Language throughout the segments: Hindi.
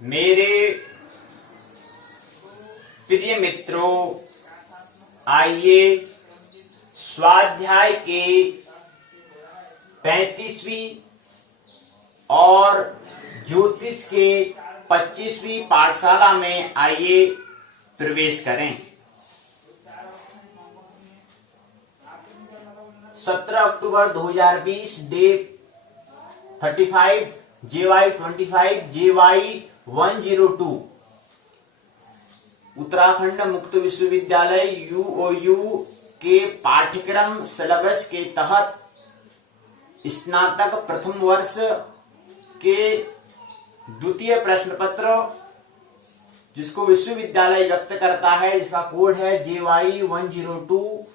मेरे प्रिय मित्रों, आइए स्वाध्याय के 35वीं और ज्योतिष के 25वीं पाठशाला में आइए प्रवेश करें। 17 अक्टूबर 2020, डे 35, JY 25, JY 102, उत्तराखंड मुक्त विश्वविद्यालय UOU के पाठ्यक्रम सिलेबस के तहत स्नातक प्रथम वर्ष के द्वितीय प्रश्न पत्र, जिसको विश्वविद्यालय व्यक्त करता है, जिसका कोड है JY 102,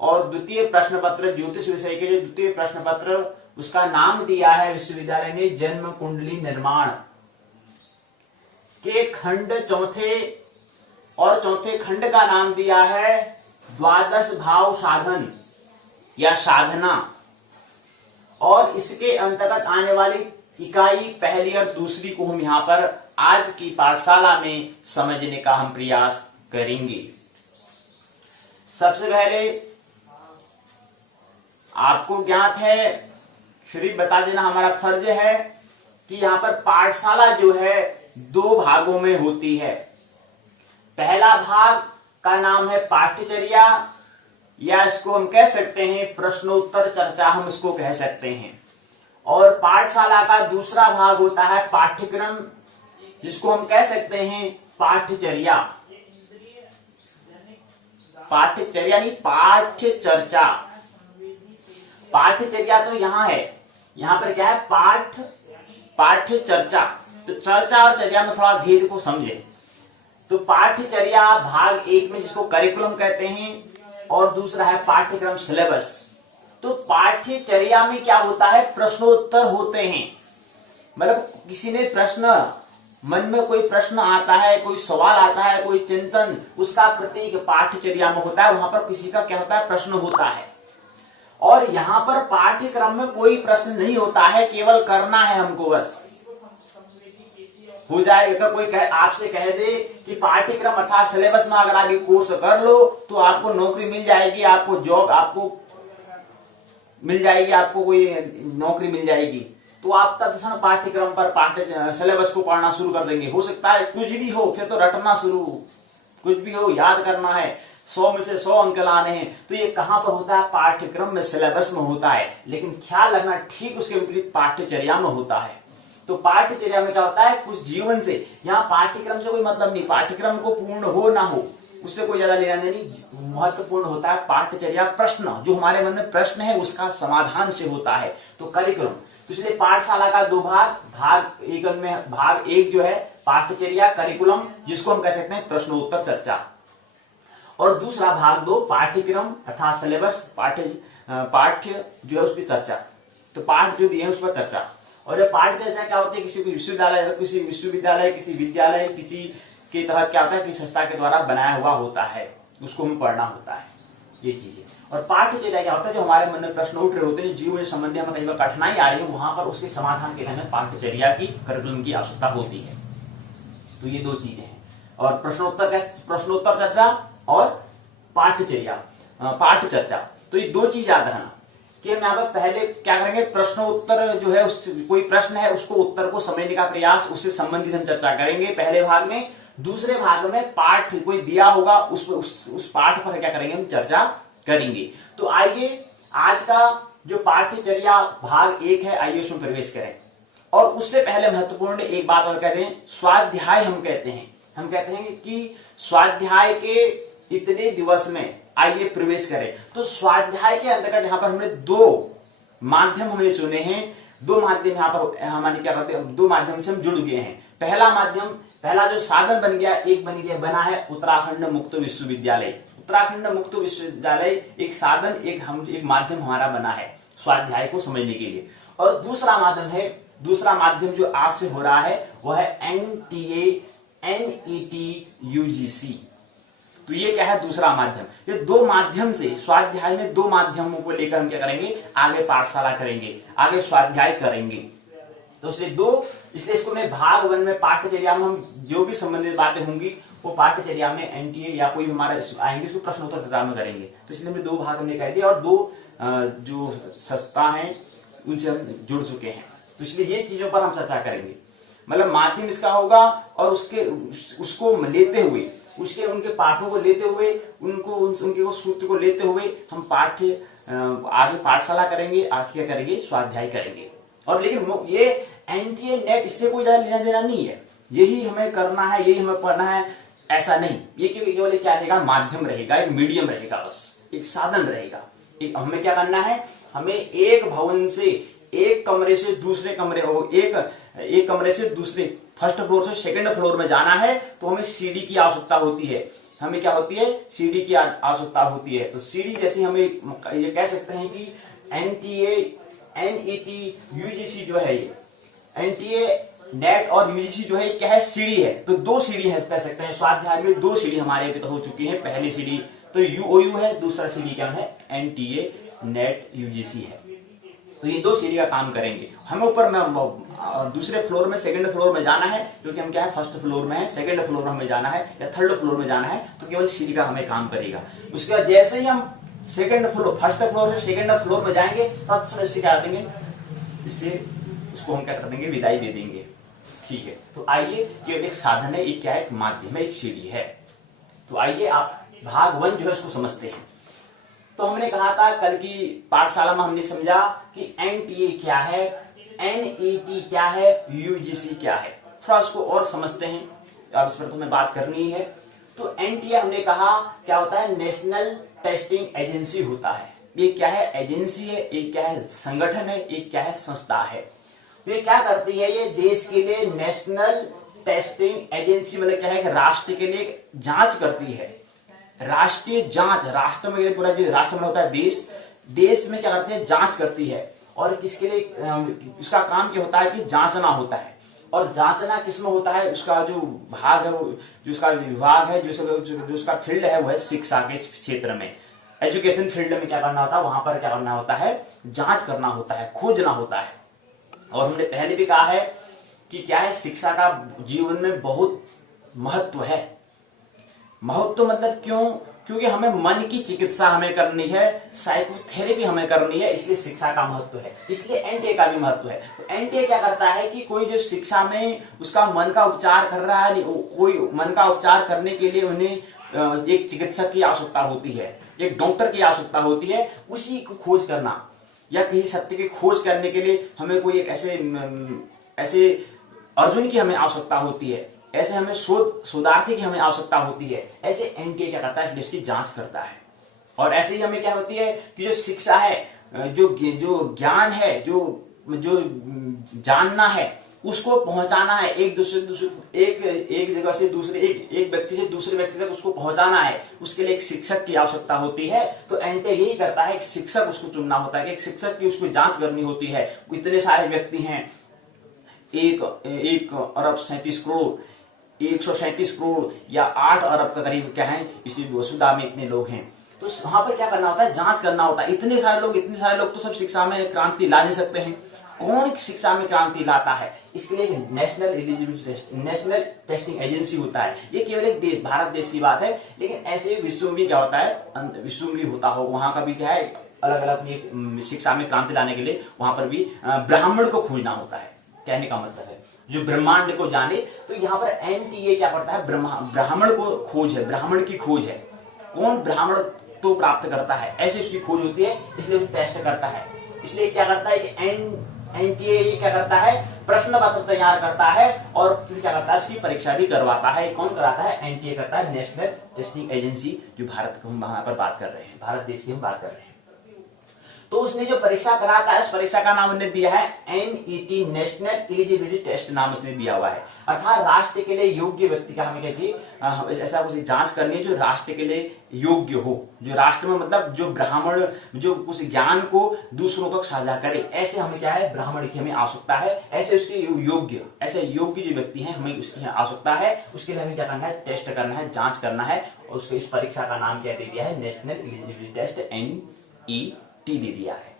और द्वितीय प्रश्न पत्र ज्योतिष विषय के जो द्वितीय प्रश्न पत्र, उसका नाम दिया है विश्वविद्यालय ने जन्म कुंडली निर्माण के खंड चौथे खंड का नाम दिया है द्वादश भाव साधन या साधना, और इसके अंतर्गत आने वाली इकाई पहली और दूसरी को हम यहाँ पर आज की पाठशाला में समझने का हम प्रयास करेंगे। सबसे पहले आपको ज्ञात है, शरीफ बता देना हमारा फर्ज है कि यहाँ पर पाठशाला जो है दो भागों में होती है। पहला भाग का नाम है पाठ्यचर्या, या इसको हम कह सकते हैं प्रश्नोत्तर चर्चा, हम इसको कह सकते हैं। और पाठशाला का दूसरा भाग होता है पाठ्यक्रम, जिसको हम कह सकते हैं पाठ्यचर्या। पाठ्यचर्या नहीं, पाठ्य चर्चा। पाठ्यचर्या तो यहाँ है, यहाँ पर क्या है, पाठ्य चर्चा। तो चर्चा और चर्या में थोड़ा भेद को समझे। तो पाठ्यचर्या भाग एक में जिसको करिकुलम कहते हैं, और दूसरा है पाठ्यक्रम सिलेबस। तो पाठ्यचर्या में क्या होता है, प्रश्नोत्तर होते हैं। मतलब किसी ने प्रश्न, मन में कोई प्रश्न आता है, कोई सवाल आता है, कोई चिंतन, उसका प्रतीक पाठ्यचर्या में होता है। वहां पर किसी का क्या होता है, प्रश्न होता है। और यहाँ पर पाठ्यक्रम में कोई प्रश्न नहीं होता है, केवल करना है हमको, बस हो जाए। अगर कोई आपसे कह दे कि पाठ्यक्रम अर्थात सिलेबस में अगर आप ये कोर्स कर लो तो आपको नौकरी मिल जाएगी, आपको जॉब आपको मिल जाएगी, आपको कोई नौकरी मिल जाएगी, तो आप तत्क्षण पाठ्यक्रम पर सिलेबस को पढ़ना शुरू कर देंगे। हो सकता है कुछ भी हो, फिर तो रटना शुरू, कुछ भी हो, याद करना है, 100 में से 100 अंक लाने हैं। तो ये कहां पर होता है, पाठ्यक्रम में, सिलेबस में होता है। लेकिन ख्याल रखना, ठीक उसके विपरीत पाठ्यचर्या में होता है। तो पाठ्यचर्या में क्या होता है, कुछ जीवन से, यहाँ पाठ्यक्रम से कोई मतलब नहीं, पाठ्यक्रम को पूर्ण हो ना हो उससे कोई ज्यादा लेना नहीं। महत्वपूर्ण होता है पाठ्यचर्या, प्रश्न, जो हमारे मन में प्रश्न है उसका समाधान से होता है। तो करिकुलम, तो इसलिए पाठशाला का दो भाग एक जो है पाठ्यचर्या करिकुलम, जिसको हम कह सकते हैं प्रश्नोत्तर चर्चा, और दूसरा भाग दो पाठ्यक्रम अर्थात सिलेबस, पाठ्य जो है उस पर चर्चा। तो पाठ जो दिए हैं उस पर चर्चा। और ये पाठ्य चर्चा क्या होती है, किसी विश्वविद्यालय, किसी विद्यालय, किसी के तहत क्या होता है, किसी संस्था के द्वारा बनाया हुआ होता है, उसको हमें पढ़ना होता है, ये चीजें। और पाठ्यचर्या क्या होता है, जो हमारे मन में प्रश्न उठ रहे होते हैं, जो जीवन संबंधी हमें कहीं पर कठिनाई आ रही है, वहां पर उसके समाधान के लिए हमें पाठ्यचर्या की, करिकुलम की आवश्यकता होती है। तो ये दो चीजें हैं। और प्रश्नोत्तर चर्चा और पाठ्यचर्या, पाठ्य चर्चा, तो ये दो चीज याद रखना कि हम यहाँ पर पहले क्या करेंगे, प्रश्नोत्तर जो है, कोई प्रश्न है उसको, उत्तर को समझने का प्रयास, उससे संबंधित हम चर्चा करेंगे पहले भाग में। दूसरे भाग में पाठ कोई दिया होगा, उस पाठ पर क्या करेंगे, हम चर्चा करेंगे। तो आइए आज का जो पाठ्यचर्या भाग एक है, आइए उसमें प्रवेश करें। और उससे पहले महत्वपूर्ण एक बात और कहते हैं, स्वाध्याय हम कहते हैं कि स्वाध्याय के इतने दिवस में आइए प्रवेश करें। तो स्वाध्याय के अंतर्गत यहाँ पर हमने दो माध्यम हमने चुने हैं, दो माध्यम यहाँ पर हमारे क्या कहते हैं, दो माध्यम से हम जुड़ गए हैं। पहला जो साधन बन गया, बना है उत्तराखंड मुक्त विश्वविद्यालय। उत्तराखंड मुक्त विश्वविद्यालय एक साधन, एक माध्यम हमारा बना है स्वाध्याय को समझने के लिए। और दूसरा माध्यम जो आज से हो रहा है वह है NTA NET UGC। तो ये क्या है, दूसरा माध्यम। ये दो माध्यम से, स्वाध्याय में दो माध्यमों को लेकर हम क्या करेंगे, आगे पाठशाला करेंगे, आगे स्वाध्याय करेंगे। तो इसलिए दो इसलिए इसको मैं भाग 1 में पाठ्यचर्या में हम जो भी संबंधित बातें होंगी वो पाठ्यचर्या में एनटीए या कोई हमारा आएंगे उसको प्रश्न उत्तर सत्र में करेंगे। तो इसलिए हमने 2 भाग हमने कर दिया और 2 जो संस्था है उनसे हम जुड़ चुके हैं। तो इसलिए ये चीजों पर हम चर्चा करेंगे, मतलब माध्यम इसका होगा और उसको लेते हुए उनके पाठों को लेते हुए उनके सूत्र को लेते हुए हम आगे पाठशाला करेंगे, आगे क्या करेंगे, स्वाध्याय करेंगे। और लेकिन ये एनटीए नेट इससे कोई ज्यादा लेना देना नहीं है, यही हमें करना है, यही हमें पढ़ना है, ऐसा नहीं। ये केवल क्या रहेगा, माध्यम रहेगा, एक मीडियम रहेगा, बस एक साधन रहेगा। हमें क्या करना है, हमें एक भवन से एक कमरे से दूसरे कमरे एक कमरे से दूसरे फर्स्ट फ्लोर से सेकंड फ्लोर में जाना है तो हमें सीढ़ी की आवश्यकता होती है। हमें क्या होती है, सीढ़ी की आवश्यकता होती है। तो सीढ़ी जैसे हमें ये कह सकते हैं कि एनटीए एनईटी यूजीसी जो है, ये एनटीए नेट और यूजीसी जो है क्या है, सीढ़ी है। तो 2 सीढ़ी है कह सकते हैं, स्वाध्याय में 2 सीढ़ी हमारे अभी तो हो चुकी है। पहली सीढ़ी तो यूओयू है, दूसरा सीढ़ी क्या है, एनटीए नेट यूजीसी है। तो ये 2 सीढ़ी का काम करेंगे। हमें ऊपर में दूसरे फ्लोर में सेकंड फ्लोर में जाना है, क्योंकि हम क्या है फर्स्ट फ्लोर में है, सेकंड फ्लोर में हमें जाना है या थर्ड फ्लोर में जाना है, तो केवल सीढ़ी का हमें काम करेगा। उसके बाद जैसे ही हम फर्स्ट फ्लोर से सेकंड फ्लोर में जाएंगे तब इससे क्या कर देंगे, इसको हम क्या कर देंगे, विदाई दे देंगे। ठीक है, तो आइए, केवल एक साधन है, एक क्या है, एक माध्यम है, एक सीढ़ी है। तो आइए आप भाग 1 जो है उसको समझते हैं। तो हमने कहा था कल की पाठशाला में, हमने समझा कि एनटीए क्या है, एनईटी क्या है, यूजीसी क्या है। थोड़ा उसको और समझते हैं, तो अब इस पर तुम्हें बात करनी है। तो एनटीए हमने कहा क्या होता है, नेशनल टेस्टिंग एजेंसी होता है। ये क्या है, एजेंसी है, एक क्या है, संगठन है, एक क्या है, संस्था है। तो ये क्या करती है, ये देश के लिए नेशनल टेस्टिंग एजेंसी, मतलब क्या है कि राष्ट्र के लिए जांच करती है। राष्ट्रीय जांच, राष्ट्र में पूरा जो राष्ट्र में होता है देश में क्या करते हैं, जांच करती है। और किसके लिए, इसका काम क्या होता है कि जांचना होता है। और जांचना किसमें होता है, उसका जो भाग है, जो उसका विभाग है, जो उसका फील्ड है वो है शिक्षा के क्षेत्र में, एजुकेशन फील्ड में क्या करना होता है, वहां पर क्या करना होता है, जांच करना होता है, खोजना होता है। और हमने पहले भी कहा है कि क्या है, शिक्षा का जीवन में बहुत महत्व है। महत्व मतलब क्यों, क्योंकि हमें मन की चिकित्सा हमें करनी है, साइकोथेरेपी हमें करनी है, इसलिए शिक्षा का महत्व है। इसलिए एनटीए का भी महत्व है। तो एनटीए क्या करता है कि कोई जो शिक्षा में उसका मन का उपचार कर रहा है, कोई मन का उपचार करने के लिए उन्हें एक चिकित्सक की आवश्यकता होती है, एक डॉक्टर की आवश्यकता होती है। उसी को खोज करना या किसी सत्य की खोज करने के लिए हमें कोई एक ऐसे अर्जुन की हमें आवश्यकता होती है, ऐसे हमें शोधार्थी की हमें आवश्यकता होती है। ऐसे एनटीए क्या करता है, इस देश की जांच करता है। और ऐसे ही हमें क्या होती है कि जो शिक्षा है, जो ज्ञान है, जो जानना है, उसको पहुंचाना है, एक जगह से दूसरे, एक व्यक्ति से दूसरे व्यक्ति तक उसको पहुंचाना है। उसके लिए एक शिक्षक की आवश्यकता होती है। तो एनटीए यही करता है, एक शिक्षक उसको चुनना होता है, एक शिक्षक की उसको जांच करनी होती है। इतने सारे व्यक्ति हैं, 1 अरब 37 करोड़, 137 करोड़ या 8 अरब का करीब क्या है, इसी वसुधा में इतने लोग हैं। तो वहां पर क्या करना होता है, जांच करना होता है। इतने सारे लोग तो सब शिक्षा में क्रांति ला नहीं सकते हैं। कौन शिक्षा में क्रांति लाता है, इसके लिए national eligibility test, national testing agency होता है। ये केवल एक देश, भारत देश की बात है, लेकिन ऐसे विश्व में भी क्या होता है, विश्व में भी होता हो, वहां का भी क्या है, अलग अलग शिक्षा में क्रांति लाने के लिए वहां पर भी ब्राह्मण को खोजना होता है। कहने का मतलब है जो ब्रह्मांड को जाने। तो यहाँ पर एनटीए क्या करता है, ब्राह्मण को खोज है, ब्राह्मण की खोज है। कौन ब्राह्मण तो प्राप्त करता है, ऐसी उसकी खोज होती है, इसलिए वो टेस्ट करता है। इसलिए क्या करता है कि एनटीए क्या करता है, प्रश्न पत्र तैयार करता है और फिर क्या करता है, उसकी परीक्षा भी करवाता है। कौन कराता है, एनटीए करता है, नेशनल टेस्टिंग एजेंसी, जो भारत को हम वहां पर बात कर रहे हैं, भारत देश की हम बात कर रहे हैं। तो उसने जो परीक्षा कराता है, उस परीक्षा का नाम उसने दिया है एनईटी, नेशनल एलिजिबिलिटी टेस्ट नाम उसने दिया हुआ है। अर्थात राष्ट्र के लिए योग्य व्यक्ति का हमें कहती ऐसा कुछ जांच करनी है जो राष्ट्र के लिए योग्य हो, जो राष्ट्र में मतलब जो ब्राह्मण जो कुछ ज्ञान को दूसरों तक साझा करे, ऐसे हमें क्या है, ब्राह्मण की हमें आवश्यकता है। ऐसे उसके योग्य, ऐसे योग्य जो व्यक्ति है हमें उसकी आवश्यकता है। उसके लिए हमें क्या करना है, टेस्ट करना है, जांच करना है। और उसको इस परीक्षा का नाम क्या दे दिया है, नेशनल एलिजिबिलिटी टेस्ट, एनईटी दे दिया है।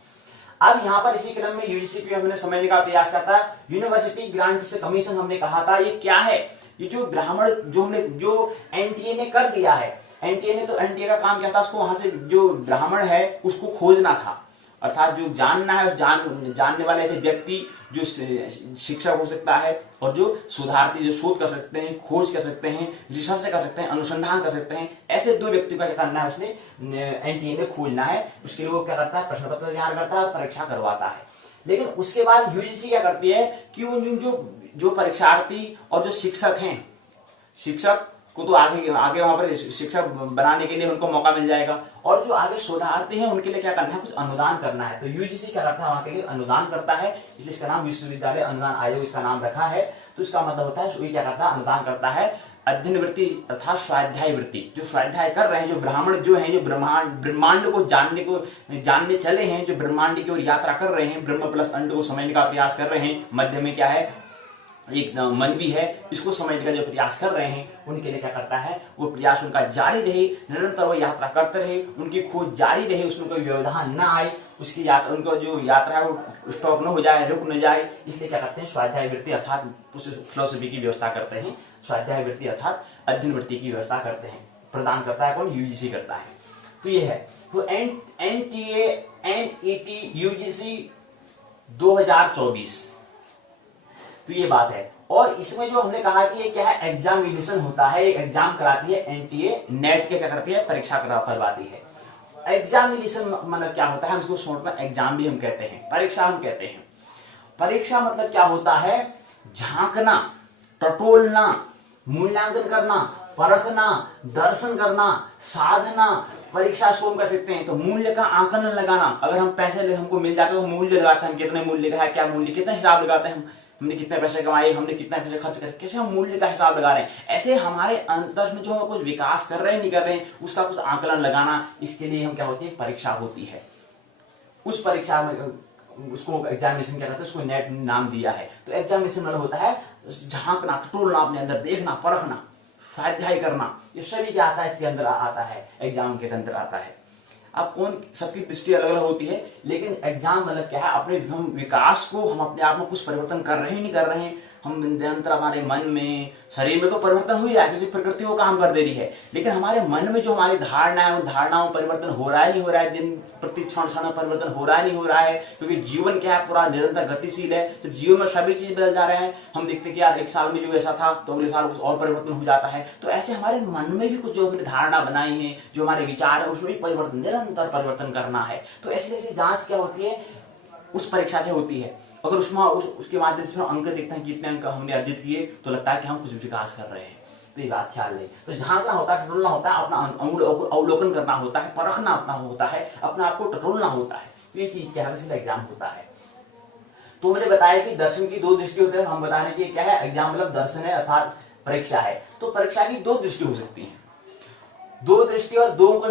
अब यहाँ पर इसी क्रम में यूजीसी को हमने समझने का प्रयास किया था। यूनिवर्सिटी ग्रांट कमीशन हमने कहा था, ये क्या है? ये जो ब्राह्मण जो एनटीए ने कर दिया है, एनटीए का काम क्या था? उसको वहां से जो ब्राह्मण है उसको खोजना था, अर्थात जो जानना है, जानने वाले ऐसे व्यक्ति जो शिक्षक हो सकता है और जो शोधार्थी, जो शोध कर सकते हैं, खोज कर सकते हैं, रिसर्च कर सकते हैं, अनुसंधान कर सकते हैं, ऐसे दो व्यक्तियों का क्या करना है? उसने एनटीए में खोजना है। उसके लिए वो क्या करता है? प्रश्न पत्र तैयार करता है और परीक्षा करवाता है। लेकिन उसके बाद यूजीसी क्या करती है कि उन जो परीक्षार्थी और जो शिक्षक हैं, शिक्षक को तो आगे वहां पर शिक्षक बनाने के लिए उनको मौका मिल जाएगा, और जो आगे शोधार्थी हैं उनके लिए क्या करना है? कुछ अनुदान करना है। तो यूजीसी क्या करता है? वहां के लिए अनुदान करता है, इसलिए इसका नाम विश्वविद्यालय अनुदान आयोग इसका नाम रखा है। तो इसका मतलब होता है क्या करता है? अनुदान करता है। अध्ययन वृत्ति अर्थात स्वाध्याय वृत्ति, जो स्वाध्याय कर रहे हैं, जो ब्राह्मण जो हैं, जो ब्रह्मांड को जानने चले हैं, जो ब्रह्मांड की ओर यात्रा कर रहे हैं, ब्रह्म प्लस अंड को समझने का प्रयास कर रहे हैं, मध्य में क्या है? एक मन भी है, इसको समझने का जो प्रयास कर रहे हैं, उनके लिए क्या करता है? वो प्रयास उनका जारी रहे, निरंतर वो यात्रा करते रहे, उनकी खोज जारी रहे, उसमें कोई व्यवधान न आए, उसकी यात्रा, उनको जो यात्रा है वो स्टॉप न हो जाए, रुक न जाए, इसलिए क्या करते हैं? स्वाध्याय वृत्ति अर्थात फिलोसफी की व्यवस्था करते हैं, स्वाध्याय वृत्ति अर्थात अध्ययन वृत्ति की व्यवस्था करते हैं। प्रदान करता है कौन? यूजीसी करता है। तो ये है तो एनटीए एनईटी यूजीसी 2024, तो ये बात है। और इसमें जो हमने कहा कि ये क्या है? एग्जामिनेशन होता है, एग्जाम कराती है एनटीए, नेट के क्या करती है? परीक्षा करवाती है। एग्जामिनेशन मतलब क्या होता है? हम इसको शॉर्ट में एग्जाम भी हम कहते हैं, परीक्षा हम कहते हैं। परीक्षा मतलब क्या होता है? झांकना, टटोलना, मूल्यांकन करना, परखना, दर्शन करना, साधना, परीक्षा को हम कह सकते हैं। तो मूल्य का आंकलन लगाना, अगर हम पैसे हमको मिल जाते तो मूल्य लगाते हैं, हम कितने मूल्य का है, क्या मूल्य, कितना हिसाब लगाते हैं, हमने कितने पैसे कमाए, हमने कितना पैसे खर्च करे, कैसे हम मूल्य का हिसाब लगा रहे हैं। ऐसे हमारे अंतर में जो हम कुछ विकास कर रहे हैं, नहीं कर रहे हैं, उसका कुछ आंकलन लगाना, इसके लिए हम क्या होती है? परीक्षा होती है। उस परीक्षा में उसको एग्जामिनेशन क्या कहते हैं? उसको नेट नाम दिया है। तो एग्जामिनेशन मतलब होता है झांकना, टटोलना, अपने अंदर देखना, परखना, स्वाध्याय करना, ये सभी क्या आता है? इसके अंदर आता है, एग्जाम के अंदर आता है। अब कौन, सबकी दृष्टि अलग अलग होती है, लेकिन एग्जाम मतलब क्या है? अपने हम विकास को, हम अपने आप में कुछ परिवर्तन कर रहे हैं, नहीं कर रहे हैं, हम निरंतर हमारे मन में, शरीर में तो परिवर्तन हो ही रहा है क्योंकि प्रकृति वो काम कर दे रही है, लेकिन हमारे मन में जो हमारी धारणा है, उन धारणाओं में परिवर्तन हो रहा है, नहीं हो रहा है? दिन प्रति क्षण में परिवर्तन हो रहा है, नहीं हो रहा है? क्योंकि जीवन क्या है? पूरा निरंतर गतिशील है, तो जीवन में सभी चीज बदल जा रहे हैं। हम देखते कि यार एक साल में जो ऐसा था तो अगले साल कुछ और परिवर्तन हो जाता है। तो ऐसे हमारे मन में भी कुछ जो हमने धारणा बनाई है, जो हमारे विचार है, उसमें भी परिवर्तन, निरंतर परिवर्तन करना है। तो ऐसी जांच क्या होती है? उस परीक्षा से होती है। अगर उसमें उसके माध्यम से अंक देखते हैं, कितने अंक हमने अर्जित किए, तो लगता है कि हम कुछ विकास कर रहे हैं। तो ये बात ख्याल रही। तो झांकना होता है, टटोलना होता है, अपना अवलोकन करना होता है, परखना अपना होता है, अपने आप को टटोलना होता है। तो ये चीज क्या है? इसलिए एग्जाम होता है। तो मैंने बताया कि दर्शन की दो दृष्टि होती है। हम बता रहे हैं कि क्या है? एग्जाम मतलब दर्शन है अर्थात परीक्षा है। तो परीक्षा की दो दृष्टि हो सकती है, दो दृष्टि, और दो को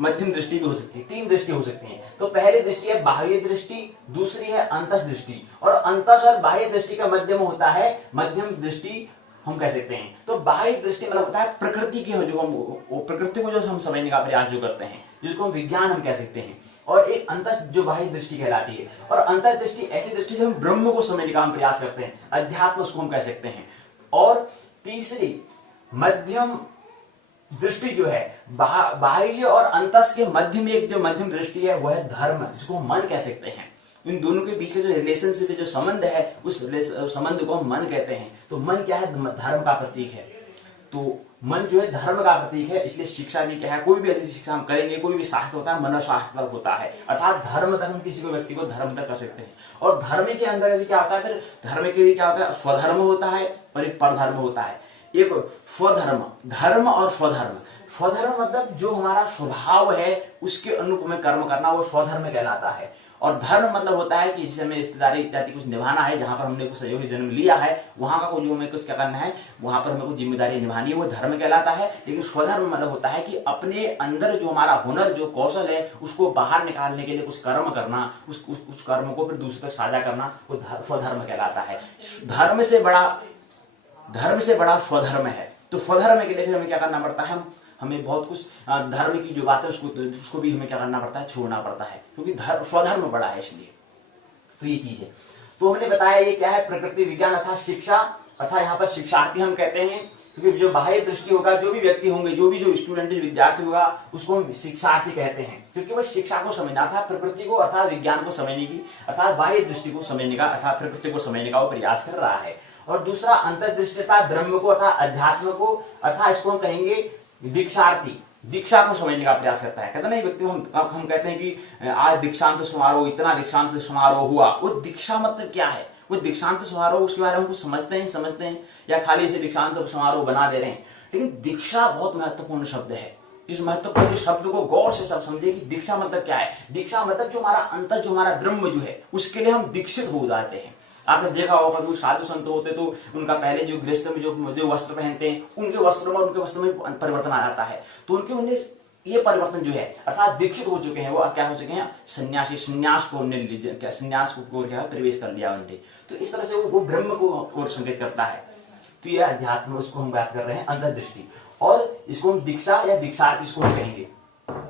मध्यम दृष्टि भी हो सकती है, तीन दृष्टि हो सकती है। तो पहली दृष्टि है बाह्य दृष्टि, दूसरी है अंतस दृष्टि, और अंतस और बाह्य दृष्टि का मध्यम होता है मध्यम दृष्टि हम कह सकते हैं। तो बाह्य दृष्टि मतलब होता है प्रकृति के, जो हम प्रकृति को जो हम समझने का प्रयास जो करते हैं, जिसको हम विज्ञान हम कह सकते हैं। और एक अंतस जो बाह्य दृष्टि कहलाती है, और अंतर दृष्टि ऐसी दृष्टि जो हम ब्रह्म को समझने का हम प्रयास करते हैं, अध्यात्म उसको हम कह सकते हैं। और तीसरी मध्यम दृष्टि जो है, बाह्य और अंतस के मध्य में एक जो मध्यम दृष्टि है वो है धर्म, जिसको मन कह सकते हैं। इन दोनों के बीच का जो रिलेशनशिप है, जो संबंध है, उस संबंध को हम मन कहते हैं। तो मन क्या है? धर्म का प्रतीक है। तो मन जो है धर्म का प्रतीक है, इसलिए शिक्षा भी क्या है? कोई भी ऐसी शिक्षा हम करेंगे, कोई भी शास्त्र होता है मनोशास्त्र तक होता है, अर्थात धर्म तक हम किसी को व्यक्ति को धर्म तक कर सकते हैं। और धर्म के अंदर भी क्या होता है? फिर धर्म के भी क्या होता है? स्वधर्म होता है और एक परधर्म होता है। एक स्वधर्म, धर्म और स्वधर्म। स्वधर्म मतलब जो हमारा स्वभाव है उसके अनुरूप में कर्म करना, वो स्वधर्म कहलाता है। और धर्म मतलब होता है कि जिसे हमें रिश्तेदारी इत्यादि कुछ निभाना है, जहां पर हमने कुछ सहयोगी जन्म लिया है, वहां का जो हमें कुछ क्या करना है, वहां पर हमें कुछ जिम्मेदारी निभानी है, वो धर्म कहलाता है। लेकिन स्वधर्म मतलब होता है कि अपने अंदर जो हमारा हुनर, जो कौशल है, उसको बाहर निकालने के लिए कुछ कर्म करना, उस कर्म को फिर दूसरे तक साझा करना, वो स्वधर्म कहलाता है। धर्म से बड़ा स्वधर्म है। तो स्वधर्म के लिए हमें क्या करना पड़ता है? हमें बहुत कुछ धर्म की जो बात है उसको भी हमें क्या करना पड़ता है, छोड़ना पड़ता है, क्योंकि स्वधर्म बड़ा है इसलिए। तो ये चीज है। तो हमने बताया ये क्या है, प्रकृति विज्ञान अर्थात शिक्षा, अर्थात यहाँ पर शिक्षार्थी हम कहते हैं, क्योंकि जो बाह्य दृष्टि होगा, जो भी व्यक्ति होंगे, जो स्टूडेंट विद्यार्थी होगा, उसको हम शिक्षार्थी कहते हैं, क्योंकि वह शिक्षा को समझना था, प्रकृति को अर्थात विज्ञान को समझने की, अर्थात बाह्य दृष्टि को समझने का, अर्थात प्रकृति को समझने का वो प्रयास कर रहा है। और दूसरा अंतर्दृष्टि अर्थात ब्रह्म को अर्थात अध्यात्म को, अर्थात इसको हम कहेंगे दीक्षार्थी, दीक्षा को समझने का प्रयास करता है। कहते नहीं व्यक्ति हम कहते हैं कि आज दीक्षांत समारोह, इतना दीक्षांत समारोह हुआ, वो दीक्षा मतलब क्या है, वो दीक्षांत समारोह उसके बारे में कुछ समझते हैं या खाली इसे दीक्षांत समारोह बना दे रहे हैं। लेकिन दीक्षा बहुत महत्वपूर्ण शब्द है। इस महत्वपूर्ण शब्द को गौर से सब समझे कि दीक्षा मतलब क्या है। दीक्षा मतलब जो हमारा अंतर, जो हमारा ब्रह्म जो है, उसके लिए हम दीक्षित हो जाते हैं। आपने देखा होगा जो साधु संत होते तो उनका पहले जो गृहस्थ में जो वस्त्र पहनते हैं, उनके वस्त्रों में उनके वस्त्र में परिवर्तन आ जाता है। तो उन्हें ये परिवर्तन जो है अर्थात दीक्षित हो चुके हैं, वो क्या हो चुके हैं, सन्यासी, संन्यास को प्रवेश कर लिया उन्होंने। तो इस तरह से वो ब्रह्म को और संकेत करता है। तो ये अध्यात्म, उसको हम बात कर रहे हैं अंतर्दृष्टि, और इसको हम दीक्षा या दीक्षार्थ इसको हम कहेंगे।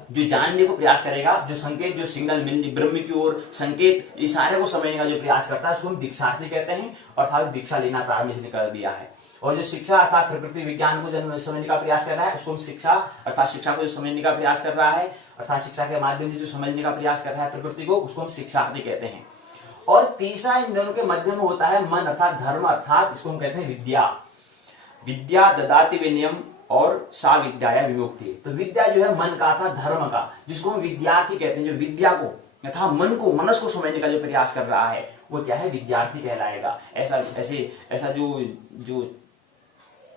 जो जानने को प्रयास करेगा, जो संकेत, जो सिग्नल मिलने ब्रह्म की ओर संकेत, इशारे को समझने का जो प्रयास करता है, उसको हम दीक्षार्थी कहते हैं। अर्थात दीक्षा लेना प्रारंभ इसने कर दिया है। और जो शिक्षा अर्थात प्रकृति विज्ञान को समझने का प्रयास कर रहा है, उसको हम शिक्षा अर्थात शिक्षा को जो समझने का प्रयास कर रहा है, अर्थात शिक्षा के माध्यम से जो समझने का प्रयास कर रहा है प्रकृति को, उसको हम शिक्षार्थी कहते हैं। और तीसरा इन दोनों के मध्य में होता है मन अर्थात धर्म, अर्थात इसको हम कहते हैं विद्या। विद्या ददाति विनयम और सा विद्या विमुक्ति। तो विद्या जो है मन का था, धर्म का, जिसको हम विद्यार्थी कहते हैं। जो विद्या को अर्थात मनस को समझने का जो प्रयास कर रहा है, वो क्या है, विद्यार्थी कहलाएगा। ऐसा जो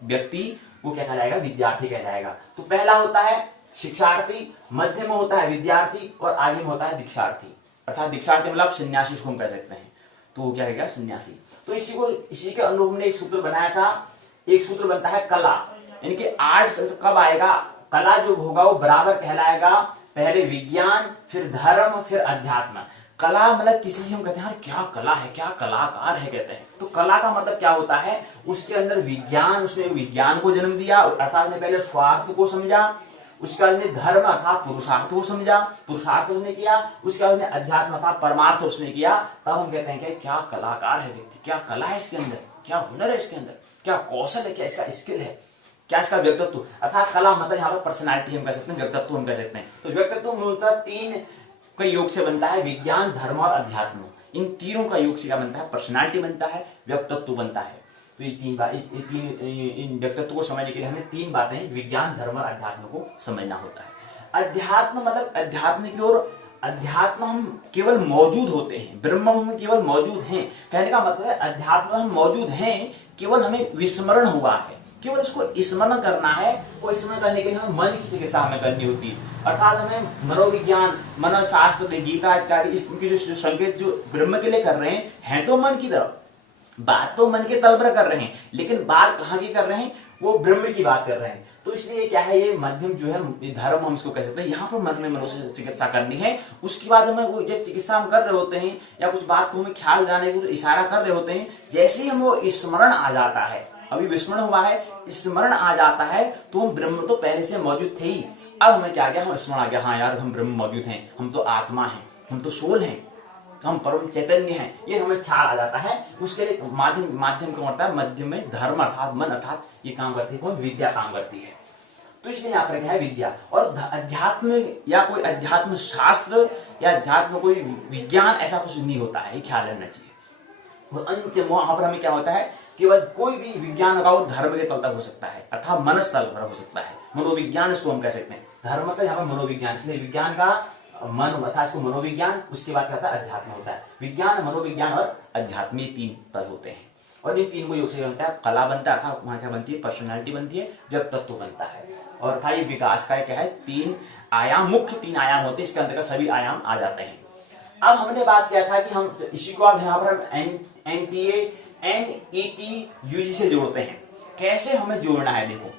व्यक्ति, वो क्या कहलाएगा, विद्यार्थी कहलाएगा। तो पहला होता है शिक्षार्थी, मध्य में होता है विद्यार्थी, और आगे में होता है दीक्षार्थी। अर्थात दीक्षार्थी मतलब सन्यासी उसको हम कह सकते हैं। तो वो क्या है, सन्यासी। तो इसी के अनुरूप ने एक सूत्र बनाया था। एक सूत्र बनता है कला, यानी कि आर्ट कब आएगा, कला जो होगा वो बराबर कहलाएगा पहले विज्ञान, फिर धर्म, फिर अध्यात्म। कला मतलब किसी हम कहते हैं क्या कला है, क्या कलाकार है कहते हैं। तो कला का मतलब क्या होता है, उसके अंदर विज्ञान, उसने विज्ञान को जन्म दिया, अर्थात ने पहले स्वार्थ को समझा, उसके बाद ने धर्म अर्थात पुरुषार्थ को समझा, पुरुषार्थ उसने किया, उसके बाद ने अध्यात्म अर्थात परमार्थ उसने किया। तब हम कहते हैं कि क्या कलाकार है व्यक्ति, क्या कला है इसके अंदर, क्या हुनर है इसके अंदर, क्या कौशल है, क्या इसका स्किल है, क्या इसका व्यक्तित्व। अर्थात कला मतलब यहाँ पर पर्सनालिटी हम कह सकते हैं, व्यक्तित्व हम कह सकते हैं। तो व्यक्तित्व मूलतः तीन का योग से बनता है, विज्ञान, धर्म और अध्यात्म। इन तीनों का योग से क्या बनता है, पर्सनालिटी बनता है, व्यक्तित्व बनता है। तो ये इन व्यक्तित्व को समझने के लिए हमें तीन बातें, विज्ञान, धर्म और अध्यात्म को समझना होता है। अध्यात्म मतलब अध्यात्म की ओर, अध्यात्म हम केवल मौजूद होते हैं, ब्रह्म हम केवल मौजूद हैं। कहने का मतलब है अध्यात्म हम मौजूद हैं, केवल हमें विस्मरण हुआ है, केवल उसको स्मरण करना है। और स्मरण करने के लिए हमें मन की चिकित्सा हमें करनी होती है। अर्थात हमें मनोविज्ञान, मनोशास्त्र, गीता इत्यादि इसकी जो संकेत जो ब्रह्म के लिए कर रहे हैं तो मन की तरफ, बात तो मन के तल पर कर रहे हैं, लेकिन बात कहाँ की कर रहे हैं, वो ब्रह्म की बात कर रहे हैं। तो इसलिए क्या है, ये मध्यम जो है धर्म हम इसको कह सकते हैं। यहाँ पर मन में मनुष्य चिकित्सा करनी है। उसके बाद हमें वो जब चिकित्सा हम कर रहे होते हैं या कुछ बात को हमें ख्याल दिलाने को इशारा कर रहे होते हैं, जैसे ही हम वो स्मरण आ जाता है, अभी विस्मरण हुआ है, स्मरण आ जाता है, तो हम ब्रह्म तो पहले से मौजूद थे ही। अब हमें क्या गया, हम स्मरण आ गया, हाँ यार हम ब्रह्म मौजूद हैं, हम तो आत्मा हैं, हम तो सोल हैं, हम परम चैतन्य हैं, ये हमें ख्याल आ जाता है। उसके लिए माध्यम क्या होता है, मध्य में धर्म अर्थात मन अर्थात ये काम करती है, विद्या काम करती है। तो इसलिए यहाँ पर क्या है, विद्या। और अध्यात्म या कोई अध्यात्म शास्त्र या अध्यात्म कोई विज्ञान ऐसा कुछ नहीं होता है, ये ख्याल रखना चाहिए। वो अंत वहां पर हमें क्या होता है, केवल कोई भी विज्ञान होगा वो धर्म के तल तक हो सकता है, अर्थात मनस तल पर हो सकता है। मनोविज्ञान इसको हम कह सकते हैं। धर्म मतलब यहाँ पर मनोविज्ञान, इसलिए विज्ञान का मन अर्थात इसको मनोविज्ञान, उसके बाद क्या होता है, अध्यात्म होता है। विज्ञान, मनोविज्ञान और अध्यात्म, ये तीन तल होते हैं। और इन तीन को योग से बनता है, कला बनता है, अर्थात वहां क्या बनती है, पर्सनैलिटी बनती है, व्यक्तित्व बनता है। और अर्थात ये विकास का क्या है, तीन आयाम, मुख्य तीन आयाम होते हैं, इसके अंदर का सभी आयाम आ जाते हैं। अब हमने बात किया था कि हम इसी को अब यहाँ पर हम एनटीए, एनईटी, यूजी से जोड़ते हैं। कैसे हमें जोड़ना है, देखो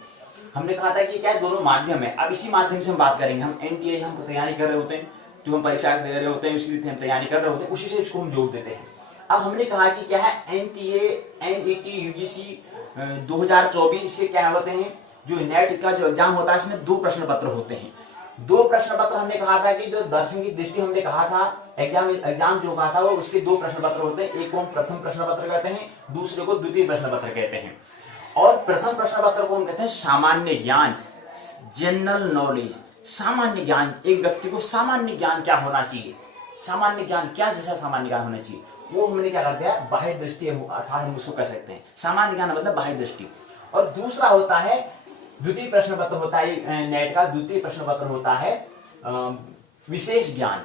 हमने कहा था कि क्या है, दोनों माध्यम है। अब इसी माध्यम से हम बात करेंगे। हम एनटीए हम तैयारी कर रहे होते हैं, जो हम परीक्षा दे रहे होते हैं उसकी हम तैयारी कर रहे होते हैं, उसी से इसको हम जोड़ देते हैं। अब हमने कहा कि क्या है, एनटीए, एनईटी, यूजीसी 2024 से क्या होते हैं, जो नेट का जो एग्जाम होता है इसमें 2 प्रश्न पत्र होते हैं। 2 प्रश्न पत्र हमने कहा था कि जो दर्शन की दृष्टि हमने कहा था, एग्जाम जो कहा था वो उसके 2 प्रश्न पत्र होते हैं। एक को हम प्रथम प्रश्न पत्र कहते हैं, दूसरे को द्वितीय प्रश्न पत्र कहते हैं। और प्रथम प्रश्न पत्र को हम कहते हैं सामान्य ज्ञान, जनरल नॉलेज। सामान्य ज्ञान, एक व्यक्ति को सामान्य ज्ञान क्या होना चाहिए, सामान्य ज्ञान क्या, जैसा सामान्य ज्ञान होना चाहिए वो हमने क्या कर दिया, बाह्य दृष्टि अर्थात हम उसको कह सकते हैं। सामान्य ज्ञान मतलब बाह्य दृष्टि। और दूसरा होता है द्वितीय प्रश्न पत्र होता है नेट का, द्वितीय प्रश्न पत्र होता है विशेष ज्ञान,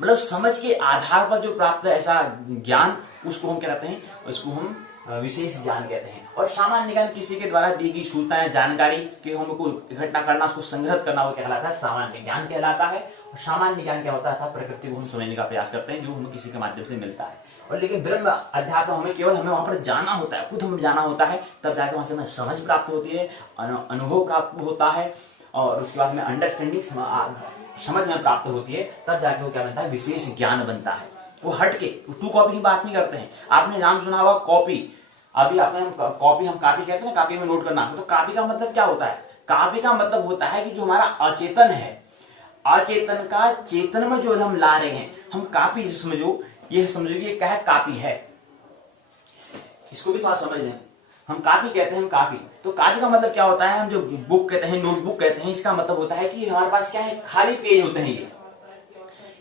मतलब समझ के आधार पर जो प्राप्त है ऐसा ज्ञान, उसको हम क्या कहते हैं, उसको हम विशेष ज्ञान कहते हैं। और सामान्य ज्ञान किसी के द्वारा दी गई सूचनाएं, जानकारी कि हमको इकट्ठा करना, उसको संग्रहित करना, वो क्या कहलाता है, सामान्य ज्ञान कहलाता है। और सामान्य ज्ञान क्या होता है, प्रकृति को हम समझने का प्रयास करते हैं जो हमें किसी के माध्यम से मिलता है। और लेकिन ब्रह्म अध्यात्म हमें केवल हमें वहां पर जाना होता है, खुद हमें जाना होता है, तब जाकर वहां से हमें समझ प्राप्त होती है, अनुभव प्राप्त होता है, और उसके बाद हमें अंडरस्टैंडिंग समझ में प्राप्त होती है, तब जाके वो क्या बनता है, विशेष ज्ञान बनता है। वो हटके 2 कॉपी की बात नहीं करते हैं। आपने नाम सुना होगा कॉपी, अभी आपने कॉपी, हम कॉपी कहते हैं ना, कॉपी में नोट करना। तो कॉपी का मतलब क्या होता है, कॉपी का मतलब होता है कि जो हमारा अचेतन है, अचेतन का चेतन में जो हम ला रहे हैं, हम कॉपी समझो, ये समझो कि ये क्या है, कॉपी है। इसको भी थोड़ा समझ लें, हम कॉपी कहते हैं, हम कॉपी, तो कॉपी का मतलब क्या होता है, हम जो बुक कहते हैं, नोटबुक कहते हैं, इसका मतलब होता है कि हमारे पास क्या है, खाली पेज होते हैं। ये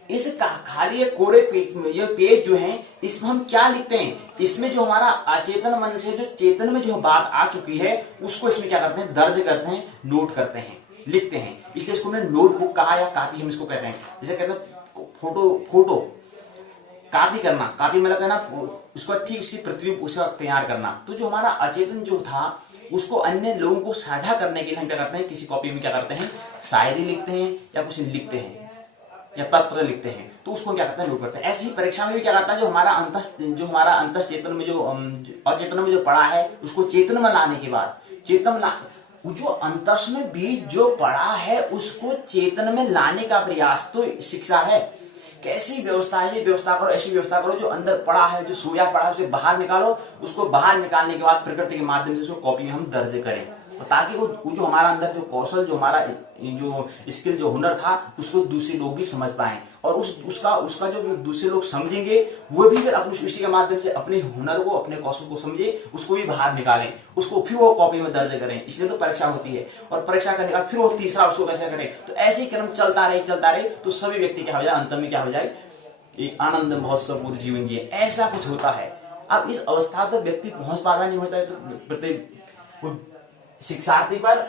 इस खाली कोरे पेज में, ये पेज जो है, इसमें हम क्या लिखते हैं, इसमें जो हमारा अचेतन मन से जो चेतन में जो बात आ चुकी है उसको इसमें क्या करते हैं, दर्ज करते हैं, नोट करते हैं, लिखते हैं। इसलिए इसको नोटबुक कहा या कॉपी हम इसको कहते हैं। जैसे कहते हैं फोटो कॉपी करना, कॉपी मतलब कहना उसको ठीक उसकी प्रतिरूप उस वक्त तैयार करना। तो जो हमारा अचेतन जो था उसको अन्य लोगों को साझा करने के लिए हम क्या करते हैं, किसी कॉपी में क्या करते हैं, शायरी लिखते हैं या कुछ लिखते हैं या पत्र लिखते हैं, तो उसको क्या करते हैं, नोट करते हैं। ऐसी ही परीक्षा में भी क्या करता है, जो हमारा अंतः चेतन में जो अचेतन में जो पड़ा है उसको चेतन में लाने के बाद, जो अंतस में बीज जो पड़ा है उसको चेतन में लाने का प्रयास तो शिक्षा है। कैसी व्यवस्था, ऐसी व्यवस्था करो, ऐसी व्यवस्था करो जो अंदर पड़ा है, जो सोया पड़ा है उसे बाहर निकालो। उसको बाहर निकालने के बाद प्रकृति के माध्यम से उसको कॉपी में हम दर्ज करें, तो ताकि वो जो हमारा अंदर जो कौशल, जो हमारा जो स्किल, जो हुनर था, उसको दूसरे लोग भी समझ पाए। और उसका जो दूसरे लोग समझेंगे वो भी फिर अपने उसी के माध्यम से अपने हुनर को, अपने कौशल को समझे, उसको भी बाहर निकालें, उसको फिर वो कॉपी में दर्ज करें। इसलिए तो परीक्षा होती है। और परीक्षा करने का फिर वो तीसरा उसको कैसे करें, तो ऐसे ही क्रम चलता रहे, तो सभी व्यक्ति क्या हो जाए, अंत में क्या हो जाए, एक आनंद महोत्सव पूर्ण जीवन जिए, ऐसा कुछ होता है। अब इस अवस्था तक व्यक्ति पहुंच पा रहा नहीं पहुंचता है, तो प्रत्येक शिक्षार्थी पर,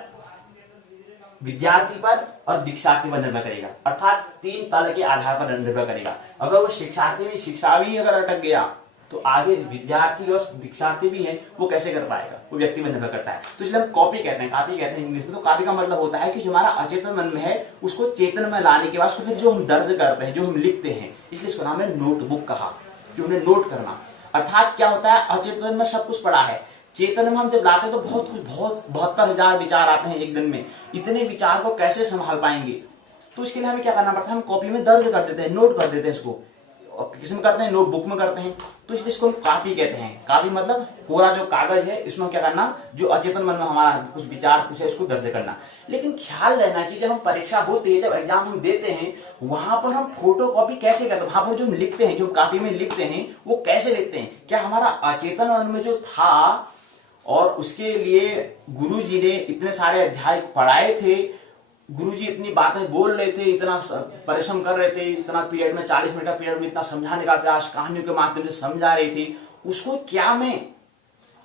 विद्यार्थी पर और दीक्षार्थी पर निर्भर करेगा, अर्थात 3 तल के आधार पर निर्भर करेगा। अगर वो शिक्षार्थी में शिक्षा भी अगर अटक गया तो आगे विद्यार्थी और दीक्षार्थी भी है, वो कैसे कर पाएगा, वो व्यक्ति में निर्भर करता है। तो इसलिए हम कॉपी कहते हैं इंग्लिश में। तो कॉपी का मतलब होता है कि जो हमारा अचेतन मन में है उसको चेतन में लाने के बाद उसको फिर जो हम दर्ज करते हैं, जो हम लिखते हैं, इसलिए इसका नाम है नोटबुक कहा, जो हमने नोट करना। अर्थात क्या होता है, अचेतन में सब कुछ पड़ा है, चेतन में हम जब लाते हैं तो बहुत कुछ, 72,000 विचार आते हैं एक दिन में। इतने विचार को कैसे संभाल पाएंगे, तो इसके लिए हमें क्या करना पड़ता है, हम कॉपी में दर्ज कर देते हैं, नोट कर देते हैं इसको। किसमें करते हैं, नोटबुक में करते हैं। तो इसलिए इसको हम कॉपी कहते हैं। कॉपी मतलब पूरा जो कागज है, इसमें क्या करना, जो अचेतन मन में हमारा कुछ विचार कुछ है उसको दर्ज करना। लेकिन ख्याल रहना चाहिए, जब हम परीक्षा होती है, जब एग्जाम हम देते हैं, वहां पर हम फोटो कॉपी कैसे करते हैं, वहां पर जो हम लिखते हैं, जो कॉपी में लिखते हैं, वो कैसे लिखते हैं, क्या हमारा अचेतन मन में जो था और उसके लिए गुरुजी ने इतने सारे अध्याय पढ़ाए थे, गुरुजी इतनी बातें बोल रहे थे, इतना परिश्रम कर रहे थे, इतना पीरियड में 40 मिनट का पीरियड में इतना समझाने का प्रयास, कहानियों के माध्यम से समझा रही थी, उसको क्या मैं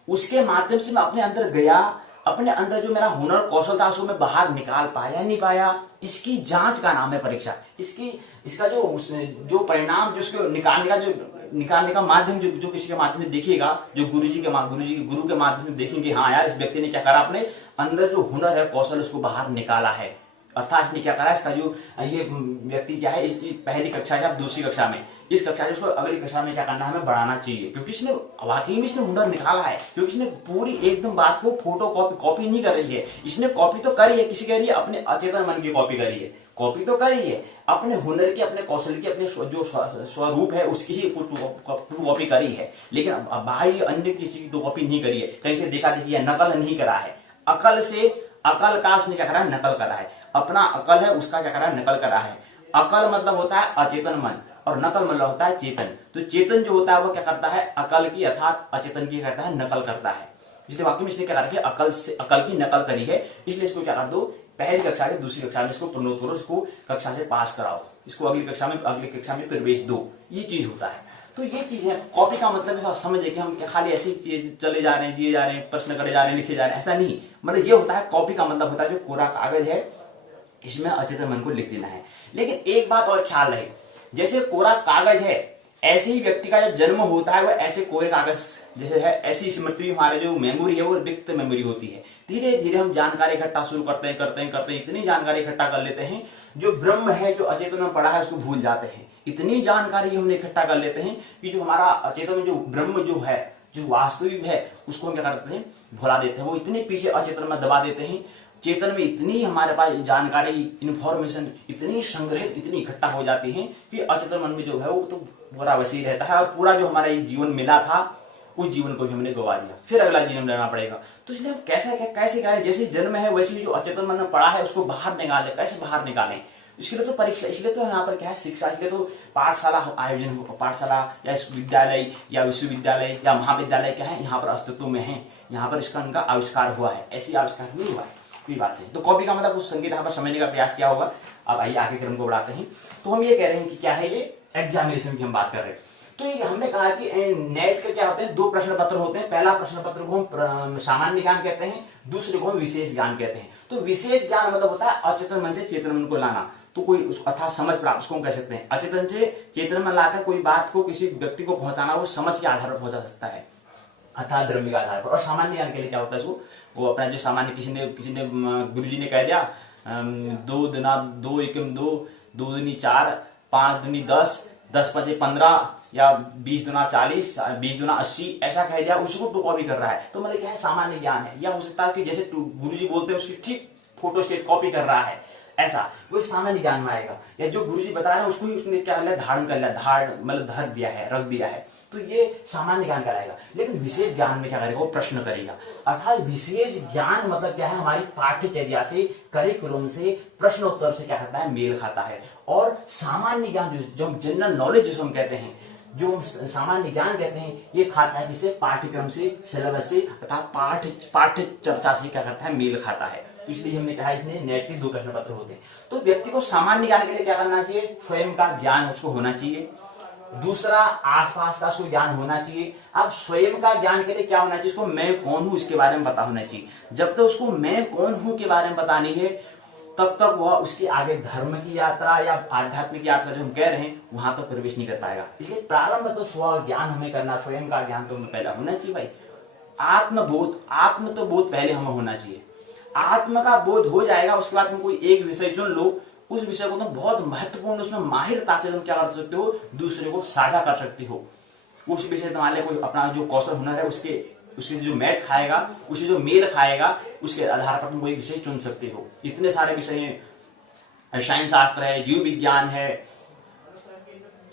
उसके माध्यम से मैं अपने अंदर गया, अपने अंदर जो मेरा हुनर कौशल था उसको मैं बाहर निकाल पाया नहीं पाया, इसकी जांच का नाम है परीक्षा। इसका जो परिणाम, जिसको निकालने का माध्यम जो किसी के माध्यम से देखिएगा, जो गुरु के माध्यम से देखेंगे, हाँ यार इस व्यक्ति ने क्या करा, अपने अंदर जो हुनर है, कौशल, उसको बाहर निकाला है। अर्थात इसने क्या करा, इसका जो ये व्यक्ति क्या है, इसकी पहली कक्षा या दूसरी कक्षा में, इस कक्षा से उसको अगली कक्षा में क्या करना है, हमें बढ़ाना चाहिए, क्योंकि इसने वाकई में इसने हुनर निकाला है। क्योंकि इसने पूरी एकदम बात को फोटो कॉपी नहीं कर रही है, इसने कॉपी तो करी है, किसी कह रही है, अपने अचेतन मन की कॉपी करी है, कॉपी तो करी है, अपने हुनर की, अपने कौशल की, अपने जो स्वरूप है उसकी ही कॉपी करी है, लेकिन बाहरी अन्य किसी की कॉपी नहीं करी है, कहीं से देखा देखी है, नकल नहीं करा है। अकल से, अकल का उसने क्या करा है, नकल करा है। अपना अकल है उसका क्या करा है, नकल करा है। अकल मतलब होता है अचेतन मन और नकल मतलब होता है चेतन। तो चेतन जो होता है वो क्या करता है, अकल की अर्थात अचेतन की करता है, नकल करता है। इसलिए वाक्य में इसने क्या करा है, अकल से, अकल की नकल करी है, इसलिए इसको क्या कर दो, पहली कक्षा से दूसरी कक्षा में इसको प्रोमोट करो, इसको कक्षा से पास कराओ, इसको अगली कक्षा में प्रवेश दो, ये चीज होता है। तो ये चीज है। कॉपी का मतलब समझे कि हम क्या खाली ऐसे ही चले जा रहे हैं, दिए जा रहे हैं, प्रश्न करे जा रहे हैं, लिखे जा रहे हैं, ऐसा नहीं। मतलब ये होता है, कॉपी का मतलब होता है जो कोरा कागज है इसमें अचेतन मन को लिख देना है। लेकिन एक बात और ख्याल रहे, जैसे कोरा कागज है ऐसे ही व्यक्ति का जब जन्म होता है वह ऐसे कोरे कागज जैसे है, ऐसी स्मृति भी हमारे जो मेमोरी है वो रिक्त मेमोरी होती है। धीरे धीरे हम जानकारी इकट्ठा शुरू करते हैं, इतनी जानकारी इकट्ठा कर लेते हैं जो ब्रह्म है, जो अचेतन में पड़ा है उसको भूल जाते हैं। इतनी जानकारी हमने इकट्ठा कर लेते हैं कि जो हमारा अचेतन में जो ब्रह्म जो है, जो वास्तविक है, उसको हम क्या करते हैं, भुला देते हैं। वो इतने पीछे अचेतन में दबा देते हैं। चेतन में इतनी हमारे पास जानकारी, इंफॉर्मेशन इतनी संग्रहित, इतनी इकट्ठा हो जाती है कि अचेतन मन में जो है वो तो पूरा वैसे रहता है, और पूरा जो हमारा जीवन मिला था उस जीवन को भी हमने गवा दिया, फिर अगला जीवन लेना पड़ेगा। तो इसलिए हम कैसे करें, जैसे जन्म है वैसे जो अचेतन मन में पड़ा है उसको बाहर निकालें। कैसे बाहर निकालें, इसके लिए तो परीक्षा, इसलिए तो यहाँ पर क्या है, शिक्षा, इसलिए तो पाठशाला आयोजन, पाठशाला या विद्यालय या विश्वविद्यालय या महाविद्यालय क्या है, यहाँ पर अस्तित्व में है, यहाँ पर इसका उनका आविष्कार हुआ है, ऐसी आविष्कार नहीं हुआ है। ये बात है। तो कॉपी का मतलब उस संगीत यहाँ पर समझने का प्रयास किया होगा। अब आइए आगे क्रम को बढ़ाते हैं। तो हम ये कह रहे हैं कि क्या है, ये एग्जामिनेशन की हम बात कर रहे हैं। तो ये हमने कहा कि नेट के क्या होते हैं, दो प्रश्न पत्र होते हैं। पहला प्रश्न पत्र को हम सामान्य ज्ञान कहते हैं, दूसरे को हम विशेष ज्ञान कहते हैं। तो विशेष ज्ञान मतलब होता है अचेतन मन से चेतन मन को लाना। तो कोई अर्थात समझ प्राप्त, उसको हम कह सकते हैं अचेतन से चेतन में लाकर कोई बात को किसी व्यक्ति को पहुंचाना, वो समझ के आधार पर पहुंचा सकता है, अर्थात ब्रह्म के आधार पर। और सामान्य ज्ञान के लिए क्या होता है, इसको वो अपना जो सामान्य किसी ने गुरुजी ने कह दिया 2 दुना 2 एकम 2, 2 दूनी 4, 5 दूनी 10, 10 5 15 या 20 दुना 40, 20 दुना 80, ऐसा कह दिया, उसको टू कॉपी कर रहा है। तो मतलब क्या है, सामान्य ज्ञान है। या हो सकता है कि जैसे गुरुजी बोलते हैं उसकी ठीक फोटो स्टेट कॉपी कर रहा है, ऐसा वो सामान्य ज्ञान में आएगा। या जो गुरुजी बता रहे हैं उसको ही उसने क्या लिया, धारण कर लिया, मतलब धर दिया है, रख दिया है, तो ये सामान्य ज्ञान कहलाएगा। लेकिन विशेष ज्ञान में क्या करेगा, वो प्रश्न करेगा। अर्थात विशेष ज्ञान मतलब क्या है, हमारी पाठ्यचर्या से, करिकुलम से, प्रश्न उत्तर से क्या करता है, मेल खाता है। और सामान्य ज्ञान जो हम जनरल नॉलेज जिसको हम कहते हैं, जो हम सामान्य ज्ञान कहते हैं, ये खाता है किससे, पाठ्यक्रम से, सिलेबस से, अर्थात पाठ्य चर्चा से क्या करता है, मेल खाता है। तो इसलिए हमने कहा इसमें नेट के 2 प्रश्न पत्र होते हैं। तो व्यक्ति को सामान्य ज्ञान के लिए क्या करना चाहिए, स्वयं का ज्ञान उसको होना चाहिए। दूसरा, आसपास का उसको ज्ञान होना चाहिए। अब स्वयं का ज्ञान के लिए क्या होना चाहिए, उसको मैं कौन हूं इसके बारे में पता होना चाहिए। जब तक उसको मैं कौन हूं के बारे में पता नहीं है, तब तक वह उसके आगे धर्म की यात्रा या आध्यात्मिक यात्रा जो हम कह रहे हैं वहां तक प्रवेश नहीं कर पाएगा। इसलिए प्रारंभ तो स्व ज्ञान हमें करना, स्वयं का ज्ञान तो हमें पहले होना चाहिए भाई। आत्मबोध, आत्म तो बोध पहले हमें होना चाहिए। आत्म का बोध हो जाएगा, उसके बाद में कोई एक विषय चुन लो, उस विषय को तुम बहुत महत्वपूर्ण, उसमें माहिरता से तुम क्या कर सकते हो, दूसरे को साझा कर सकते हो। उस विषय तुम्हारे कोई अपना जो कौशल हुनर है उससे जो मैच खाएगा, उससे जो मेल खाएगा, उसके आधार पर तुम कोई विषय चुन सकते हो। इतने सारे विषय हैं, साइंस शास्त्र है, जीव विज्ञान है,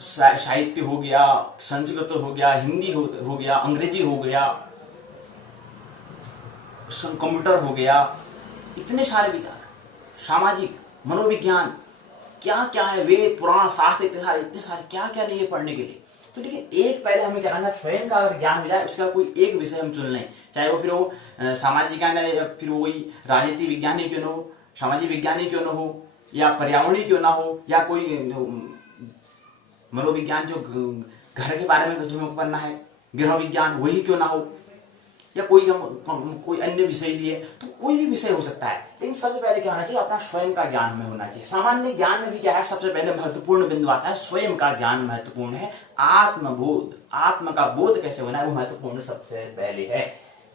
साहित्य हो गया, संस्कृत हो गया, हिंदी हो गया, अंग्रेजी हो गया, कंप्यूटर हो गया, इतने सारे विचार, सामाजिक, मनोविज्ञान, क्या क्या है, वेद पुराण शास्त्र, इतने सारे क्या क्या नहीं है पढ़ने के लिए। तो लेकिन एक पहले हमें क्या करना, स्वयं का अगर ज्ञान हो जाए, उसका कोई एक विषय हम चुन लें, चाहे वो फिर वो सामाजिक ज्ञान है, या फिर वो कोई राजनीति विज्ञान ही क्यों न हो, सामाजिक विज्ञान ही क्यों न हो, या पर्यावरण क्यों ना हो, या कोई मनोविज्ञान जो घर के बारे में जो पढ़ना है, गृह विज्ञान वही क्यों ना हो, या कोई अन्य विषय लिए, तो कोई भी विषय हो सकता है। लेकिन सबसे पहले क्या होना चाहिए, अपना स्वयं का ज्ञान हमें होना चाहिए। सामान्य ज्ञान में भी क्या है, सबसे पहले महत्वपूर्ण बिंदु आता है, स्वयं का ज्ञान महत्वपूर्ण है। आत्मबोध, आत्म का बोध कैसे होना है, वो महत्वपूर्ण सबसे पहले है।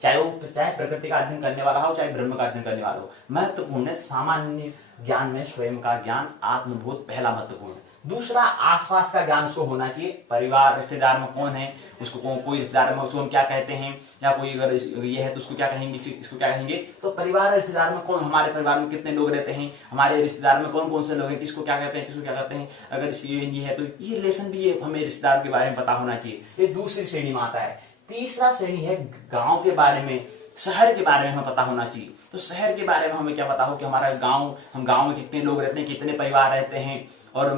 चाहे प्रकृति का अध्ययन करने वाला हो, चाहे ब्रह्म का अध्ययन करने वाला हो, महत्वपूर्ण है। सामान्य ज्ञान में स्वयं का ज्ञान, आत्मबोध पहला महत्वपूर्ण है। दूसरा, आसपास का ज्ञान उसको होना चाहिए। परिवार, रिश्तेदार में कौन है, उसको कोई रिश्तेदार में उसको हम क्या कहते हैं, या कोई अगर ये है तो उसको क्या कहेंगे, इसको क्या कहेंगे। तो परिवार, रिश्तेदार में कौन, हमारे परिवार में कितने लोग रहते हैं, हमारे रिश्तेदार में कौन कौन से लोग हैं, किसको क्या कहते हैं, किसको क्या कहते हैं। अगर ये है तो ये रिलेशन भी हमें रिश्तेदार के बारे में पता होना चाहिए। ये दूसरी श्रेणी में आता है। तीसरा श्रेणी है गांव के बारे में, शहर के बारे में हमें पता होना चाहिए। तो शहर के बारे में हमें क्या पता हो कि हमारा गांव, हम गांव में कितने लोग रहते हैं, कितने परिवार रहते हैं, और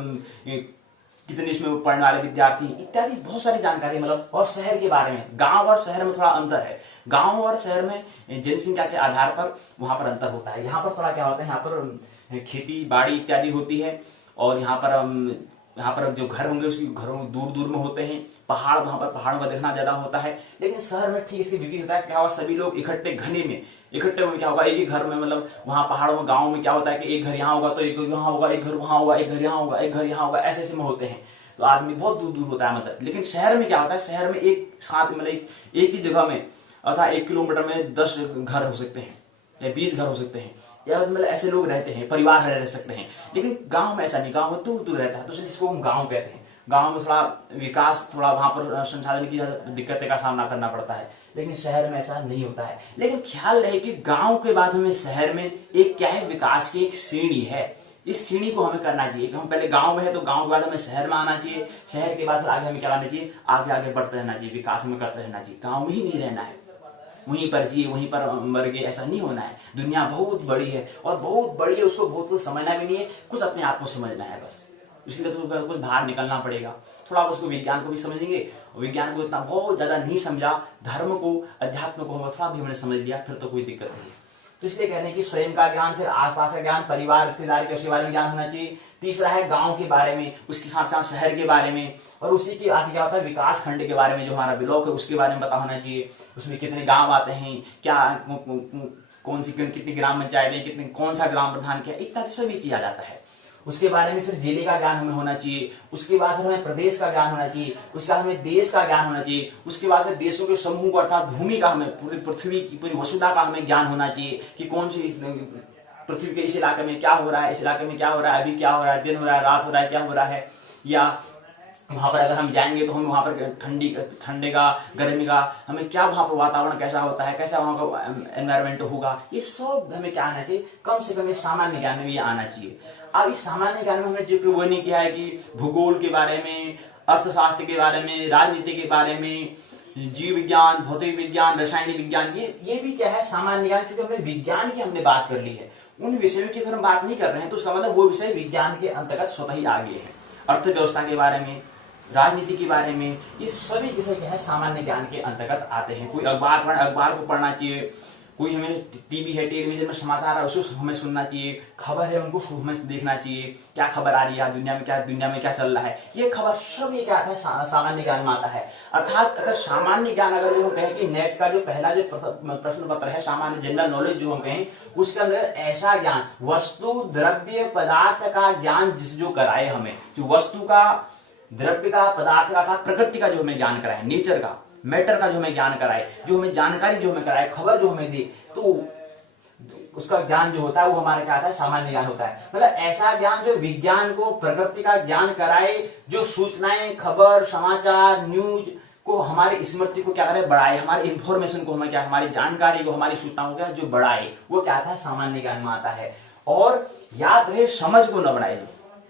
कितने इसमें पढ़ने वाले विद्यार्थी इत्यादि बहुत सारी जानकारी, मतलब। और शहर के बारे में, गांव और शहर में थोड़ा अंतर है। गांव और शहर में जनसंख्या के आधार पर वहां पर अंतर होता है। यहाँ पर थोड़ा क्या होता है, यहाँ पर खेती बाड़ी इत्यादि होती है, और यहाँ पर जो घर होंगे उसकी घरों दूर दूर में होते हैं, पहाड़, वहां पर पहाड़ों का देखना ज्यादा होता है। लेकिन शहर में ठीक इसके विपरीत होता है। क्या होगा, सभी लोग इकट्ठे में क्या होगा, एक ही घर में, मतलब वहां पहाड़ों में, गाँव में क्या होता है कि एक घर यहाँ होगा तो एक घर यहाँ होगा, एक घर वहां होगा, एक घर यहाँ होगा, एक घर यहाँ होगा, ऐसे में होते हैं। तो आदमी बहुत दूर दूर होता है, मतलब। लेकिन शहर में क्या होता है, शहर में एक साथ, मतलब एक ही जगह में, अर्थात 1 किलोमीटर में 10 घर हो सकते हैं या 20 घर हो सकते हैं, या मतलब ऐसे लोग रहते हैं, परिवार रह सकते हैं। लेकिन गांव में ऐसा नहीं, गांव में दूर दूर रहता है, तो जिसको हम गांव कहते हैं। गांव में थोड़ा विकास, थोड़ा वहां पर संसाधन की दिक्कतें का सामना करना पड़ता है, लेकिन शहर में ऐसा नहीं होता है। लेकिन ख्याल रहे कि गांव के बाद हमें शहर में एक क्या है, विकास की एक श्रेणी है। इस श्रेणी को हमें करना चाहिए कि हम पहले गांव में है तो गांव के बाद हमें शहर में आना चाहिए, शहर के बाद फिर आगे हमें क्या करना चाहिए, आगे आगे बढ़ते रहना चाहिए, विकास में करते रहना चाहिए। गांव में ही नहीं रहना है, वहीं पर जिए वहीं पर मर गए, ऐसा नहीं होना है। दुनिया बहुत बड़ी है, और बहुत बड़ी है, उसको बहुत कुछ समझना भी नहीं है, कुछ अपने आप को समझना है बस। उसके लिए तो कुछ बाहर निकलना पड़ेगा। थोड़ा उसको विज्ञान को भी समझेंगे, विज्ञान को इतना बहुत ज्यादा नहीं समझा, धर्म को, अध्यात्म को थोड़ा भी हमने समझ लिया, फिर तो कोई दिक्कत नहीं है। तो इसलिए कह रहे हैं कि स्वयं का ज्ञान, फिर आसपास का ज्ञान, परिवार रिश्तेदार के बारे में ज्ञान होना चाहिए। तीसरा है गांव के बारे में, उसके साथ साथ शहर के बारे में, और उसी के आगे क्या होता है, विकास खंड के बारे में, जो हमारा ब्लॉक है उसके बारे में पता होना चाहिए। उसमें कितने गांव आते हैं, क्या कौन सी कितनी ग्राम पंचायतें, कितने कौन सा ग्राम प्रधान क्या, इत्यादि सभी चीज आ जाता है। उसके बारे में फिर जिले का ज्ञान हमें होना चाहिए, उसके बाद हमें प्रदेश का ज्ञान होना चाहिए, उसके बाद हमें देश का ज्ञान होना चाहिए, उसके बाद में देशों के समूह को, अर्थात भूमि का, हमें पूरी पृथ्वी की पूरी वसुधा का हमें ज्ञान होना चाहिए कि कौन सी पृथ्वी के इस इलाके में क्या हो रहा है, इस इलाके में क्या हो रहा है, अभी क्या हो रहा है, दिन हो रहा है, रात हो रहा है, क्या हो रहा है। या वहां पर अगर हम जाएंगे तो हमें वहां पर ठंडे का, गर्मी का, हमें क्या वहां पर वातावरण कैसा होता है, कैसा वहां का एनवायरमेंट होगा, ये सब हमें क्या आना चाहिए, कम से कम सामान्य ज्ञान में ये आना चाहिए। अब इस सामान्य ज्ञान में हमने जिक्र वो नहीं किया है कि भूगोल के बारे में, अर्थशास्त्र के बारे में, राजनीति के बारे में, जीव विज्ञान, भौतिक विज्ञान, रासायनिक विज्ञान, ये भी क्या है, सामान्य ज्ञान। क्योंकि हमने विज्ञान की हमने बात कर ली है, उन विषयों की अगर हम बात नहीं कर रहे हैं तो उसका मतलब वो विषय विज्ञान के अंतर्गत स्वतः ही आ गए हैं। अर्थव्यवस्था के बारे में, राजनीति के बारे में, ये सभी विषय क्या है, सामान्य ज्ञान के अंतर्गत आते हैं। कोई अखबार को पढ़ना चाहिए, कोई हमें टीवी है, टेलीविजन में समाचार है उसको हमें सुनना चाहिए, खबर है उनको हमें देखना चाहिए, क्या खबर आ रही है दुनिया में क्या चल रहा है, ये खबर सब ये क्या है, सामान्य ज्ञान में आता है। अर्थात अगर सामान्य ज्ञान, अगर हम कहें कि नेट का जो पहला जो प्रश्न पत्र है, सामान्य जनरल नॉलेज जो हम कहें, उसके अंदर ऐसा ज्ञान, वस्तु द्रव्य पदार्थ का ज्ञान जो कराए हमें, जो वस्तु का, द्रव्य का, पदार्थ का, प्रकृति का जो हमें ज्ञान कराए, नेचर का, मैटर का जो हमें ज्ञान कराए, जो हमें जानकारी जो हमें कराए, खबर जो हमें दे, तो उसका ज्ञान जो होता है वो हमारा क्या होता है, सामान्य ज्ञान होता है। मतलब ऐसा ज्ञान जो विज्ञान को, प्रकृति का ज्ञान कराए, जो सूचनाएं, खबर, समाचार, न्यूज को, हमारी स्मृति को क्या करे, बढ़ाए, हमारी इंफॉर्मेशन को हमें क्या, हमारी जानकारी को, हमारी सूचनाओं को क्या जो बढ़ाए, वो क्या आता है, सामान्य ज्ञान में आता है। और याद रहे, समझ को न बढ़ाए।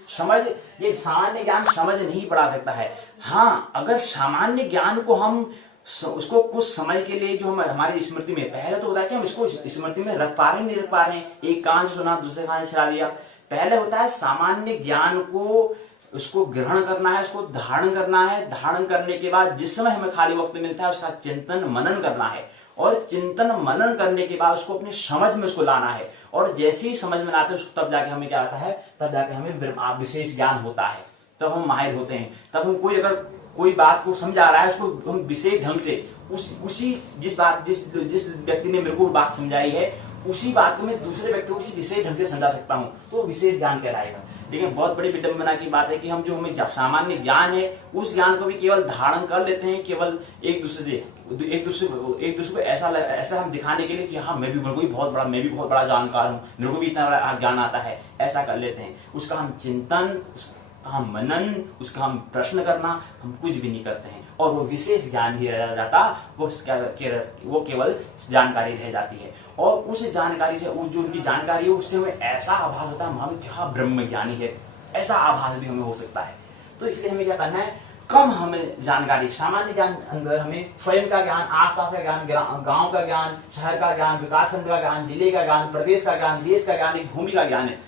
समझ, ये सामान्य ज्ञान समझ नहीं बढ़ा सकता है। हाँ, अगर सामान्य ज्ञान को हम उसको कुछ समय के लिए जो हम हमारी स्मृति में, पहले तो होता है कि हम इसको स्मृति में रख पा रहे हैं, नहीं रख पा रहे हैं, एक कान से सुना दूसरे कान से चला दिया। पहले होता है सामान्य ज्ञान को, उसको ग्रहण करना है, उसको धारण करना है, धारण करने के बाद जिस समय हमें खाली वक्त मिलता है उसका चिंतन मनन करना है, और चिंतन मनन करने के बाद उसको अपनी समझ में उसको लाना है, और जैसे ही समझ में लाते हैं उसको, तब जाके हमें क्या आता है, तब जाके हमें विशेष ज्ञान होता है, तब हम माहिर होते हैं। तब हम अगर कोई बात को समझा रहा है, उसको हम विशेष ढंग से उसी जिस व्यक्ति ने मेरे को बात समझाई है, उसी बात को मैं दूसरे व्यक्ति को किसी विशेष ढंग से समझा सकता हूँ, तो विशेष ज्ञान कहलाएगा। लेकिन बहुत बड़ी विडंबना की बात है कि हम जो हमें सामान्य ज्ञान है, उस ज्ञान को भी केवल धारण कर लेते हैं, केवल एक दूसरे को ऐसा हम दिखाने के लिए कि हाँ मैं भी बहुत बड़ा जानकार हूँ, मेरे को भी इतना बड़ा ज्ञान आता है, ऐसा कर लेते हैं। उसका हम चिंतन, उसका हम मनन, उसका हम प्रश्न करना, हम कुछ भी नहीं करते हैं, और वो विशेष ज्ञान ही रह जाता, वो केवल जानकारी रह जाती है। और उस जानकारी से, जो उनकी जानकारी है, उससे हमें ऐसा आभास होता है, हमें क्या ब्रह्म ज्ञानी है, ऐसा आभास भी हमें हो सकता है। तो इसलिए हमें क्या करना है, कम हमें जानकारी, सामान्य ज्ञान अंदर हमें स्वयं का ज्ञान, आसपास का ज्ञान, गांव का ज्ञान, शहर का ज्ञान, विकासखंड का ज्ञान, जिले का ज्ञान, प्रदेश का ज्ञान, देश का ज्ञान, एक भूमि का ज्ञान है।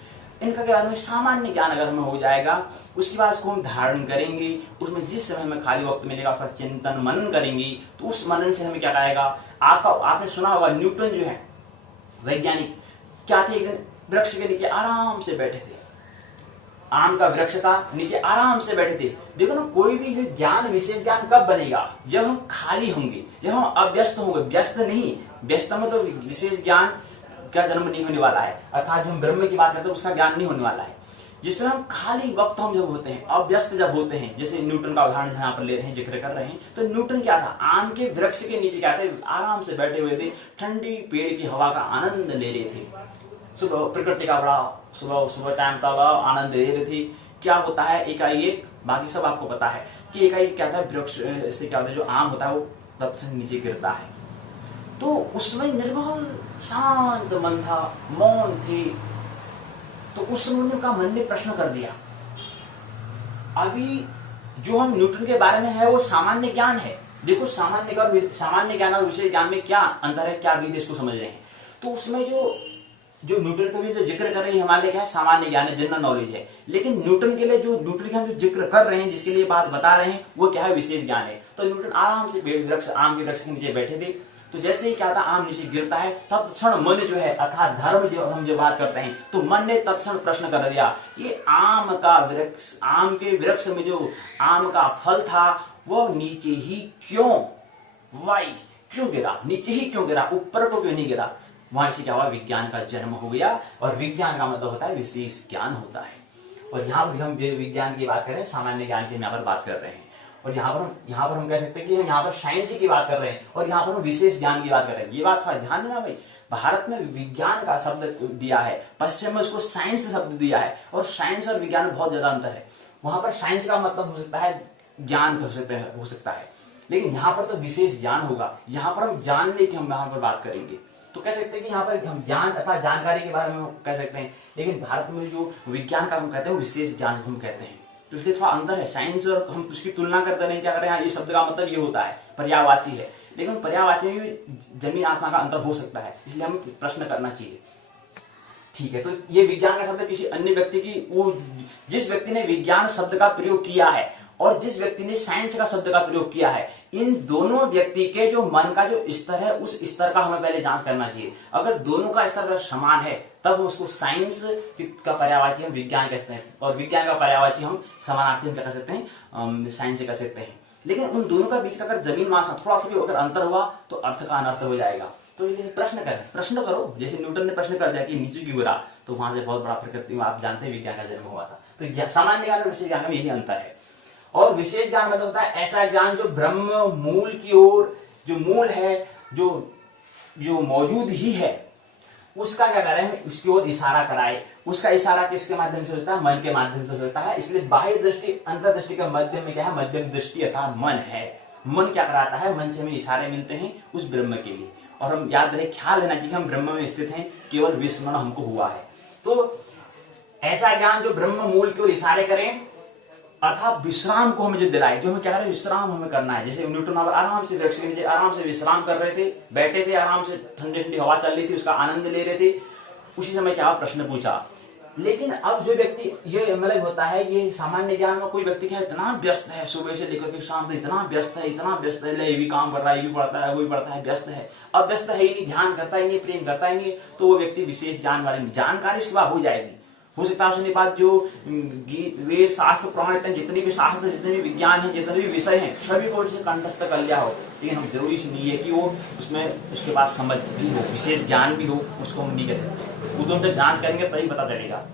इनका ज्ञान में सामान्य ज्ञान अगर हमें हो जाएगा, उसके बाद उसको हम धारण करेंगे, उसमें जिस समय हमें खाली वक्त मिलेगा उसका चिंतन मनन करेंगे, तो उस मनन से हमें क्या आएगा। आपने सुना होगा न्यूटन जो है वैज्ञानिक, क्या थे, एक दिन वृक्ष के नीचे आराम से बैठे थे, आम का वृक्ष था, नीचे आराम से बैठे थे। देखो ना, कोई भी जो ज्ञान, विशेष ज्ञान कब बनेगा, जब हम खाली होंगे, जब हम अव्यस्त होंगे। व्यस्त नहीं, व्यस्त में तो विशेष ज्ञान का जन्म नहीं होने वाला है, अर्थात जो हम ब्रह्म की बात करते हैं उसका ज्ञान नहीं होने वाला है। जिसमें हम खाली वक्त हम जब होते हैं, अव्यस्त जब होते हैं, जैसे न्यूटन का उदाहरण यहाँ पर ले रहे हैं, जिक्र कर रहे हैं, तो न्यूटन क्या था, आम के वृक्ष के नीचे क्या थे, आराम से बैठे हुए थे, ठंडी पेड़ की हवा का आनंद ले रहे थे। सुबह प्रकृति का बड़ा सुबह टाइम था, बड़ा आनंद ले रहे थे। क्या होता है एकाएक, बाकी सब आपको पता है कि एकाएक क्या था, वृक्ष से क्या होता है, जो आम होता है वो तब से नीचे गिरता है। तो उसमें निर्मल शांत मन था, मौन थे। तो उस समय उनका मन ने प्रश्न कर दिया, अभी जो हम न्यूटन के बारे में है वो सामान्य ज्ञान है। देखो सामान्य ज्ञान और विशेष ज्ञान में क्या अंतर है, क्या भेद है, इसको समझ रहे हैं। तो उसमें जो न्यूटन का भी जो जिक्र कर रहे हैं हमारे लिए क्या है, सामान्य ज्ञान है, जनरल नॉलेज है। लेकिन न्यूटन के लिए जो न्यूटन का हम जो जिक्र कर रहे हैं, जिसके लिए बात बता रहे हैं, वो क्या है, विशेष ज्ञान है। तो न्यूटन आराम से वृक्ष, आम के वृक्ष के नीचे बैठे थे। तो जैसे ही क्या था, आम नीचे गिरता है, तत्क्षण मन जो है, अर्थात धर्म जो हम जो बात करते हैं, तो मन ने तत्क्षण प्रश्न कर दिया, ये आम का वृक्ष, आम के वृक्ष में जो आम का फल था वो नीचे ही क्यों, वाई क्यों गिरा, नीचे ही क्यों गिरा, ऊपर को क्यों नहीं गिरा। वहां से क्या हुआ, विज्ञान का जन्म हो गया। और विज्ञान का मतलब होता है विशेष ज्ञान होता है। और यहाँ पर हम विज्ञान की बात कर रहे हैं, सामान्य ज्ञान की यहाँ पर बात कर रहे हैं। और यहाँ पर हम कह सकते हैं कि हम यहाँ पर साइंस की बात कर रहे हैं, और यहाँ पर हम विशेष ज्ञान की बात कर रहे हैं। ये बात थोड़ा ध्यान देना भाई, भारत में विज्ञान का शब्द दिया है, पश्चिम में उसको साइंस शब्द दिया है, और साइंस और विज्ञान में बहुत ज्यादा अंतर है। वहां पर साइंस का मतलब हो सकता है ज्ञान हो सकता है, लेकिन यहाँ पर तो विशेष ज्ञान होगा। यहाँ पर हम जानने की हम यहाँ पर बात करेंगे, तो कह सकते हैं कि यहाँ पर हम ज्ञान अर्थात जानकारी के बारे में कह सकते हैं। लेकिन भारत में जो विज्ञान का हम कहते हैं विशेष ज्ञान हम कहते हैं। तो इसलिए थोड़ा अंतर है, साइंस और हम उसकी तुलना करते नहीं, क्या करें, हाँ ये शब्द का मतलब ये होता है, पर्यायवाची है। लेकिन पर्यायवाची में भी जमीन आसमान का अंतर हो सकता है, इसलिए हमें प्रश्न करना चाहिए। ठीक है, तो ये विज्ञान का शब्द किसी अन्य व्यक्ति की, वो जिस व्यक्ति ने विज्ञान शब्द का प्रयोग किया है और जिस व्यक्ति ने साइंस का शब्द का प्रयोग किया है, इन दोनों व्यक्ति के जो मन का जो स्तर है, उस स्तर का हमें पहले जांच करना चाहिए। अगर दोनों का स्तर अगर समान है, तब उसको साइंस का पर्यायवाची हम विज्ञान कहते हैं, और विज्ञान का पर्यायवाची हम समानार्थी हम क्या कर सकते हैं, साइंस से कर सकते हैं। लेकिन उन दोनों का बीच का अगर जमीन आसमान थोड़ा सा भी अगर अंतर हुआ, तो अर्थ का अनर्थ हो जाएगा। तो ये प्रश्न करो, जैसे न्यूटन ने प्रश्न कर दिया कि नीचे क्यों गिरा, तो वहां से बहुत बड़ा प्रकृति में आप जानते हैं विज्ञान का जन्म हुआ था। तो सामान्य ज्ञान और विशेष ज्ञान में यही अंतर है। और विशेष ज्ञान मतलब होता है ऐसा ज्ञान जो ब्रह्म मूल की ओर, जो मूल है, जो मौजूद ही है, उसका क्या करें, उसकी ओर इशारा कराए। उसका इशारा किसके माध्यम से होता है, मन के माध्यम से होता है। इसलिए बाह्य दृष्टि अंतर्दृष्टि का माध्यम में क्या है, मध्यम दृष्टि अर्थात मन है। मन क्या कराता है, मन से हमें इशारे मिलते हैं उस ब्रह्म के लिए। और हम याद रहे, ख्याल लेना चाहिए कि हम ब्रह्म में स्थित हैं, केवल विस्मरण हमको हुआ है। तो ऐसा ज्ञान जो ब्रह्म मूल की ओर इशारे करें, अर्थात विश्राम को हमें जो दिलाए, जो हमें क्या करें, विश्राम हमें करना है। जैसे न्यूटन आराम से वृक्ष के नीचे आराम से विश्राम कर रहे थे, बैठे थे, आराम से ठंडी ठंडी हवा चल रही थी, उसका आनंद ले रहे थे। उसी समय क्या प्रश्न पूछा। लेकिन अब जो व्यक्ति ये मतलब होता है, ये सामान्य ज्ञान में कोई व्यक्ति क्या इतना व्यस्त है, सुबह से लेकर के शाम तक इतना व्यस्त है, ये भी काम कर रहा है, ये भी पढ़ता है, वो भी पढ़ता है, व्यस्त है। अब व्यस्त है ही नहीं, ध्यान करता ही नहीं, प्रेम करता ही नहीं, तो वो व्यक्ति विशेष ज्ञान वाले जानकारी उसके बाद हो जाएगी। हो सकता है उसके बाद जो गीत, वेद, शास्त्र, पुराण, जितने भी शास्त्र, जितने भी विज्ञान है, जितने भी विषय हैं, सभी को उसे कंठस्थ कर लिया हो। लेकिन हम जरूरी नहीं है कि वो उसमें उसके पास समझ भी हो, विशेष ज्ञान भी हो, उसको हम नहीं कह सकते। वो तो हम जब जांच करेंगे तभी पता चलेगा।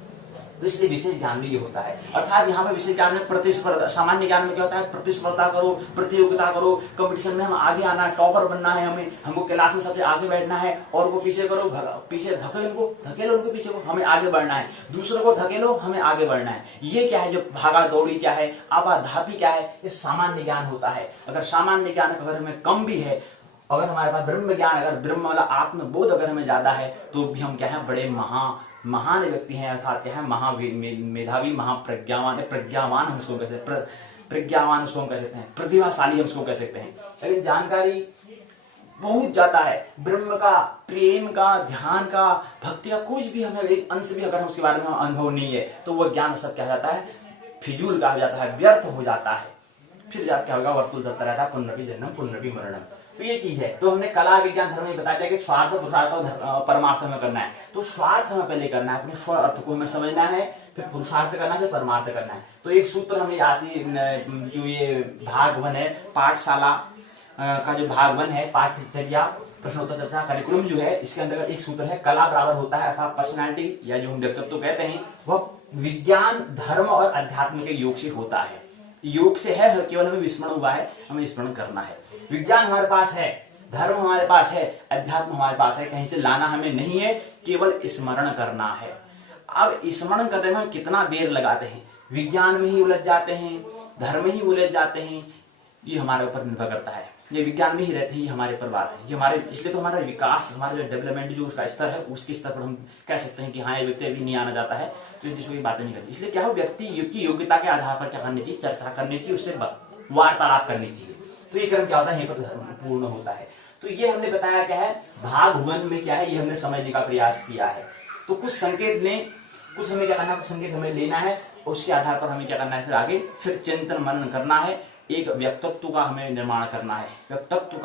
तो इसलिए विशेष ज्ञान में ये होता है। अर्थात यहाँ पे विशेष ज्ञान में प्रतिस्पर्धा, सामान्य ज्ञान में क्या होता है, प्रतिस्पर्धा करो, प्रतियोगिता करो, कंपटीशन में हम आगे आना है, टॉपर बनना है, हमको क्लास में सबसे आगे बैठना है, और वो पीछे करो, पीछे धकेलो उनको पीछे को, हमें आगे बढ़ना है, दूसरों को धकेलो, हमें आगे बढ़ना है। ये क्या है, जो भागा दौड़ी क्या है, आपाधापी क्या है, ये सामान्य ज्ञान होता है। अगर सामान्य ज्ञान अगर हमें कम भी है, अगर हमारे पास ब्रह्म ज्ञान, अगर ब्रह्म वाला आत्मबोध अगर हमें ज्यादा है, तो भी हम क्या है, बड़े महान व्यक्ति हैं, अर्थात क्या है, मेधावी, महाप्रज्ञावान, प्रज्ञावान हम उसको कैसे प्रज्ञावान उसको हम कह सकते हैं, प्रतिभाशाली हम उसको कह सकते हैं। लेकिन जानकारी बहुत ज्यादा है, ब्रह्म का, प्रेम का, ध्यान का, भक्ति का कुछ भी हमें एक अंश भी अगर हम उसके बारे में अनुभव नहीं है तो वो ज्ञान सब क्या जाता है, फिजूल का हो जाता है, व्यर्थ हो जाता है। फिर जब क्या होगा, वर्तुल चलता रहता है, पुनरपि जन्म पुनरपि मरणम। तो ये चीज है। तो हमने कला विज्ञान धर्म में बताया था कि स्वार्थ पुरुषार्थ और परमार्थ हमें करना है। तो स्वार्थ हमें पहले करना है, अपने स्व अर्थ को हमें समझना है, फिर पुरुषार्थ करना है, फिर परमार्थ करना है। तो एक सूत्र हमें आज जो ये भाग 1 है, पाठशाला का जो भाग 1 है, पाठ्यचर्या प्रश्नोत्तर चर्चा करिकुलम जो है, इसके अंदर एक सूत्र है, कला बराबर होता है अर्थात पर्सनालिटी या जो हम व्यक्तित्व कहते हैं, वह विज्ञान, धर्म और अध्यात्म के योग से होता है। योग से है, केवल हमें विस्मरण हुआ है, हमें स्मरण करना है। विज्ञान हमारे पास है, धर्म हमारे पास है, अध्यात्म हमारे पास है, कहीं से लाना हमें नहीं है, केवल स्मरण करना है। अब स्मरण करने में हम कितना देर लगाते हैं, विज्ञान में ही उलझ जाते हैं, धर्म में ही उलझ जाते हैं, ये हमारे ऊपर निर्भर करता है। ये विज्ञान में ही रहते ही हमारे पर बात है, ये हमारे, इसलिए तो हमारा विकास, हमारा जो डेवलपमेंट जो उसका स्तर है, उसके स्तर पर हम कह सकते हैं कि हाँ ये व्यक्ति अभी नहीं आना चाहता है, तो जिसको ये बातें नहीं करनी। इसलिए क्या हो, व्यक्ति की योग्यता के आधार पर क्या करनी चाहिए, चर्चा करनी चाहिए, उससे वार्तालाप करनी चाहिए। तो ये क्रम क्या होता है, यहीं पर पूर्ण होता है। तो ये हमने बताया क्या है, भाग 1 में क्या है, ये हमने समझने का प्रयास किया है। तो कुछ संकेत लें, कुछ हमें क्या करना है, कुछ संकेत हमें लेना है, उसके आधार पर हमें क्या करना है, फिर आगे फिर चिंतन मनन करना है, एक व्यक्तित्व का हमें निर्माण करना है। व्यक्तित्व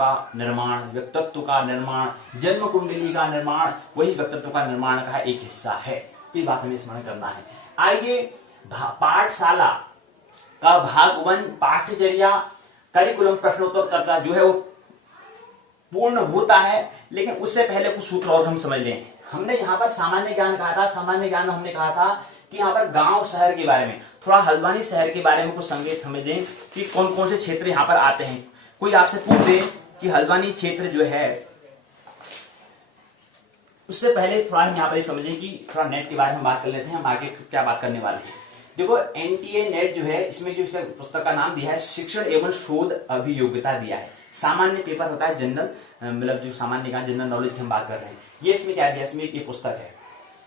का निर्माण, जन्म कुंडली का निर्माण, वही व्यक्तित्व का निर्माण का एक हिस्सा है। ये बात हमें स्मरण करना है। आइए पाठशाला का भाग 1 पाठ्यचर्या करिकुलम प्रश्नोत्तर चर्चा जो है वो पूर्ण होता है, लेकिन उससे पहले कुछ सूत्र और हम समझ लें। हमने यहाँ पर सामान्य ज्ञान कहा था, सामान्य ज्ञान में हमने कहा था कि यहाँ पर गांव शहर के बारे में, थोड़ा हल्द्वानी शहर के बारे में कुछ संकेत हमें दें कि कौन कौन से क्षेत्र यहाँ पर आते हैं। कोई आपसे पूछ दे कि हल्द्वानी क्षेत्र जो है, उससे पहले थोड़ा हम यहाँ पर समझें कि थोड़ा नेट के बारे में बात कर लेते हैं, हम आगे क्या बात करने वाले हैं। देखो एनटीए नेट जो है, इसमें जो इसका पुस्तक का नाम दिया है, शिक्षण एवं शोध अभियोग्यता दिया है। सामान्य पेपर होता है, जनरल, मतलब जो सामान्य ज्ञान, जनरल नॉलेज की हम बात कर रहे हैं। ये इसमें क्या दिया, इसमें ये पुस्तक है,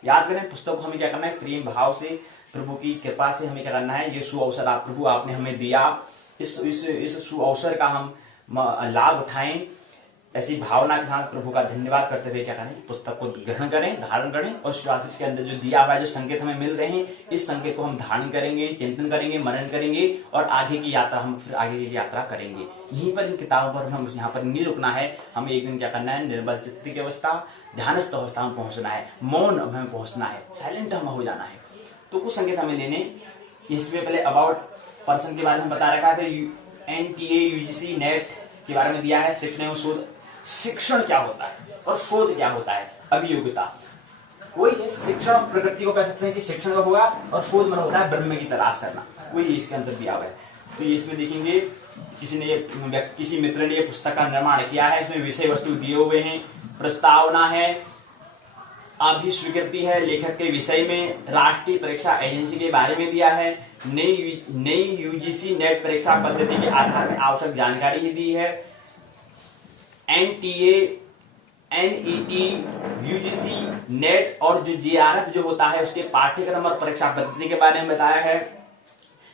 याद करें। पुस्तक को हमें क्या करना है, प्रेम भाव से, प्रभु की कृपा से हमें क्या करना है, ये सुअवसर आप प्रभु आपने हमें दिया, इस सुअवसर का हम लाभ उठाएं, ऐसी भावना के साथ प्रभु का धन्यवाद करते हुए क्या करें, पुस्तक को ग्रहण करें, धारण करें, और उसके बाद इसके अंदर जो दिया हुआ है, जो संकेत हमें मिल रहे हैं, इस संकेत को हम धारण करेंगे, चिंतन करेंगे, मनन करेंगे, और आगे की यात्रा हम फिर आगे की यात्रा करेंगे। यहीं पर इन किताबों पर हम यहाँ पर नहीं रुकना है, हमें एक दिन क्या करना है, निर्बल चित्त की अवस्था, ध्यानस्थ अवस्था में पहुंचना है, मौन हमें पहुंचना है, साइलेंट हम हो जाना है। तो कुछ संकेत हमें लेने, इसमें पहले अबाउट पर्सन के बारे में बता रखा है, फिर एनटीए यूजीसी नेट के बारे में दिया है, शिक्षण एवं शोध, शिक्षण क्या होता है और शोध क्या होता है, अभियोग्यता। वही है, शिक्षण प्रकृति को कह सकते हैं कि शिक्षण का होगा, और शोध मतलब होता है ब्रह्म की तलाश करना, वही इसके अंदर दिया हुआ है। तो ये इसमें देखेंगे, किसी मित्र ने ये पुस्तक का निर्माण किया है, इसमें विषय वस्तु दिए हुए हैं, प्रस्तावना है, अभिस्वीकृति है लेखक के विषय में, राष्ट्रीय परीक्षा एजेंसी के बारे में दिया है, नई यूजीसी नेट परीक्षा पद्धति के आधार पर आवश्यक जानकारी दी है, एनटीए, एनईटी, यूजीसी नेट और जो जेआरएफ जो होता है उसके पाठ्यक्रम और परीक्षा पद्धति के बारे में बताया है।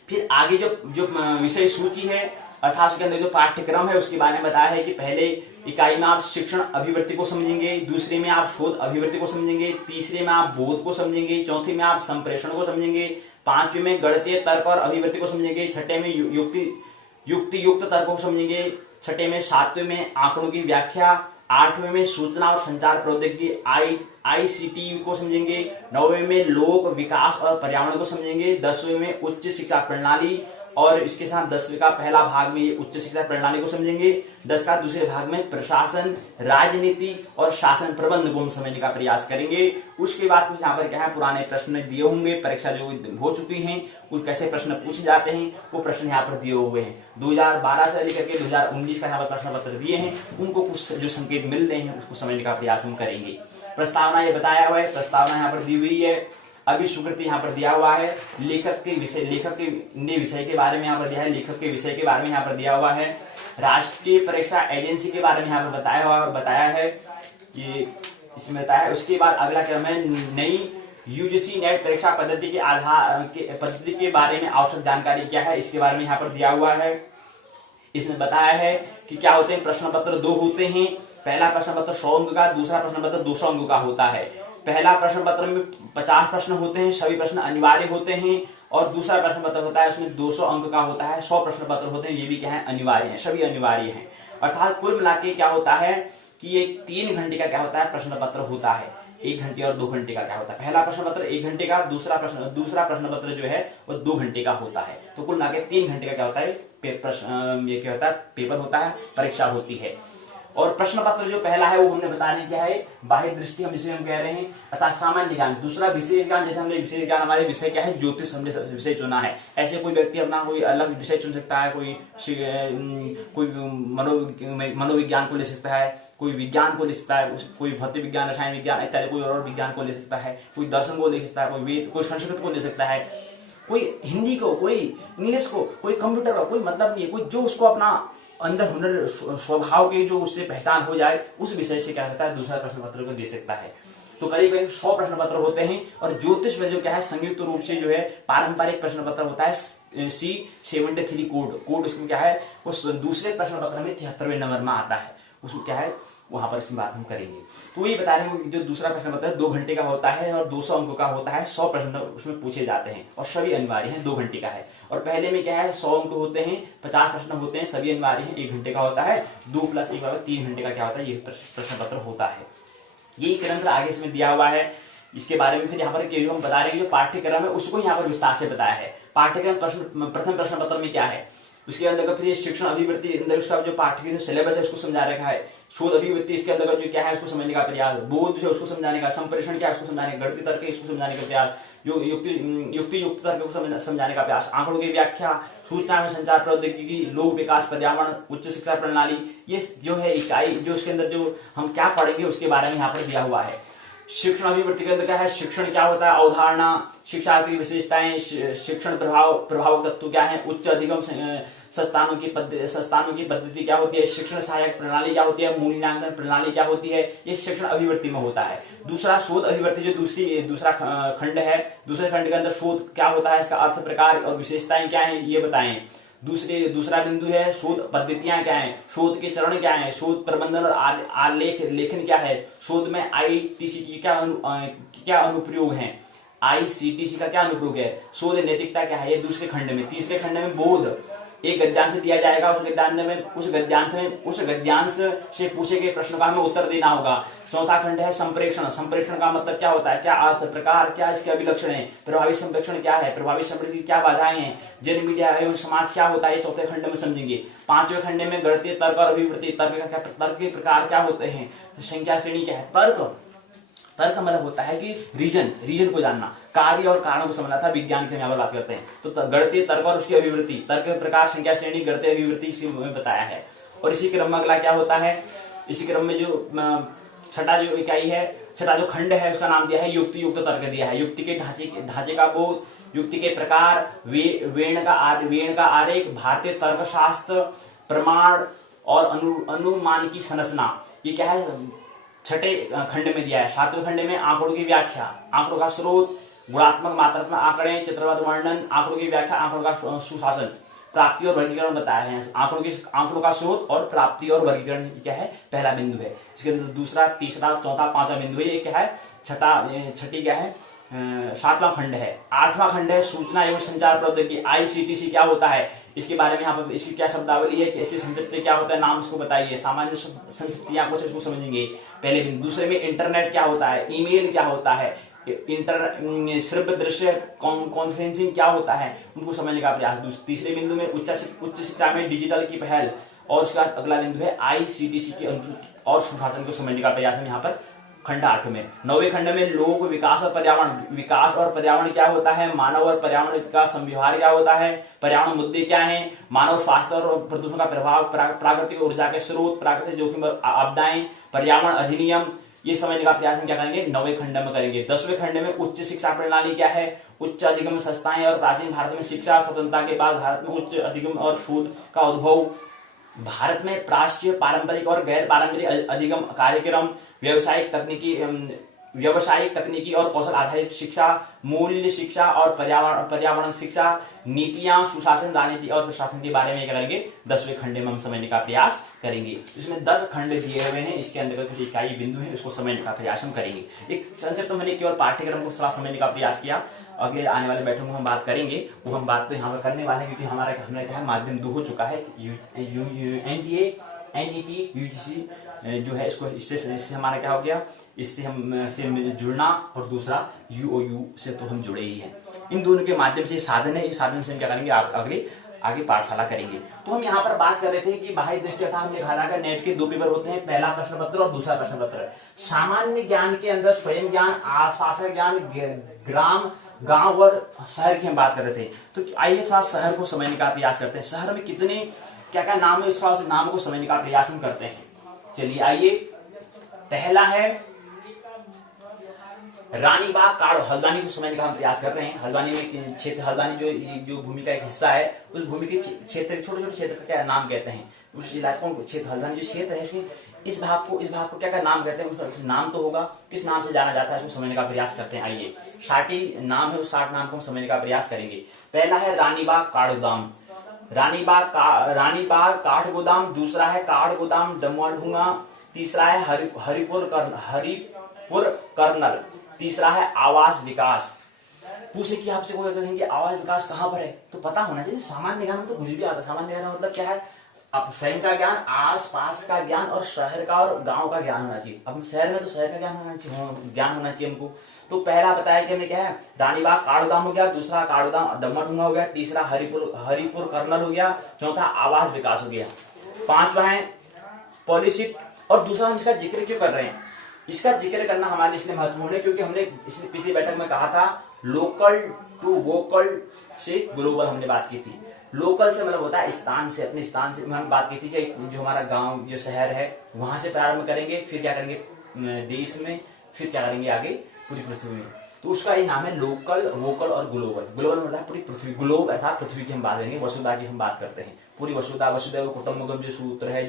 फिर आगे जो विषय सूची है अर्थात उसके अंदर जो पाठ्यक्रम है उसके बारे में बताया है कि पहले इकाई में आप शिक्षण अभिवृत्ति को समझेंगे, दूसरे में आप शोध अभिवृत्ति को समझेंगे, तीसरे में आप बोध को समझेंगे, चौथे में आप संप्रेषण को समझेंगे, पांचवें में गणितीय तर्क और अभिवृत्ति को समझेंगे, छठे में युक्त तर्क को समझेंगे, छठे में, सातवें में आंकड़ों की व्याख्या, आठवें में सूचना और संचार प्रौद्योगिकी आईसीटी को समझेंगे, नौवें में लोक विकास और पर्यावरण को समझेंगे, 10वें में उच्च शिक्षा प्रणाली, और इसके साथ 10वें का पहला भाग में ये उच्च शिक्षा प्रणाली को समझेंगे, 10 का दूसरे भाग में प्रशासन, राजनीति और शासन प्रबंध को हम समझने का प्रयास करेंगे। उसके बाद कुछ यहाँ पर क्या है, पुराने प्रश्न दिए होंगे, परीक्षा जो हो चुकी हैं कुछ कैसे प्रश्न पूछे जाते हैं वो प्रश्न यहाँ पर दिए हुए हैं। 2012 से लेकर के 2019 का यहाँ पर प्रश्न पत्र दिए हैं, उनको कुछ जो संकेत मिल रहे हैं उसको समझने का प्रयास हम करेंगे। प्रस्तावना ये बताया हुआ है, प्रस्तावना यहाँ पर दी हुई है, अभिस्वीकृति यहाँ पर दिया हुआ है, लेखक के विषय के बारे में यहाँ पर दिया है, लेखक के विषय के बारे में यहाँ पर दिया हुआ है, राष्ट्रीय परीक्षा एजेंसी के बारे में यहाँ पर बताया है कि इसमें बताया है। उसके बाद अगला क्रम है यूजीसी नेट परीक्षा पद्धति के बारे में आवश्यक जानकारी क्या है, इसके बारे में यहाँ पर दिया हुआ है। इसमें बताया है कि क्या होते हैं, प्रश्न पत्र 2 होते हैं। पहला प्रश्न पत्र 100 अंक का, दूसरा प्रश्न पत्र 200 अंक का होता है। पहला प्रश्न पत्र में 50 प्रश्न होते हैं, सभी प्रश्न अनिवार्य होते हैं, और दूसरा प्रश्न पत्र होता है उसमें 200 अंक का होता है, 100 प्रश्न पत्र होते हैं, ये भी क्या है, अनिवार्य है, सभी अनिवार्य हैं। अर्थात कुल मिला के क्या होता है कि ये 3 घंटे का क्या होता है, प्रश्न पत्र होता है। 1 घंटे और 2 घंटे का क्या होता है, पहला प्रश्न पत्र 1 घंटे का, दूसरा प्रश्न पत्र जो है वो 2 घंटे का होता है। तो कुल मिला के 3 घंटे का क्या होता है, ये क्या होता है, पेपर होता है, परीक्षा होती है। और प्रश्न पत्र जो पहला है वो हमने बताने क्या है, बाह्य दृष्टि हम जिसे हम कह रहे हैं, अर्थात सामान्य ज्ञान। दूसरा विशेष ज्ञान, जैसे हमने विशेष ज्ञान, हमारे विषय क्या है, ज्योतिष हमने विषय चुना है। ऐसे कोई व्यक्ति अपना कोई अलग विषय चुन सकता है, कोई मनोविज्ञान को ले सकता है, कोई विज्ञान को ले सकता है, कोई भौतिक विज्ञान, रसायन विज्ञान इत्यादि कोई और विज्ञान को ले सकता है, कोई दर्शन को ले सकता है, कोई वेद, कोई संस्कृत को ले सकता है, कोई हिंदी को, कोई इंग्लिश को, कोई कंप्यूटर का, कोई मतलब नहीं है, कोई जो उसको अपना अंदर हुनर स्वभाव की जो उससे पहचान हो जाए उस विषय से क्या रहता है, दूसरा प्रश्न पत्र को दे सकता है। तो करीब करीब 100 प्रश्न पत्र होते हैं। और ज्योतिष में जो क्या है, संयुक्त रूप से जो है पारंपरिक प्रश्न पत्र होता है C73 कोड उसमें क्या है, वो दूसरे प्रश्न पत्र में 73वें नंबर में आता है, उसको क्या है, वहां पर इसकी बात हम करेंगे। तो ये बता रहे हैं जो दूसरा प्रश्न पत्र 2 घंटे का होता है और 200 अंकों का होता है, 100 प्रश्न उसमें पूछे जाते हैं और सभी अनिवार्य हैं, 2 घंटे का है। और पहले में क्या है, 100 अंक होते हैं, 50 प्रश्न होते हैं, सभी अनिवार्य हैं, 1 घंटे का होता है, 2 + 1 = 3 घंटे का क्या होता है, ये प्रश्न पत्र होता है। यही क्रम आगे इसमें दिया हुआ है। इसके बारे में फिर यहाँ पर जो हम बता रहे हैं, जो पाठ्यक्रम है उसको यहाँ पर विस्तार से बताया है। पाठ्यक्रम प्रथम प्रश्न पत्र में क्या है, उसके अंतर्गत फिर शिक्षण अभिवृत्ति, अंदर उसका जो पाठ्यक्रम सिलेबस है उसको समझा रखा है। शोध अभिवृत्ति इसके अंतर्गत जो क्या है उसको समझने का प्रयास, बोध जो उसको समझाने का, संप्रेषण क्या है उसको समझाने का, गणितीय तर्क इसको समझाने का प्रयास, युक्ति तर्क को समझाने का प्रयास, आंकड़ों की व्याख्या, सूचना एवं संचार प्रौद्योगिकी, लोक विकास, पर्यावरण, उच्च शिक्षा प्रणाली, ये जो है इकाई जो उसके अंदर जो हम क्या पढ़ेंगे उसके बारे में यहाँ पर दिया हुआ है। शिक्षण अभिवृत्ति के अंदर क्या है, शिक्षण क्या होता है, अवधारणा, शिक्षार्थी की विशेषताएं, शिक्षण प्रभावक तत्व क्या है, उच्च अधिगम संस्थानों की पद्धति क्या होती है, शिक्षण सहायक प्रणाली क्या होती है, मूल्यांकन प्रणाली क्या होती है, ये शिक्षण अभिवृत्ति में होता है। दूसरा शोध अभिवृत्ति जो दूसरा खंड है, दूसरे खंड के अंदर शोध क्या होता है, इसका अर्थ, प्रकार और विशेषताएं क्या है ये बताएं। दूसरा बिंदु है शोध पद्धतियां क्या है, शोध के चरण क्या है, शोध प्रबंधन और आलेख लेखन क्या है, शोध में आईटीसी की क्या अनुप्रयोग है, आईसीटीसी का क्या अनुप्रयोग है, शोध नैतिकता क्या है, ये दूसरे खंड में। तीसरे खंड में बोध एक गद्यांश दिया जाएगा, उस गद्यांश से पूछे गए प्रश्न का हमें उत्तर देना होगा। चौथा खंड है संप्रेषण। संप्रेषण का मतलब क्या होता है, क्या अर्थ, प्रकार, क्या इसके अभिलक्षण है, प्रभावी संप्रेषण क्या है, प्रभावी संप्रेषण की क्या बाधाएं हैं, जन मीडिया एवं समाज क्या होता है, ये चौथे खंड में समझेंगे। पांचवें खंड में गणितीय तर्क और अभिवृत्ति, तर्क के प्रकार क्या होते हैं, संख्या श्रेणी क्या है, तर्क मतलब होता है कि रीजन को जानना, कार्य और कारणों को समझना था, विज्ञान की हम यहाँ पर बात करते हैं। तो गणितीय तर्क और उसकी अभिवृत्ति, तर्क के प्रकार, संख्या श्रेणी, गणितीय अभिवृत्ति इसी में बताया है। और इसी क्रम में अगला क्या होता है, इसी क्रम में जो छठा जो इकाई है, छठा जो खंड है उसका नाम दिया है युक्त तर्क दिया है। युक्ति के ढांचे का बोध, युक्ति के प्रकार, वेण का आरेख, भारतीय तर्कशास्त्र, प्रमाण और अनुमान की संरचना, ये क्या है छठे खंड में दिया है। सातवें खंड में आंकड़ों की व्याख्या, आंकड़ों का स्रोत, गुणात्मक मात्रात्मक आंकड़े, चित्रवत वर्णन, आंकड़ों की व्याख्या, आंकड़ों का सुशासन, प्राप्ति और वर्गीकरण बताया है। आंकड़ों का स्रोत और प्राप्ति और वर्गीकरण क्या है, पहला बिंदु है। इसके अंदर दूसरा, तीसरा, चौथा, पांचवा बिंदु है। ये क्या है, छठी क्या है, सातवां खंड है। आठवां खंड है सूचना एवं संचार प्रौद्योगिकी, आईसीटीसी क्या होता है, इसके बारे में यहाँ पर इसकी क्या शब्दावली है, कि इसकी संक्षिप्त क्या होता है, नाम इसको बताइए, सामान्य संक्षिप्तियां कुछ इसको समझेंगे पहले बिंदु। दूसरे में इंटरनेट क्या होता है, ईमेल क्या होता है, श्रव्य दृश्य कॉन्फ्रेंसिंग क्या होता है, उनको समझने का प्रयास। तीसरे बिंदु में उच्च शिक्षा में डिजिटल की पहल, और उसका अगला बिंदु है आईसीटीसी की अनुसूची और सुशासन को समझने का प्रयास है यहाँ पर खंड 8 में। 9वें खंड में लोक विकास और पर्यावरण, विकास और पर्यावरण क्या होता है, मानव और पर्यावरण का संव्यवहार क्या होता है, पर्यावरण मुद्दे क्या हैं, मानव स्वास्थ्य और प्रदूषण का प्रभाव, प्राकृतिक ऊर्जा के स्रोत, प्राकृतिक जोखिम आपदाएं, पर्यावरण अधिनियम, ये समझने का प्रयास हम क्या करेंगे 9वें खंड में करेंगे। 10वें खंड में उच्च शिक्षा प्रणाली क्या है, उच्च अधिगम संस्थाएं और प्राचीन भारत में शिक्षा स्वतंत्रता के बाद भारत में उच्च अधिगम और शोध का उद्भव, भारत में प्राच्य, पारंपरिक और गैर पारंपरिक अधिगम कार्यक्रम, व्यवसायिक तकनीकी व्यवसायिक, तकनीकी और कौशल आधारित शिक्षा, मूल्य शिक्षा और पर्यावरण शिक्षा, नीतियां, सुशासन, राजनीति और प्रशासन के बारे में क्या करेंगे 10वें खंड में हम समझने का प्रयास करेंगे। इसमें 10 खंड दिए हुए हैं, इसके अंतर्गत कुछ इकाई बिंदु है, इसको समझने का प्रयास हम करेंगे। एक संक्षिप्त मैंने केवल पाठ्यक्रम को थोड़ा समझने का प्रयास किया। अगले आने वाले बैठक में हम बात करेंगे, वो हम बात तो यहाँ पर करने वाले हैं क्योंकि हमने कहा माध्यम 2 हो चुका है, NDA, NEP, UGC जो है, इसको इससे हमारा क्या हो गया, इससे हम से जुड़ना, और दूसरा UOU से तो हम जुड़े ही हैं। इन दोनों के माध्यम से साधन है, इस साधन से हम क्या करेंगे आगे पाठशाला करेंगे। तो हम यहाँ पर बात कर रहे थे कि बाह्य दृष्टि अर्थात हमने कहा था नेट के 2 पेपर होते हैं, पहला प्रश्न पत्र और दूसरा प्रश्न पत्र। सामान्य ज्ञान के अंदर स्वयं ज्ञान, आसपास का ज्ञान, ग्राम, गांव और शहर की हम बात कर रहे थे। तो आइए थोड़ा शहर को समझने का प्रयास करते हैं। शहर में कितने क्या क्या नाम है, थोड़ा नाम को समझने का प्रयास हम करते हैं। चलिए आइए, पहला है रानीबाग काड़। हल्द्वानी को समझने का हम प्रयास कर रहे हैं। हल्द्वानी में क्षेत्र, हल्द्वानी जो भूमि का एक हिस्सा है, उस भूमि के क्षेत्र, छोटे छोटे क्षेत्र का क्या नाम कहते हैं, उस इलाकों को क्षेत्र, हल्द्वानी जो क्षेत्र है उसके इस भाग को क्या क्या नाम कहते हैं, उसका नाम तो होगा, किस नाम से जाना जाता है उसको समझने का प्रयास करते हैं। आइए 60 नाम है, उस 60 नाम को हम समझने का प्रयास करेंगे। पहला है रानीबाग काड़ गोदाम, रानीबाग काठ गोदाम। दूसरा है काठ गोदाम डमुआढूंगा। तीसरा है हरिपुर कर्नल। तीसरा है आवास विकास। पूछे कि आपसे कोई कहेंगे आवास विकास कहाँ पर है, तो पता होना चाहिए। सामान्य ज्ञान में तो कुछ भी आता है। सामान्य ज्ञान मतलब क्या है, अब स्वयं का ज्ञान, आस पास का ज्ञान और शहर का और गांव का ज्ञान होना चाहिए। अब शहर में तो शहर का ज्ञान होना चाहिए हमको। तो पहला बताया कि हमें क्या है, रानीबाग काड़ोदाम हो गया, दूसरा काड़ोदाम डमुआढूंगा हो गया, तीसरा हरिपुर कर्नल हो गया, चौथा आवास विकास हो गया, पांचवा है पॉलिसी। और दूसरा हम इसका जिक्र क्यों कर रहे हैं, इसका जिक्र करना हमारे इसलिए महत्वपूर्ण है क्योंकि हमने इसलिए पिछली बैठक में कहा था लोकल टू वोकल से ग्लोबल हमने बात की थी। लोकल से मतलब होता है स्थान से, अपने स्थान से हम बात की थी कि जो हमारा गांव जो शहर है वहां से प्रारंभ करेंगे, फिर क्या करेंगे देश में, फिर क्या करेंगे आगे पूरी पृथ्वी में। तो उसका ये नाम है लोकल, वोकल और ग्लोबल। ग्लोबल मतलब पूरी पृथ्वी, ग्लोब अर्थात पृथ्वी की हम बात करेंगे, वसुधा की हम बात करते हैं। पूरी वसुधैव कुटुंबकम जो सूत्र है,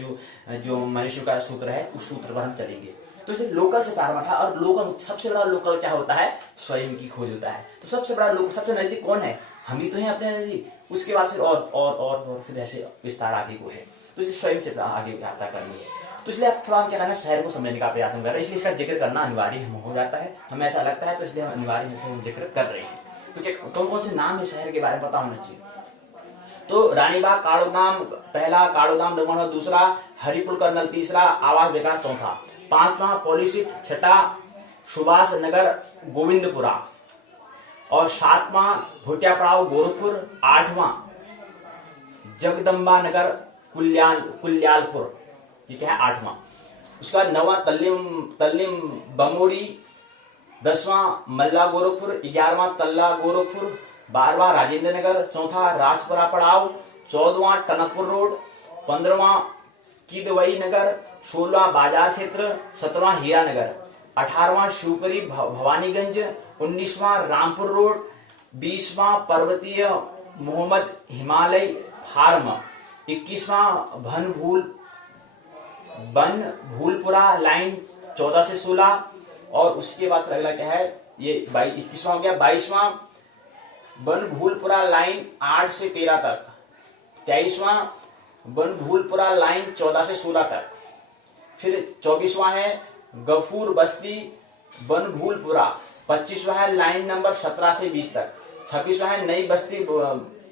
जो मनुष्य का सूत्र है, उस सूत्र पर हम चलेंगे। तो इसलिए लोकल से प्रारंभ था। और लोकल, सबसे बड़ा लोकल क्या होता है, स्वयं की खोज होता है। तो सबसे बड़ा लोकल, सबसे नजदीक कौन है, हम ही तो हैं अपने नजदीक। उसके बाद फिर और फिर ऐसे विस्तार आगे को है। तो इसलिए स्वयं से आगे यात्रा करनी है। तो इसलिए आप थोड़ा हम क्या करना है, शहर को समझने का प्रयास कर रहे हैं, इसलिए इसका जिक्र करना अनिवार्य हो जाता है, हमें ऐसा लगता है, तो इसलिए हम अनिवार्य जिक्र कर रहे हैं। तो क्या कौन कौन से नाम है शहर के बारे में पता होना चाहिए। तो रानीबाग काड़ोदाम पहला, काड़ोदाम डमुआढूंगा दूसरा, हरिपुर कर्नल तीसरा, आवास विकास चौथा, पांचवा पॉलिसी छठा, सुभाष नगर गोविंदपुरा, और सातवां भोटियापड़ाव गोरखपुर, आठवां जगदम्बा नगर कुल्यालपुर, ये क्या है आठवां। उसका नवा तल्लीम बमोरी, 10वां मल्ला गोरखपुर, 11वां तल्ला गोरखपुर, 12वां राजेंद्र नगर, चौथा राजपुरा पड़ाव, 14वां टनकपुर रोड, 15वां किदवई नगर, 16वां बाजार क्षेत्र, 17वां हीरा नगर, 18वां शिवपुरी भवानीगंज, 19वां रामपुर रोड, 20वां पर्वतीय मोहम्मद हिमालय फार्म, 21वां बनभूलपुरा लाइन 14 से 16, और उसके बाद अगला क्या है, ये 21वां हो गया। 22वां बनभूलपुरा लाइन 8 से 13 तक, 23वां बनभूलपुरा लाइन 14 से 16 तक, फिर 24वां है गफूर बस्ती बनभूलपुरा, 25वां है लाइन नंबर 17 से 20 तक, 26वां है नई बस्ती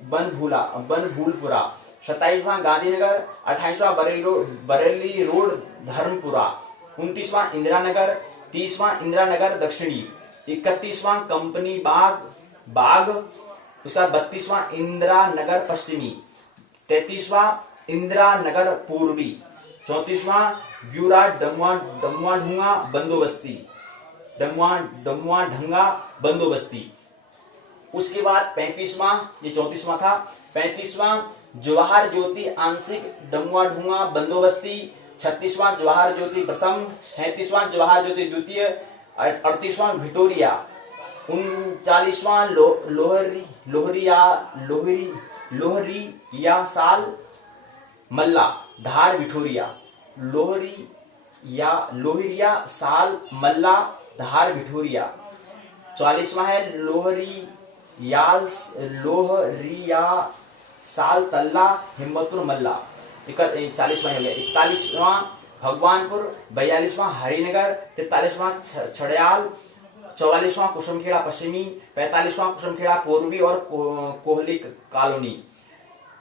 बनभूलपुरा, 27वां गांधीनगर, 28वां बरेली रोड धर्मपुरा, 29वां इंदिरा नगर, 30वां इंदिरा नगर दक्षिणी, 31वां कंपनी बाग, उसका 32वां इंदिरा नगर पश्चिमी, 33वां इंदिरा नगर पूर्वी, 34वां ब्यूरा डमुआढूंगा बंदोबस्ती। उसके बाद 35वां, ये 34वां था, 35वां जवाहर ज्योति आंशिक डमुआढूंगा बंदोबस्ती, 36वां जवाहर ज्योति प्रथम, 37वां जवाहर ज्योति द्वितीय, 38वां विक्टोरिया, 39वां लोहरिया साल मल्ला धार विठोरिया, लोहरिया साल मल्ला धार भिठोरिया। 44वां है लोहरिया साल तल्ला हिम्मतपुर मल्ला। 40वां हो गया। 41वां भगवानपुर। 42वां हरिनगर। 43वां छड़याल। 44वां कुसुमखेड़ा पश्चिमी। 45वां कुसुमखेड़ा पूर्वी और कोहली कॉलोनी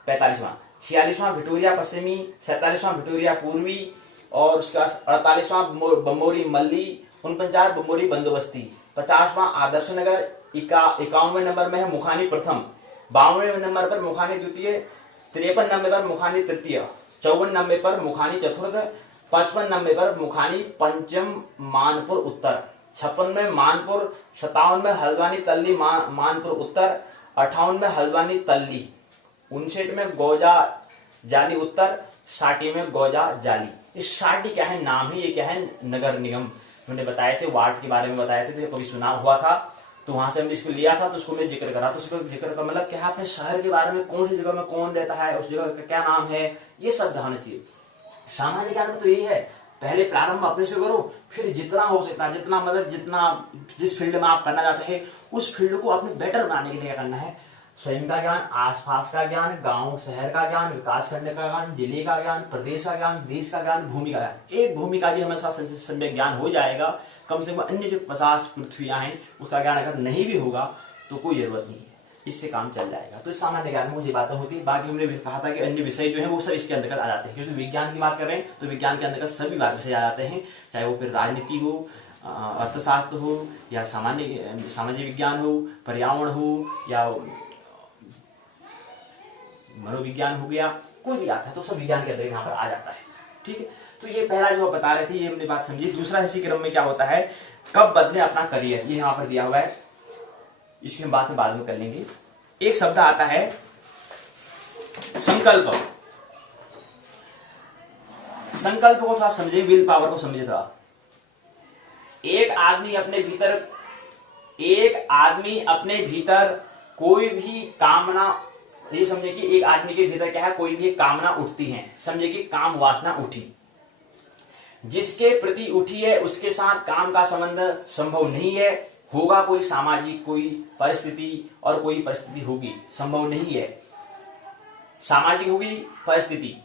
45वां। 46वां भिटोरिया पश्चिमी। 47वां भिटोरिया पूर्वी और उसके बाद 48वां बमोरी मल्ली। 49 बमोरी बंदोबस्ती। 50वां आदर्श नगर। 51वें नंबर में है मुखानी प्रथम। 52वें नंबर पर मुखानी द्वितीय। 53 नंबर पर मुखानी तृतीय। 54 नंबर पर मुखानी चतुर्थ। 55 नंबर पर मुखानी पंचम मानपुर उत्तर। 56 में मानपुर। 57 में हल्द्वानी तल्ली मानपुर उत्तर। 58 में हल्द्वानी तल्ली। 59 में गौजा जाली उत्तर। 60 में गौजा जाली। इस 60 क्या है नाम है, ये क्या है नगर निगम मैंने बताए थे, वार्ड के बारे में बताए थे, तो कभी सुना हुआ था तो वहां से हमने इसको लिया था, तो उसको मैं जिक्र करा। तो उसको जिक्र का मतलब क्या है, अपने शहर के बारे में कौन सी जगह में कौन रहता है, उस जगह का क्या नाम है, ये सब होना चाहिए। सामान्य ज्ञान में तो यही है, पहले प्रारंभ अपने से करो, फिर जितना हो सकता है, जितना जिस फील्ड में आप करना चाहते हैं उस फील्ड को अपने बेटर बनाने के लिए क्या करना है, स्वयं का ज्ञान, आसपास का ज्ञान, गांव शहर का ज्ञान, विकास करने का ज्ञान, जिले का ज्ञान, प्रदेश का ज्ञान, देश का ज्ञान, भूमि का ज्ञान। एक भूमि का भी हमेशा सम्यक ज्ञान हो जाएगा। कम से कम अन्य जो 50 पृथ्वियां हैं उसका ज्ञान अगर नहीं भी होगा तो कोई जरूरत नहीं है, इससे काम चल जाएगा। तो इस सामान्य ज्ञान में मुझे बातें होती है। बाकी हमने कहा था कि अन्य विषय जो है वो सब इसके अंतर्गत आ जाते हैं, क्योंकि विज्ञान की बात कर रहे हैं तो विज्ञान के अंतर्गत सभी विषय आ जाते हैं, चाहे वो फिर राजनीति हो, अर्थशास्त्र हो, या सामाजिक विज्ञान हो, पर्यावरण हो, या मनोविज्ञान हो गया, कोई भी आता है तो सब विज्ञान के अंदर यहाँ पर आ जाता है। ठीक है, तो ये पहला जो बता रहे थे ये हमने बात समझी। दूसरा इसी क्रम में क्या होता है, कब बदले अपना करियर, ये यहाँ पर दिया हुआ है, इसकी हम बात बाद में कर लेंगे। एक शब्द आता है संकल्प। संकल्प को थोड़ा समझे, विल पावर को समझे थोड़ा। एक आदमी अपने भीतर कोई भी कामना, ये समझे कि एक आदमी के भीतर क्या है, कोई भी कामना उठती है, समझे कि काम वासना उठी, जिसके प्रति उठी है उसके साथ काम का संबंध संभव नहीं है। होगा कोई सामाजिक कोई परिस्थिति और कोई परिस्थिति होगी, संभव नहीं है। सामाजिक होगी परिस्थिति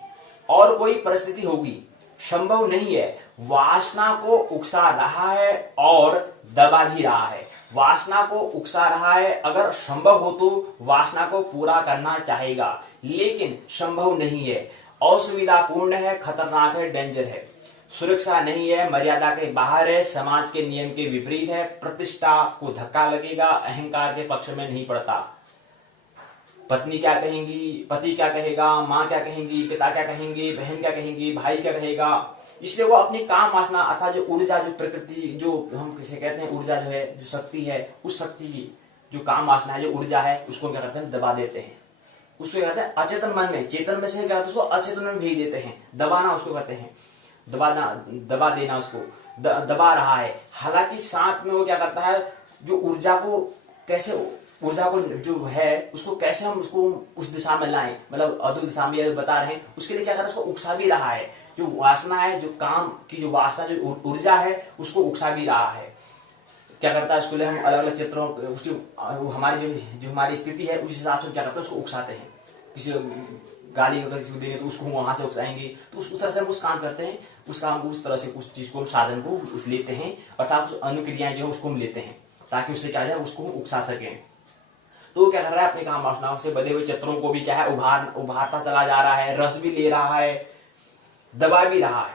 और कोई परिस्थिति होगी, संभव नहीं है। वासना को उकसा रहा है और दबा भी रहा है। वासना को उकसा रहा है, अगर संभव हो तो वासना को पूरा करना चाहेगा, लेकिन संभव नहीं है। असुविधापूर्ण है, खतरनाक है, डेंजर है, सुरक्षा नहीं है, मर्यादा के बाहर है, समाज के नियम के विपरीत है, प्रतिष्ठा को धक्का लगेगा, अहंकार के पक्ष में नहीं पड़ता। पत्नी क्या कहेंगी, पति क्या कहेगा, माँ क्या कहेंगी, पिता क्या कहेंगे, बहन क्या कहेंगी, भाई क्या कहेगा, इसलिए वो अपनी काम वासना अर्थात जो ऊर्जा, जो प्रकृति, जो हम किसे कहते हैं ऊर्जा, जो है जो शक्ति है, उस शक्ति की जो काम वासना है, जो ऊर्जा है, उसको क्या करते हैं, दबा देते हैं। उसको कहते हैं अचेतन मन में, चेतन में से क्या उसको अचेतन में भेज देते हैं, दबाना उसको कहते हैं, दबा देना, उसको दबा रहा है। हालांकि साथ में वो क्या करता है, जो ऊर्जा को जो है उसको कैसे हम उसको उस दिशा में लाएं, मतलब अधु दिशा में बता रहे हैं, उसके लिए क्या कर रहा है, उसको उकसा भी रहा है। जो वासना है, जो काम की जो वासना, जो ऊर्जा है, उसको उकसा भी रहा है। क्या करता है, उसके लिए हम अलग अलग चित्रों, उसकी हमारी जो हमारी स्थिति है उस हिसाब से क्या करते हैं, उसको उकसाते हैं। किसी गाली अगर देंगे तो उसको वहां से उकसाएंगे, तो उस तरह से हम उस काम करते हैं, उस काम को उस तरह से उस चीज को, साधन को लेते हैं, अर्थात अनुक्रियाएं जो है उसको हम लेते हैं, ताकि उससे क्या जाए, उसको उकसा सके। तो वो क्या कर रहा है, अपनी काम वासनाओं से बधे हुए चित्रों को भी क्या है, उभारता चला जा रहा है, रस भी ले रहा है, दबा भी रहा है,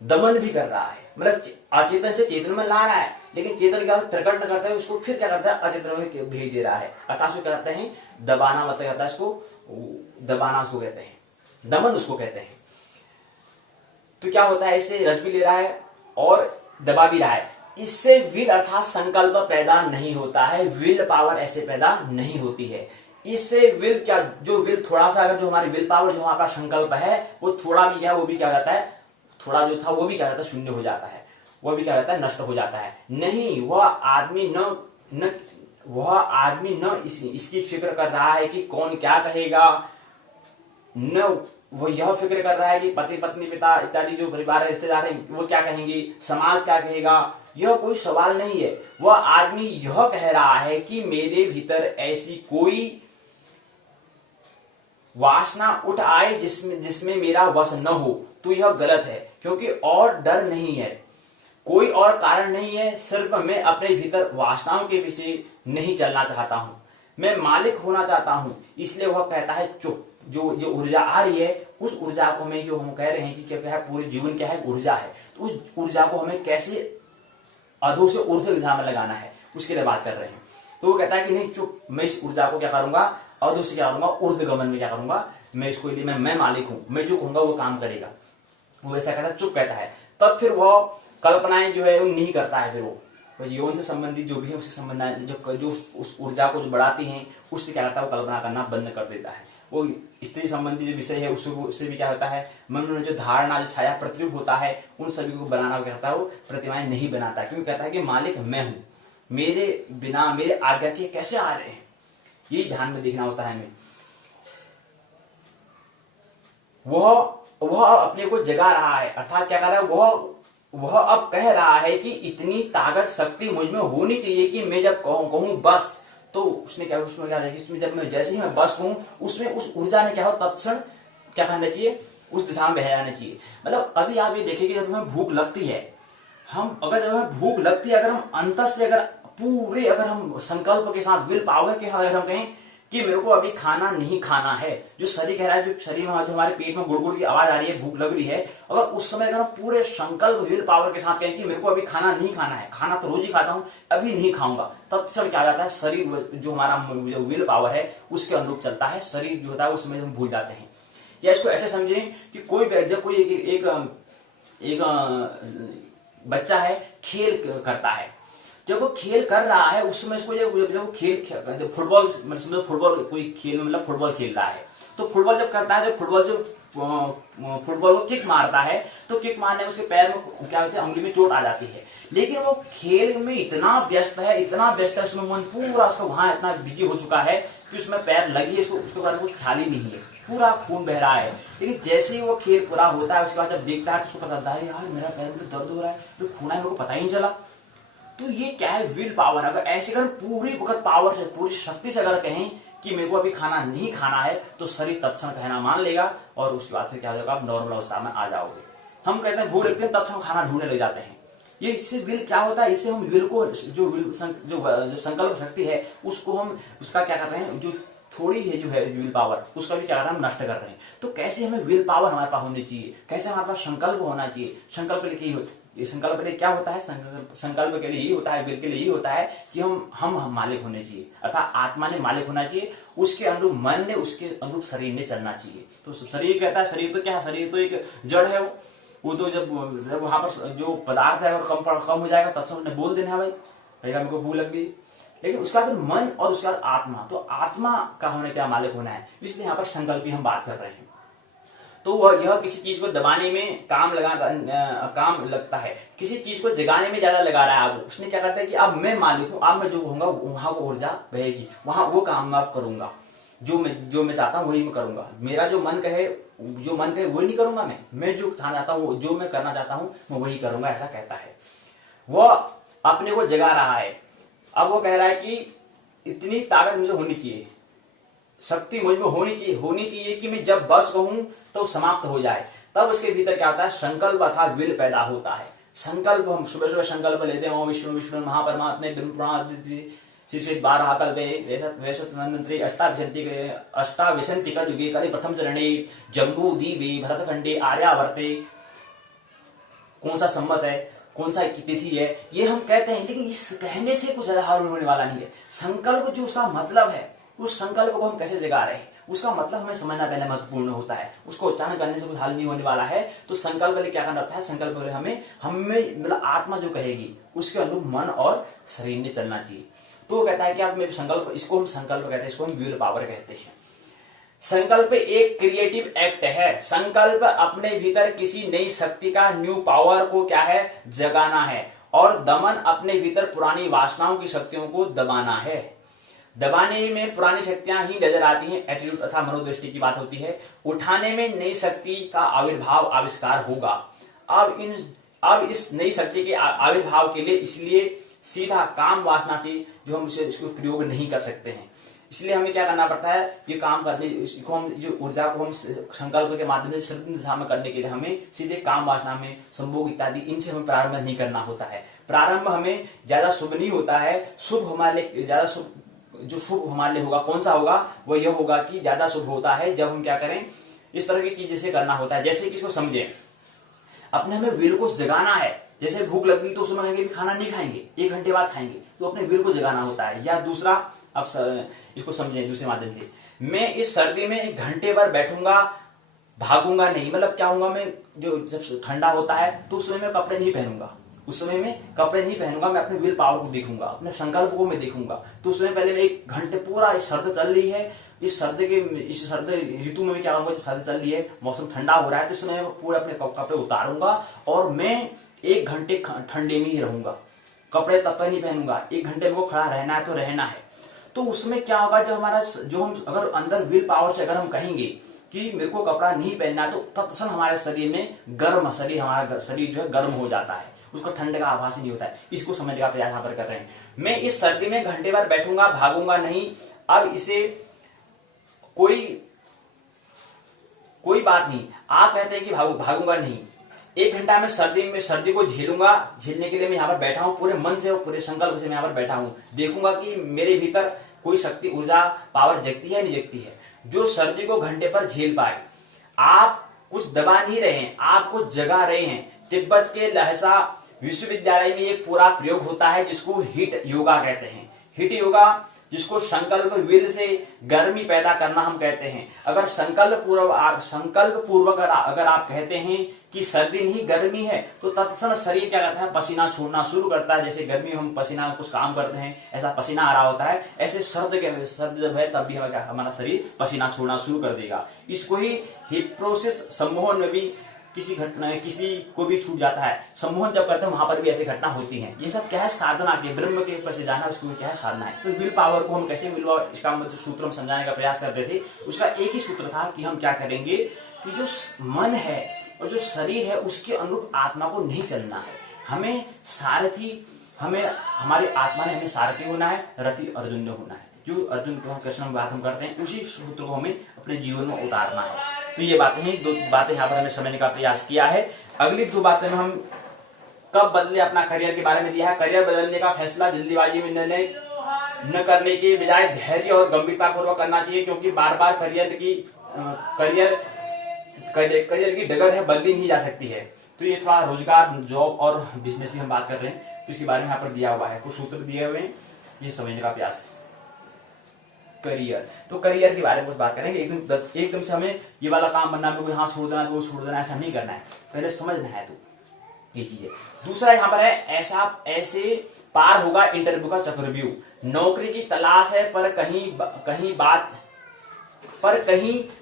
दमन भी कर रहा है, मतलब अचेतन से चेतन में ला रहा है, लेकिन चेतन क्या प्रकट न करता है, उसको फिर क्या करता है, अचेतन में भेज दे रहा है। अर्थात उसको कहते हैं दबाना, मतलब कहता है इसको दबाना, उसको कहते हैं दमन, उसको कहते हैं। तो क्या होता है, इससे रस भी ले रहा है और दबा भी रहा है। इससे विल अर्थात संकल्प पैदा नहीं होता है, विल पावर ऐसे पैदा नहीं होती है। इससे विल क्या, जो विल थोड़ा सा, अगर जो हमारी विल पावर, जो हमारा संकल्प है, वो थोड़ा भी क्या, वो भी क्या जाता है, थोड़ा जो था वो भी क्या जाता है, शून्य हो जाता है, वो भी क्या जाता है, नष्ट हो जाता है। नहीं, वह आदमी न इसकी फिक्र कर रहा है कि कौन क्या कहेगा, न वो यह फिक्र कर रहा है कि पति पत्नी पिता इत्यादि जो परिवार है, रिश्तेदार है, वो क्या कहेंगे, समाज क्या कहेगा, यह कोई सवाल नहीं है। वह आदमी यह कह रहा है कि मेरे भीतर ऐसी कोई वासना उठ आए जिसमें मेरा वश न हो, तो यह गलत है, क्योंकि और डर नहीं है, कोई और कारण नहीं है, सिर्फ मैं अपने भीतर वासनाओं के पीछे नहीं चलना चाहता हूं, मैं मालिक होना चाहता हूं। इसलिए वह कहता है चुप। जो ऊर्जा आ रही है, उस ऊर्जा को हमें, जो हम कह रहे हैं कि क्या है, पूरे जीवन क्या है, ऊर्जा है, तो उस ऊर्जा को हमें कैसे अधो से ऊर्ध्व दिशा में लगाना है, उसके लिए बात कर रहे हैं। तो वो कहता है कि नहीं चुप, मैं इस ऊर्जा को क्या करूंगा, अधो से क्या करूंगा, ऊर्ध्व गमन में क्या करूंगा, मैं इसको लिए मैं मालिक हूं, मैं जो कहूंगा वो काम करेगा। वो ऐसा कहता है, चुप कहता है। तब फिर वो कल्पनाएं जो है वो नहीं करता है। फिर वो यौन से संबंधित जो भी है उससे संबंध जो उस ऊर्जा को जो बढ़ाती हैं, उससे क्या करता है, वो कल्पना करना बंद कर देता है। वो स्त्री संबंधी जो विषय है उससे भी क्या होता है, मन में जो धारणा, जो छाया प्रतिरूप होता है, उन सभी को बनाना क्या करता है, वो प्रतिमाएं नहीं बनाता, क्योंकि कहता है कि मालिक मैं हूं, मेरे बिना, मेरे आज्ञा के कैसे आ रहे हैं, ये ध्यान में देखना होता है हमें। वह अपने को जगा रहा है, अर्थात क्या कर रहा है, वह अब कह रहा है कि इतनी ताकत शक्ति मुझ में होनी चाहिए कि मैं जब कहूं बस, तो उसमें क्या है कि उसमें जब मैं जैसे ही मैं बस कहूं, उसमें उस ऊर्जा ने क्या हो, तत्क्षण क्या करना चाहिए, उस दिशा में बह जाना चाहिए। मतलब अभी आप ये देखिए कि जब हमें भूख लगती है, जब हमें भूख लगती है, अगर हम अंतर से अगर हम संकल्प के साथ, विल पावर के साथ अगर हम कहें कि मेरे को अभी खाना नहीं खाना है, जो शरीर कह रहा है, जो शरीर में, जो हमारे पेट में गुड़गुड़ की आवाज आ रही है, भूख लग रही है, अगर उस समय अगर हम पूरे संकल्प, विल पावर के साथ कहें कि मेरे को अभी खाना नहीं खाना है, खाना तो रोज ही खाता हूं, अभी नहीं खाऊंगा, तब समय क्या जाता है, शरीर जो हमारा जो विल पावर है उसके अनुरूप चलता है, शरीर जो होता है उस समय हम भूल जाते हैं। या इसको ऐसे समझें कि जब कोई एक बच्चा है, खेल करता है, जब वो खेल कर रहा है उस समय इसको जब वो खेल, जब फुटबॉल, मतलब फुटबॉल कोई खेल, मतलब फुटबॉल खेल रहा है, तो फुटबॉल जब करता है, फुटबॉल को किक मारता है, तो किक मारने में उसके पैर में क्या होता है, उंगली में चोट आ जाती है, लेकिन वो खेल में इतना व्यस्त है, उसमें मन पूरा उसका वहां इतना बिजी हो चुका है कि उसमें पैर लगी है, उसके बाद कुछ ख्याल ही नहीं है, पूरा खून बह रहा है। लेकिन जैसे ही वो खेल पूरा होता है, उसके बाद जब देखता है तो उसको पता चलता है, यार मेरा पैर में तो दर्द हो रहा है, तो खून है, मेरे को पता ही नहीं चला। तो ये क्या है, विल पावर। अगर ऐसे अगर पूरी वक्त पावर से, पूरी शक्ति से अगर कहें कि मेरे को अभी खाना नहीं खाना है, तो शरीर तत्क्षण कहना मान लेगा, और उसके बाद फिर क्या हो जाएगा, आप नॉर्मल अवस्था में आ जाओगे। हम कहते हैं भूख लगती है, तत्क्षण खाना ढूंढने लग जाते हैं। ये इससे विल क्या होता है, इससे हम विल को, जो संकल्प शक्ति है, उसको हम, उसका क्या कर रहे हैं, जो थोड़ी है जो है विल पावर, उसका भी क्या कर रहे हैं, हम नष्ट कर रहे हैं। तो कैसे हमें विल पावर हमारे पास होनी चाहिए, कैसे हमारे पास संकल्प होना चाहिए। संकल्प के लिए संकल्प के लिए क्या होता है, संकल्प के लिए यही होता है, विल के लिए यही होता है कि हम मालिक होने चाहिए, अर्थात आत्मा ने मालिक होना चाहिए, उसके अनुरूप मन ने, उसके अनुरूप शरीर ने चलना चाहिए। तो शरीर कहता है, शरीर तो क्या है, शरीर तो एक जड़ है, वो तो जब वहां पर जो पदार्थ है अगर कम हो जाएगा, तत्क्षण उसने बोल देना है, भाई भैया मेरे को भूख लग गई। लेकिन उसका फिर मन और उसके बाद आत्मा, तो आत्मा का हमें क्या मालिक होना है, इसलिए यहाँ पर संकल्प की हम बात कर रहे हैं। तो वह यह किसी चीज को दबाने में काम लगता है, किसी चीज को जगाने में ज्यादा लगा रहा है। अब उसने क्या करता है कि अब मैं मालिक हूं, अब मैं जो कहूंगा वहां को ऊर्जा बहेगी, वहां वो काम मैं करूंगा, जो मैं चाहता हूं वही मैं करूंगा। मेरा जो मन कहे वही नहीं करूंगा, मैं जो चाहता हूं, जो मैं करना चाहता हूं मैं वही करूंगा, ऐसा कहता है। वह अपने को जगा रहा है। अब वो कह रहा है कि इतनी ताकत मुझे होनी चाहिए, शक्ति मुझ में होनी चाहिए कि मैं जब बस कहूं तो समाप्त हो जाए। तब उसके भीतर क्या होता है, संकल्प अर्थात विल पैदा होता है। संकल्प, हम सुबह सुबह संकल्प लेते हैं, ओम विष्णु विष्णु महापरमात्मे श्री 12 कल्पे वैश्वतंत्री अष्टाविशंति युगे कलि प्रथम चरणे जम्बू दीवे भरतखंडे आर्यावर्ते। कौन सा संवत है, कौन सा तिथि है, ये हम कहते हैं, लेकिन इस कहने से कुछ ज्यादा हाल होने वाला नहीं है। संकल्प जो उसका मतलब है, उस संकल्प को हम कैसे जगा रहे हैं, उसका मतलब हमें समझना पहले महत्वपूर्ण होता है। उसको अचानक करने से कुछ हल नहीं होने वाला है। तो संकल्प पहले क्या करना होता है, संकल्प पहले हमें मतलब आत्मा जो कहेगी उसके अनुरूप मन और शरीर ने चलना चाहिए। तो वो कहता है कि आप में संकल्प, इसको हम संकल्प कहते हैं, इसको हम विल पावर कहते हैं। संकल्प एक क्रिएटिव एक्ट है। संकल्प अपने भीतर किसी नई शक्ति का, न्यू पावर को क्या है, जगाना है, और दमन अपने भीतर पुरानी वासनाओं की शक्तियों को दबाना है। दबाने में पुरानी शक्तियां ही नजर आती हैं, एटीट्यूड तथा मनोदृष्टि की बात होती है। उठाने में नई शक्ति का आविर्भाव, आविष्कार होगा। अब अब इस नई शक्ति के आविर्भाव के लिए इसलिए सीधा काम वासना से जो हम इसको प्रयोग नहीं कर सकते हैं, इसलिए हमें क्या करना पड़ता है, ये काम करने इसको हम जो ऊर्जा को हम संकल्प के माध्यम से शरीर दिशा में करने के लिए हमें सीधे काम वासना में, संभोग इत्यादि इनसे हमें प्रारंभ नहीं करना होता है। प्रारंभ हमें ज्यादा शुभ नहीं होता है। शुभ हमारे लिए ज्यादा शुभ, जो शुभ हमारे लिए होगा कौन सा होगा, वो यह होगा कि ज्यादा शुभ होता है जब हम क्या करें, इस तरह की चीज जैसे करना होता है। जैसे कि इसको समझे, अपने हमें विल को जगाना है। जैसे भूख लगी तो उसमें कहेंगे खाना नहीं खाएंगे, 1 घंटे बाद खाएंगे, तो अपने विल को जगाना होता है। या दूसरा, अब इसको समझें दूसरे माध्यम से, मैं इस सर्दी में 1 घंटे भर बैठूंगा, भागूंगा नहीं। मतलब क्या होगा, मैं जो जब ठंडा होता है तो उस समय मैं कपड़े नहीं पहनूंगा, उस समय में कपड़े नहीं पहनूंगा, मैं अपने विल पावर को देखूंगा, अपने संकल्प को मैं देखूंगा। तो उस समय पहले मैं 1 घंटे, पूरा इस सर्द चल रही है, इस सर्द ऋतु में क्या होगा, सर्द चल रही है, मौसम ठंडा हो रहा है, तो इस समय मैं पूरे अपने कपड़े उतारूंगा और मैं 1 घंटे ठंडे में ही रहूंगा, कपड़े तब तक नहीं पहनूंगा। 1 घंटे में खड़ा रहना है तो रहना है। तो उसमें क्या होगा, जब हमारा जो हम अगर अंदर विल पावर से अगर हम कहेंगे कि मेरे को कपड़ा नहीं पहनना, तो तत्क्षण हमारे शरीर में गर्म, हमारा शरीर जो है गर्म हो जाता है, उसको ठंड का आभास ही नहीं होता है। इसको समझने का प्रयास यहाँ पर कर रहे हैं। मैं इस सर्दी में घंटे भर बैठूंगा, भागूंगा नहीं। अब इसे कोई बात नहीं, आप कहते हैं कि भागूंगा नहीं, 1 घंटा में सर्दी को झेलूंगा, झेलने के लिए मैं यहाँ पर बैठा हूं, पूरे मन से और पूरे संकल्प से मैं यहाँ पर बैठा हूं। देखूंगा कि मेरे भीतर कोई शक्ति, ऊर्जा, पावर जगती है नहीं जगती है, जो सर्दी को घंटे पर झेल पाए। आप कुछ दबा नहीं रहे हैं, आपको जगा रहे हैं। तिब्बत के लहसा विश्वविद्यालय में एक पूरा प्रयोग होता है जिसको हिट योगा कहते हैं। हिट योगा, जिसको संकल्प विल से गर्मी पैदा करना हम कहते हैं। अगर संकल्प पूर्वक अगर आप कहते हैं कि सर्दी नहीं गर्मी है, तो तत्क्षण शरीर क्या करता है, पसीना छोड़ना शुरू करता है। जैसे गर्मी में हम पसीना कुछ काम करते हैं, ऐसा पसीना आ रहा होता है, ऐसे सर्द जब है तब भी हमारा शरीर पसीना छोड़ना शुरू कर देगा। इसको ही हिप्नोसिस, सम्मोहन में भी किसी को भी छूट जाता है, सम्मोहन जब करते हैं वहां पर भी ऐसी घटना होती है। ये सब क्या है, साधना के ब्रह्म के ऊपर से जाना, उसको क्या है, साधना है। तो विल पावर को हम कैसे, विल पावर, इसका मतलब सूत्र हम समझाने का प्रयास कर रहे थे। उसका एक ही सूत्र था कि हम क्या करेंगे कि जो मन है और जो शरीर है उसके अनुरूप आत्मा को नहीं चलना है। हमें सारथी, हमारी आत्मा ने हमें सारथी होना है, रथी अर्जुन ने होना है। जो अर्जुन को कृष्ण में बात हम करते हैं, उसी सूत्र को हमें अपने जीवन में उतारना है। तो ये बातें हैं, 2 बातें यहाँ पर हमने समझने का प्रयास किया है। अगली 2 बातें में हम कब बदले अपना करियर के बारे में दिया है। करियर बदलने का फैसला जल्दीबाजी में निर्णय न करने के बजाय धैर्य और गंभीरता पूर्वक करना चाहिए, क्योंकि बार बार करियर की डगर है, बदली नहीं जा सकती है। तो ये थोड़ा रोजगार, जॉब और बिजनेस की हम बात कर रहे हैं, तो इसके बारे में यहाँ पर दिया हुआ है, कुछ सूत्र दिए हुए हैं, ये समझने का प्रयास है। करियर, तो करियर के बारे में कुछ बात करेंगे। एकदम से हमें ये वाला काम बनना है, यहाँ छोड़ देना, वो छोड़ देना, ऐसा नहीं करना है, पहले समझना है। तो ये चीज है। दूसरा यहाँ पर है, ऐसे पार होगा इंटरव्यू का चक्रव्यूह। नौकरी की तलाश है पर कहीं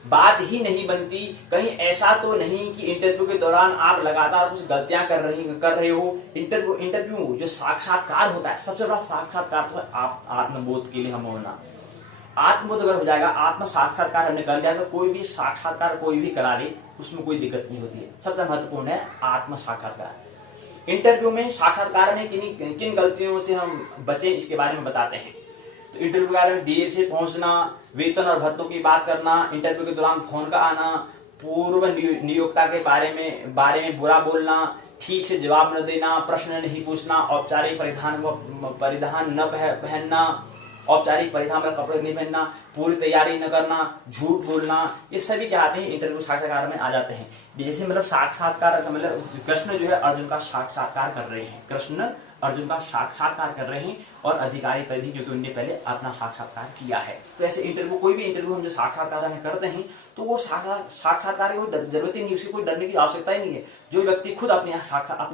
बात ही नहीं बनती। कहीं ऐसा तो नहीं कि इंटरव्यू के दौरान आप लगातार कुछ गलतियां कर रहे हो। इंटरव्यू जो साक्षात्कार होता है, सबसे बड़ा साक्षात्कार तो है आत्मबोध के लिए हम होना। आत्मबोध अगर हो जाएगा, आत्म साक्षात्कार हमने कर लिया, तो कोई भी साक्षात्कार कोई भी करा ले, उसमें कोई दिक्कत नहीं होती है। सबसे महत्वपूर्ण है आत्म साक्षात्कार। इंटरव्यू में, साक्षात्कार में किन गलतियों से हम बचें, इसके बारे में बताते हैं। तो इंटरव्यू के बारे में देर से पहुंचना, वेतन और भत्तों की बात करना, इंटरव्यू के दौरान फोन का आना, पूर्व नियोक्ता के बारे में बुरा बोलना, ठीक से जवाब न देना, प्रश्न नहीं पूछना, औपचारिक परिधान न पहनना, औपचारिक परिधान में कपड़े नहीं पहनना, पूरी तैयारी न करना, झूठ बोलना, ये सभी क्या आते हैं, इंटरव्यू साक्षात्कार में आ जाते हैं। जैसे मतलब साक्षात्कार का मतलब कृष्ण जो है अर्जुन का साक्षात्कार कर रहे हैं, कृष्ण अर्जुन का साक्षात्कार कर रहे हैं, और अधिकारी तभी क्योंकि उनने पहले अपना साक्षात्कार किया है। तो ऐसे इंटरव्यू, कोई भी इंटरव्यू हम जो साक्षात्कार में करते हैं, तो वो साक्षात्कार की कोई जरूरत ही नहीं, उसकी कोई डरने की आवश्यकता ही नहीं है। जो व्यक्ति खुद अपने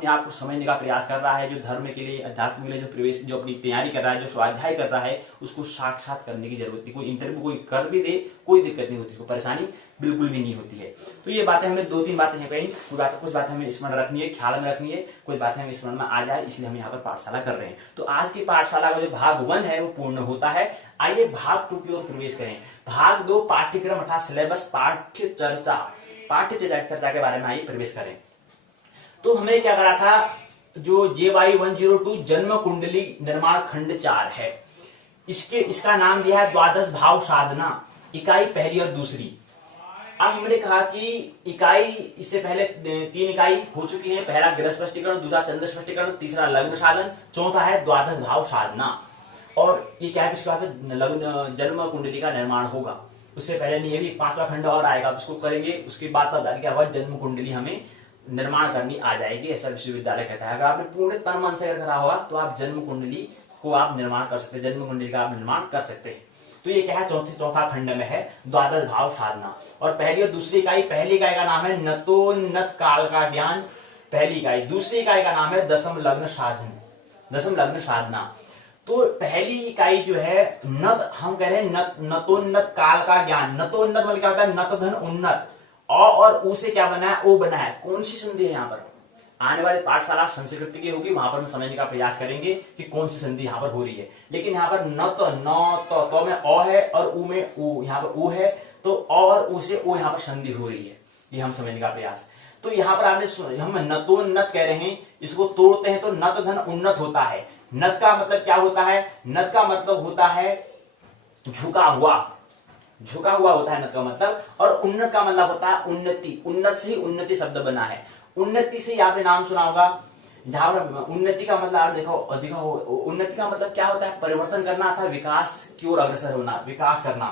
आप को समझने का प्रयास कर रहा है, जो धर्म के लिए, अध्यात्म के लिए जो अपनी तैयारी कर रहा है, जो स्वाध्याय कर रहा है, उसको साक्षात करने की जरूरत नहीं। कोई इंटरव्यू कोई कर भी दे, कोई दिक्कत नहीं होती, उसको परेशानी बिल्कुल भी नहीं होती है। तो ये बातें हमें 2-3 बातें हैं, कहीं कुछ बातें हमें स्मरण रखनी है, ख्याल में रखनी है, कुछ बातें हमें स्मरण में आ जाए, इसलिए हम यहाँ पर पाठशाला कर रहे हैं। तो आज की पाठशाला का जो भाग 1 है वो पूर्ण होता है। आइए भाग 2 की ओर प्रवेश करें। भाग 2 पाठ्यक्रम अर्थात सिलेबस, पाठ्य चर्चा के बारे में आइए प्रवेश करें। तो हमने क्या करा था, जो JY102 जन्म कुंडली निर्माण खंड 4 है, इसका नाम दिया है द्वादश भाव साधना, इकाई पहली और दूसरी। अब हमने कहा कि इकाई इससे पहले 3 इकाई हो चुकी है, पहला ग्रह स्पष्टीकरण, दूसरा चंद्र स्पष्टीकरण, तीसरा लग्न साधन, चौथा है द्वादश भाव साधना। और ये क्या है, इसके बाद लग्न जन्म कुंडली का निर्माण होगा। उससे पहले नहीं, ये भी 5वां खंड और आएगा, उसको करेंगे, उसके बाद तब क्या होगा, जन्म कुंडली हमें निर्माण करनी आ जाएगी, ऐसा विश्वविद्यालय कहता है। अगर आपने पूरे तन मन से करा होगा तो आप जन्म कुंडली को आप निर्माण कर सकते हैं, जन्म कुंडली का आप निर्माण कर सकते हैं। तो ये क्या है, चौथा खंड में है द्वादश भाव साधना। और पहली और दूसरी इकाई, पहली इकाई का नाम है नतोन्नत काल का ज्ञान, पहली इकाई। दूसरी इकाई का नाम है दशम लग्न साधना। तो पहली इकाई जो है नत, हम कह रहे हैं नतोन्नत काल का ज्ञान। नतोन्नत मतलब क्या होता है, नत धन उन्नत, और ऊ से क्या बना है, ओ बना है। कौन सी संधि है यहाँ पर, आने वाली पाठशाला संस्कृत की होगी, वहां पर हम समझने का प्रयास करेंगे कि कौन सी संधि यहाँ पर हो रही है। लेकिन यहाँ पर न तो में अ है और ऊ में ऊ, यहाँ पर ऊ है, तो अ और ऊ से ओ यहाँ पर संधि हो रही है, ये हम समझने का प्रयास। तो यहाँ पर आपने, हम नतोन्नत कह रहे हैं, इसको तोड़ते हैं तो नत धन उन्नत होता है। नत का मतलब क्या होता है, नत का मतलब होता है झुका हुआ होता है नत का मतलब, और उन्नत का मतलब होता है उन्नति। उन्नत से ही उन्नति शब्द बना है। उन्नति से आपने नाम सुना होगा, जहां पर उन्नति का मतलब आप देखो, उन्नति का मतलब क्या होता है, परिवर्तन करना अथवा विकास की ओर अग्रसर होना, विकास करना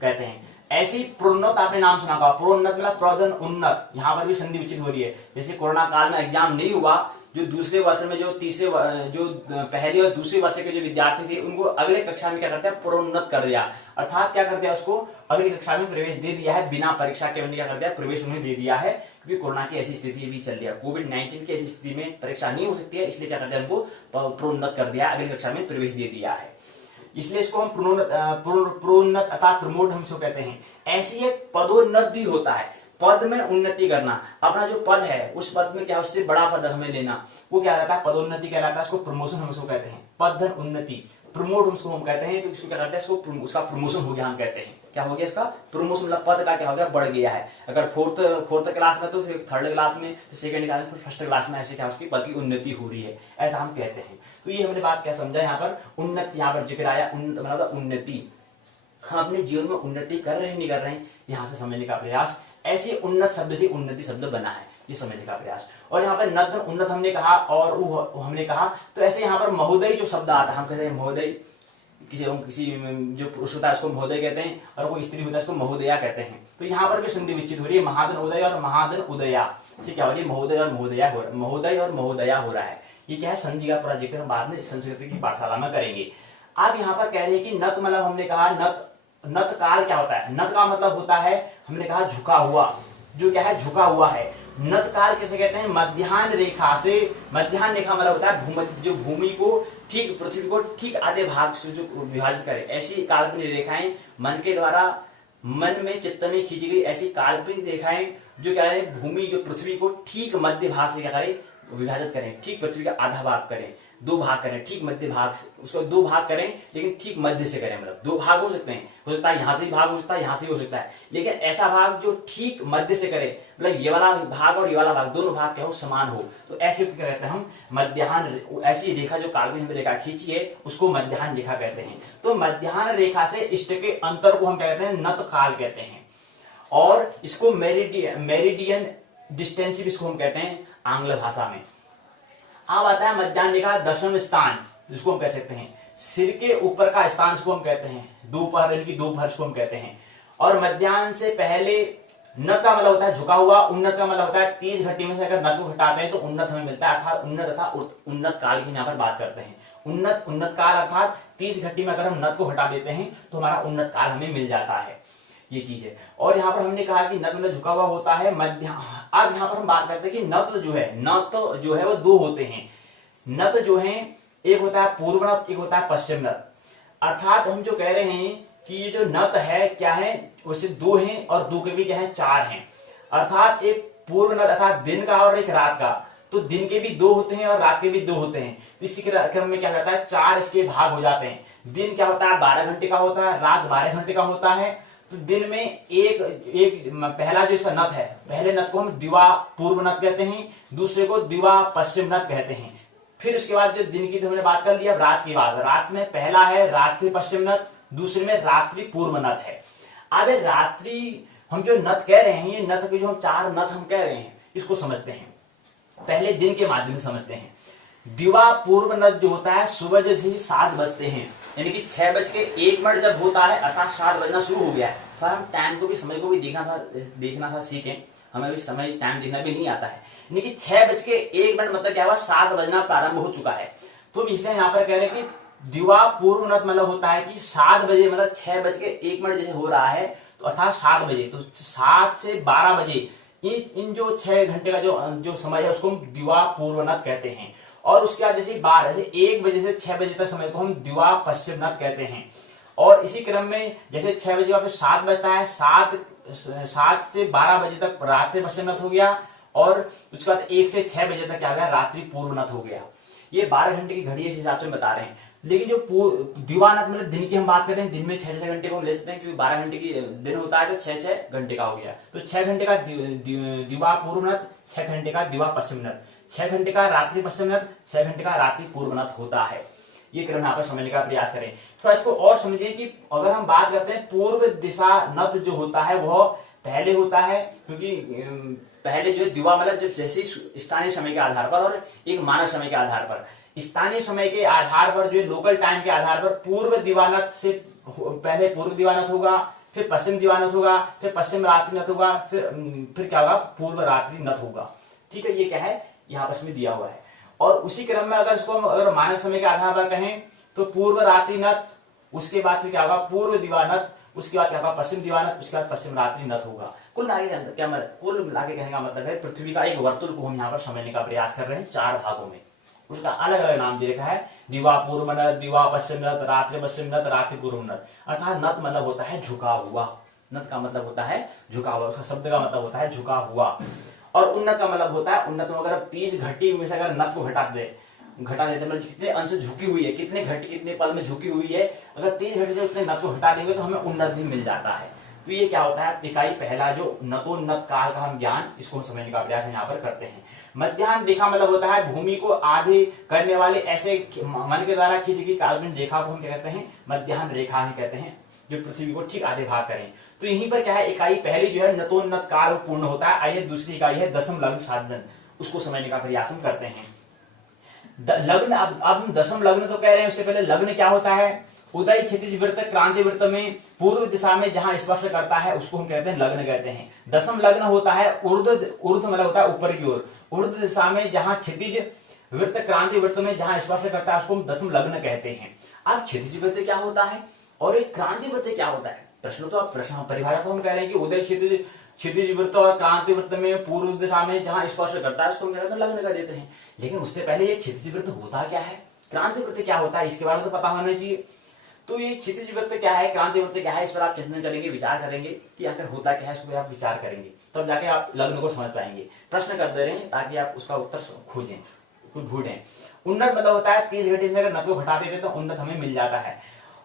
कहते हैं। ऐसी प्रोन्नत आपने नाम सुना होगा, प्रोन्नत मतलब प्रधन उन्नत, यहाँ पर भी संधि विचित हो रही है। जैसे कोरोना काल में एग्जाम नहीं हुआ, जो दूसरे वर्ष में जो पहले और दूसरे वर्ष के जो विद्यार्थी थे, उनको अगले कक्षा में क्या करते हैं, प्रोन्नत कर दिया, अर्थात क्या कर दिया, उसको अगली कक्षा में प्रवेश दे दिया है, बिना परीक्षा के क्या कर दिया, प्रवेश उन्हें दे दिया है। क्योंकि कोरोना की ऐसी स्थिति भी चल रही है, कोविड-19 की ऐसी स्थिति में परीक्षा नहीं हो सकती है, इसलिए क्या करते हैं, उनको प्रोन्नत कर दिया, अगली कक्षा में प्रवेश दे दिया है। इसलिए इसको हम प्रोन्नत अथवा प्रमोट हम इसको कहते हैं। ऐसी एक पदोन्नत भी होता है, पद में उन्नति करना। अपना जो पद है उस पद में क्या, उससे बड़ा पद हमें लेना, वो क्या रहता है, पदोन्नति कहलाता है। इसको प्रमोशन हम इसको कहते हैं, पद धन उन्नति। प्रमोट उसको हम कहते हैं, तो इसको क्या करते हैं, इसको उसका प्रमोशन हो गया, हम कहते हैं क्या हो गया, इसका प्रमोशन मतलब पद का क्या हो गया, बढ़ गया है। अगर फोर्थ क्लास में तो फिर थर्ड क्लास में, सेकंड क्लास में, फिर फर्स्ट क्लास में, ऐसे क्या उसकी पद की उन्नति हो रही है, ऐसा हम कहते हैं। तो ये हमने बात क्या समझा, यहाँ पर उन्नत, यहाँ पर जिक्र आया उन्नत मतलब उन्नति। हम अपने जीवन में उन्नति कर रहे हैं नहीं कर रहे हैं, यहाँ से समझने का प्रयास। ऐसे उन्नत शब्द से उन्नति शब्द बना है, ये समझने का प्रयास। और यहाँ पर नत उन्नत हमने कहा और हमने कहा, तो ऐसे यहाँ पर महोदय जो शब्द आता है, हम कहते हैं महोदय, किसी जो पुरुष होता है उसको महोदय कहते हैं, और कोई स्त्री होता है उसको महोदया कहते हैं। तो यहाँ पर भी संधि विच्छेद हो रही है, महादन उदय और महादन उदया से क्या हो रही है, महोदय और महोदया हो रहा है। ये क्या है, संधि का पूरा जिक्र बाद में संस्कृत की पाठशाला में करेंगे। अब यहाँ पर कह रहे हैं कि नत मतलब हमने कहा नत काल क्या होता है, नत का मतलब होता है, हमने कहा झुका हुआ, जो क्या है, झुका हुआ है। नत काल कैसे कहते हैं, मध्याह्न रेखा से, मध्याह्न रेखा मतलब होता है जो भूमि को ठीक, पृथ्वी को ठीक आधे भाग से जो विभाजित करे, ऐसी काल्पनिक रेखाएं मन के द्वारा, मन में चित्त में खींची गई ऐसी काल्पनिक रेखाएं जो क्या है, भूमि जो पृथ्वी को ठीक मध्य भाग से क्या करें, विभाजित करें, ठीक पृथ्वी का आधा भाग करें, 2 भाग करें, ठीक मध्य भाग से, उसको 2 भाग करें, लेकिन ठीक मध्य से करें। मतलब 2 भाग हो सकते हैं, हो सकता है यहाँ से भी भाग हो सकता है, यहाँ से भी हो सकता है, लेकिन ऐसा भाग जो ठीक मध्य से करे, मतलब ये वाला भाग और ये वाला भाग, दोनों भाग क्या हो, समान हो। तो ऐसे क्या कहते हैं हम, मध्याह्न, ऐसी रेखा जो काल्पनिक रेखा खींची है उसको मध्याह्न रेखा कहते हैं। तो मध्याह्न रेखा से इष्ट के अंतर को हम क्या कहते हैं, नत काल कहते हैं। और इसको मेरिडियन डिस्टेंस इसको हम कहते हैं आंग्ल भाषा में। अब आता है मध्याह्न रेखा दशम स्थान, जिसको हम कह सकते हैं सिर के ऊपर का स्थान, जिसको हम कहते हैं दोपहर, यानी कि दोपहर को हम कहते हैं। और मध्याह्न से पहले नत का मतलब होता है झुका हुआ, उन्नत का मतलब होता है 30 घटी में से अगर नत को हटाते हैं तो उन्नत हमें मिलता है, अर्थात उन्नत काल की यहाँ पर बात करते हैं। उन्नत काल अर्थात 30 घटी में अगर हम नत को हटा देते हैं तो हमारा उन्नत काल हमें मिल जाता है, ये चीज है। और यहाँ पर हमने कहा कि नत में झुका हुआ होता है मध्य। अब यहाँ पर हम बात करते हैं कि नत जो है वो 2 होते हैं। नत जो है, एक होता है पूर्व नत, एक होता है पश्चिम नत। अर्थात हम जो कह रहे हैं कि ये जो नत है क्या है, वैसे 2 हैं और 2 के भी क्या है, 4 हैं। अर्थात एक पूर्व नत अर्थात दिन का और एक रात का, तो दिन के भी 2 होते हैं और रात के भी 2 होते हैं। इसी क्रम में क्या कहता है, 4 इसके भाग हो जाते हैं। दिन क्या होता है, 12 घंटे का होता है, रात 12 घंटे का होता है। तो दिन में एक एक पहला जो इसका नत है, पहले नत को हम दिवा पूर्व नत कहते हैं, दूसरे को दिवा पश्चिम नत कहते हैं। फिर उसके बाद जो दिन की तो हमने बात कर लिया, अब रात की बात। रात में पहला है रात्रि पश्चिम नत, दूसरे में रात्रि पूर्व नत है। अब रात्रि हम जो नत कह रहे हैं, ये नत के जो हम 4 नत हम कह रहे हैं, इसको समझते हैं। पहले दिन के माध्यम से समझते हैं। दिवा पूर्व नत जो होता है सुबह जैसे ही 7 बजते हैं, यानी कि 6:01 जब होता है अर्थात 7 बजना शुरू हो गया है। थोड़ा हम टाइम को भी, समय को भी देखना था सीखें। हमें भी समय टाइम देखना भी नहीं आता है। यानी कि 6:01 मतलब क्या हुआ, 7 बजना प्रारंभ हो चुका है। तो इसलिए यहाँ पर कह रहे हैं कि दिवा पूर्व नत मतलब होता है कि 7 बजे, मतलब 6:01 जैसे हो रहा है तो अर्थात 7 बजे, तो 7 से 12 बजे इन जो 6 घंटे का जो समय है उसको हम दिवा पूर्व नत कहते हैं। और उसके बाद जैसे 1 बजे से 6 बजे तक समय को हम दिवा पश्चिम नत कहते हैं। और इसी क्रम में जैसे 6 बजे वापस 7 बजता है, 7 से 12 बजे तक रात्रि पश्चिम नत हो गया, और उसके बाद 1 से 6 बजे तक क्या हो गया, रात्रि पूर्व नत हो गया। ये 12 घंटे की घड़ी इस हिसाब से बता रहे हैं। लेकिन जो दिवानत मतलब दिन की हम बात करते हैं, दिन में 6 घंटे को हम ले सकते हैं, क्योंकि 12 घंटे की दिन होता है तो 6 घंटे का हो गया। तो 6 घंटे का दिवा पूर्व नत, 6 घंटे का दिवा पश्चिम नत, 6 घंटे का रात्रि पश्चिम नत, 6 घंटे का रात्रि पूर्व नत होता है। ये क्रम यहाँ पर समझने का प्रयास करें। थोड़ा इसको और समझिए कि अगर हम बात करते हैं पूर्व दिशा नत जो होता है वह पहले होता है, क्योंकि पहले जो है दिवा मतलब जब जैसे स्थानीय समय के आधार पर और एक मानव समय के आधार पर, स्थानीय समय के आधार पर जो लोकल टाइम के आधार पर पूर्व दिवानत से पहले पूर्व दिवानत होगा, फिर पश्चिम दिवानत होगा, फिर पश्चिम रात्रि नत होगा, फिर क्या होगा, पूर्व रात्रि नत होगा। ठीक है, ये क्या है यहाँ पर इसमें दिया हुआ है। और उसी क्रम में अगर इसको अगर मानक समय के आधार पर कहें तो पूर्व रात्रि नत, उसके बाद फिर क्या होगा, पूर्व दिवानत, उसके बाद क्या होगा, पश्चिम दिवानत, उसके बाद पश्चिम रात्रि नत होगा। कुल मिला के कहने का मतलब है पृथ्वी का एक वर्तुल को हम यहाँ पर समझने का प्रयास कर रहे हैं 4 भागों में। उसका अलग अलग नाम दे रखा है, दिवा पूर्व नत, दिवा पश्चिम नत, रात्रि पश्चिम नत, रात्रि पूर्व नत। अर्थात नत मतलब होता है झुका हुआ, नत का मतलब होता है झुका हुआ, उसका शब्द का मतलब होता है झुका हुआ। और उन्नत का मतलब होता है, उन्नत में अगर 30 घटी में से अगर नत को घटा देते मतलब कितने अंश झुकी हुई है, कितने घटी कितने पल में झुकी हुई है, अगर 30 घटी से उतने नत को हटा देंगे तो हमें उन्नत भी मिल जाता है। तो ये क्या होता है, इकाई पहला जो नतोन्नत काल का हम ज्ञान, इसको हम समझने का प्रयास यहाँ पर करते हैं। मध्याह्न रेखा मतलब होता है भूमि को आधे करने वाले ऐसे मन के द्वारा खींची गई काल्पनिक रेखा को हम क्या कहते हैं, मध्याह्न रेखा ही कहते हैं, जो पृथ्वी को ठीक आधे भाग करें। तो यहीं पर क्या है, इकाई पहली जो है नतोन्नत काल पूर्ण होता है। आइए दूसरी इकाई है दशम लग्न साधन, उसको समझने का प्रयास हम करते हैं। लग्न, अब हम दशम लग्न तो कह रहे हैं, उससे पहले लग्न क्या होता है, उदय क्षितिज वृत्त क्रांति वृत्त में पूर्व दिशा में जहां स्पर्श करता है उसको हम कहते हैं लग्न कहते हैं। दशम लग्न होता है ऊर्ध्व मतलब होता है ऊपर की ओर, ऊर्ध्व दिशा में जहां क्षितिज वृत्त क्रांति वृत्त में जहां स्पर्श करता है उसको हम दशम लग्न कहते हैं। अब क्षितिज वृत्त क्या होता है और एक क्रांति वृत्त क्या होता है, प्रश्न परिभाषा तो हम कह रहे हैं कि उदय क्षितिज वृत्त और क्रांति वृत्त में पूर्व दिशा में जहां स्पर्श करता है उसको हम कहते हैं लग्न कर देते हैं। लेकिन उससे पहले ये क्षितिज वृत्त होता क्या है, क्रांति वृत्त क्या होता है, इसके बारे में तो पता होना चाहिए। तो ये क्षितिज वृत्त क्या है, क्रांति वृत्त क्या है, इस पर आप चिंतन करेंगे, विचार करेंगे कि आखिर होता क्या है, इस पर आप विचार करेंगे, तब जाके आप लग्न को समझ पाएंगे। प्रश्न करते रहें ताकि आप उसका उत्तर खोजें, कुछ ढूंढें। उन्नत मतलब होता है 30 घंटे में अगर नत को घटा देते तो उन्नत हमें मिल जाता है।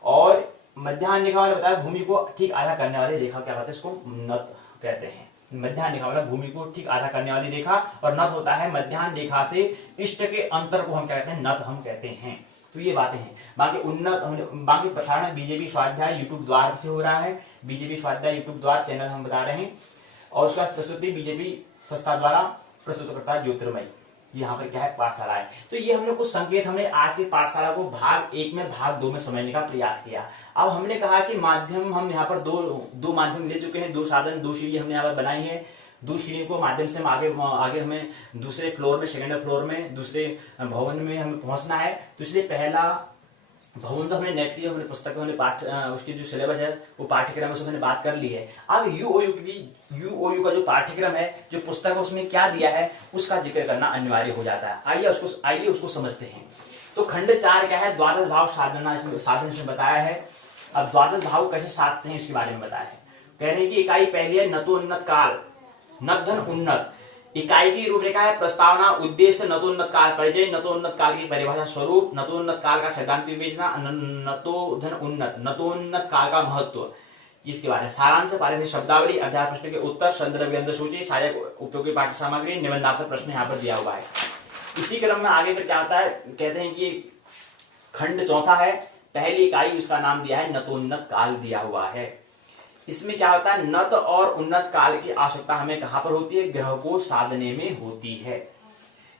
और मध्याह्न रेखा वाले बताया भूमि को ठीक आधा करने वाली रेखा क्या कहते हैं, इसको नत कहते हैं। मध्याह्न रेखा मतलब भूमि को ठीक आधा करने वाली रेखा, और नत होता है मध्याह्न रेखा से इष्ट के अंतर को हम क्या कहते हैं, नत हम कहते हैं। तो ये बातें हैं। बाकी प्रसारण बीजेपी स्वाध्याय यूट्यूब द्वार से हो रहा है, बीजेपी स्वाध्याय यूट्यूब द्वार चैनल हम बता रहे हैं, और उसका प्रस्तुति बीजेपी संस्था द्वारा प्रस्तुत करता है ज्योतिर्मय। यहाँ पर क्या है, पाठशाला है। तो ये हमने कुछ संकेत, हमने आज की पाठशाला को भाग 1 में भाग 2 में समझने का प्रयास किया। अब हमने कहा कि माध्यम हम यहाँ पर दो माध्यम ले चुके हैं, 2 साधन 2 सीढ़ी हमने यहाँ पर बनाई है। 2 सीढ़ी को माध्यम से हम आगे हमें दूसरे फ्लोर में, सेकेंड फ्लोर में, दूसरे भवन में हमें पहुंचना है। तो इसलिए पहला भवन तो हमने नेट की, हमने पुस्तक में, हमने उसकी जो सिलेबस है वो पाठ्यक्रम है, उसमें हमने बात कर ली है। अब यूओयू का जो पाठ्यक्रम है, जो पुस्तक है, उसमें क्या दिया है उसका जिक्र करना अनिवार्य हो जाता है। आइए उसको समझते हैं। तो खंड 4 क्या है, द्वादश भाव साधन इसमें बताया है। अब द्वादश भाव कैसे साधते हैं इसके बारे में बताया है। कह रहे हैं कि इकाई पहली है नतोन्नत काल, नत धन उन्नत। इकाई की रूपरेखा है प्रस्तावना, उद्देश्य, नतोन्नत काल परिचय, नतोन्नत काल की परिभाषा, स्वरूप, नतोन्नत काल का सैद्धांतिक विवेचना, नतो धन उन्नत, नतोन्नत काल का महत्व, इसके बारे में सारांश, पारिभाषिक शब्दावली, अध्याय प्रश्न के उत्तर, संदर्भ ग्रंथ सूची, सहायक उपयोगी पाठ्य सामग्री, निबंधात्मक प्रश्न यहाँ पर दिया हुआ है। इसी क्रम में आगे फिर क्या होता है, कहते हैं कि खंड चौथा है, पहली इकाई उसका नाम दिया है नतोन्नत काल दिया हुआ है। इसमें क्या होता है, नत और उन्नत काल की आवश्यकता हमें कहां पर होती है, ग्रह को साधने में होती है।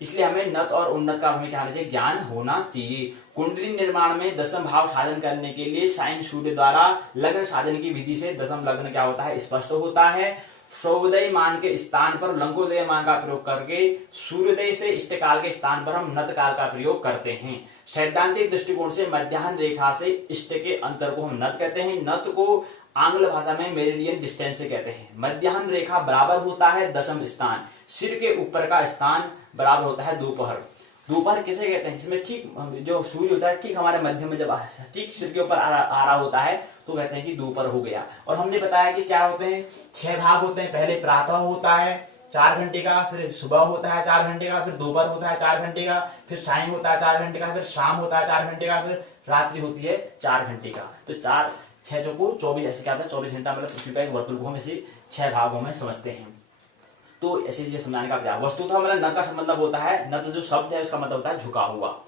इसलिए हमें नत और उन्नत का हमें क्या होना चाहिए, ज्ञान होना चाहिए। कुंडली निर्माण में दशम भाव साधन करने के लिए साइन सूर्य द्वारा लग्न साधन की विधि से दशम लग्न क्या होता है, स्पष्ट होता है। सूर्योदय मान के स्थान पर लंकोदय मान का प्रयोग करके सूर्योदय से इष्ट काल के स्थान पर हम नत काल का प्रयोग करते हैं। सैद्धांतिक दृष्टिकोण से मध्याह्न रेखा से इष्ट के अंतर को हम नत कहते हैं। नत को आंग्ल भाषा में मेरिडियन डिस्टेंस से कहते हैं। मध्याह्न रेखा बराबर होता है दशम स्थान, सिर के ऊपर का स्थान बराबर होता है दोपहर। दोपहर किसे कहते हैं, जिसमें ठीक जो सूर्य होता है ठीक हमारे मध्य में जब ठीक सिर के ऊपर आ रहा होता है तो कहते हैं कि दोपहर हो गया। और हमने बताया कि क्या होते हैं, 6 भाग होते हैं। पहले प्रातः होता है 4 घंटे का, फिर सुबह होता है 4 घंटे का, फिर दोपहर होता है 4 घंटे का, फिर सायं होता है 4 घंटे का, फिर शाम होता है 4 घंटे का, फिर रात्रि होती है 4 घंटे का। तो 4 6 को 24 ऐसे क्या होता है, 24 घंटा मतलब पृथ्वी का एक वर्तुल को हम ऐसे 6 भागों में समझते हैं। तो ऐसे ये समझाने का प्रयास। वस्तुतः मतलब नत का मतलब होता है, नत जो शब्द है उसका मतलब होता है झुका हुआ।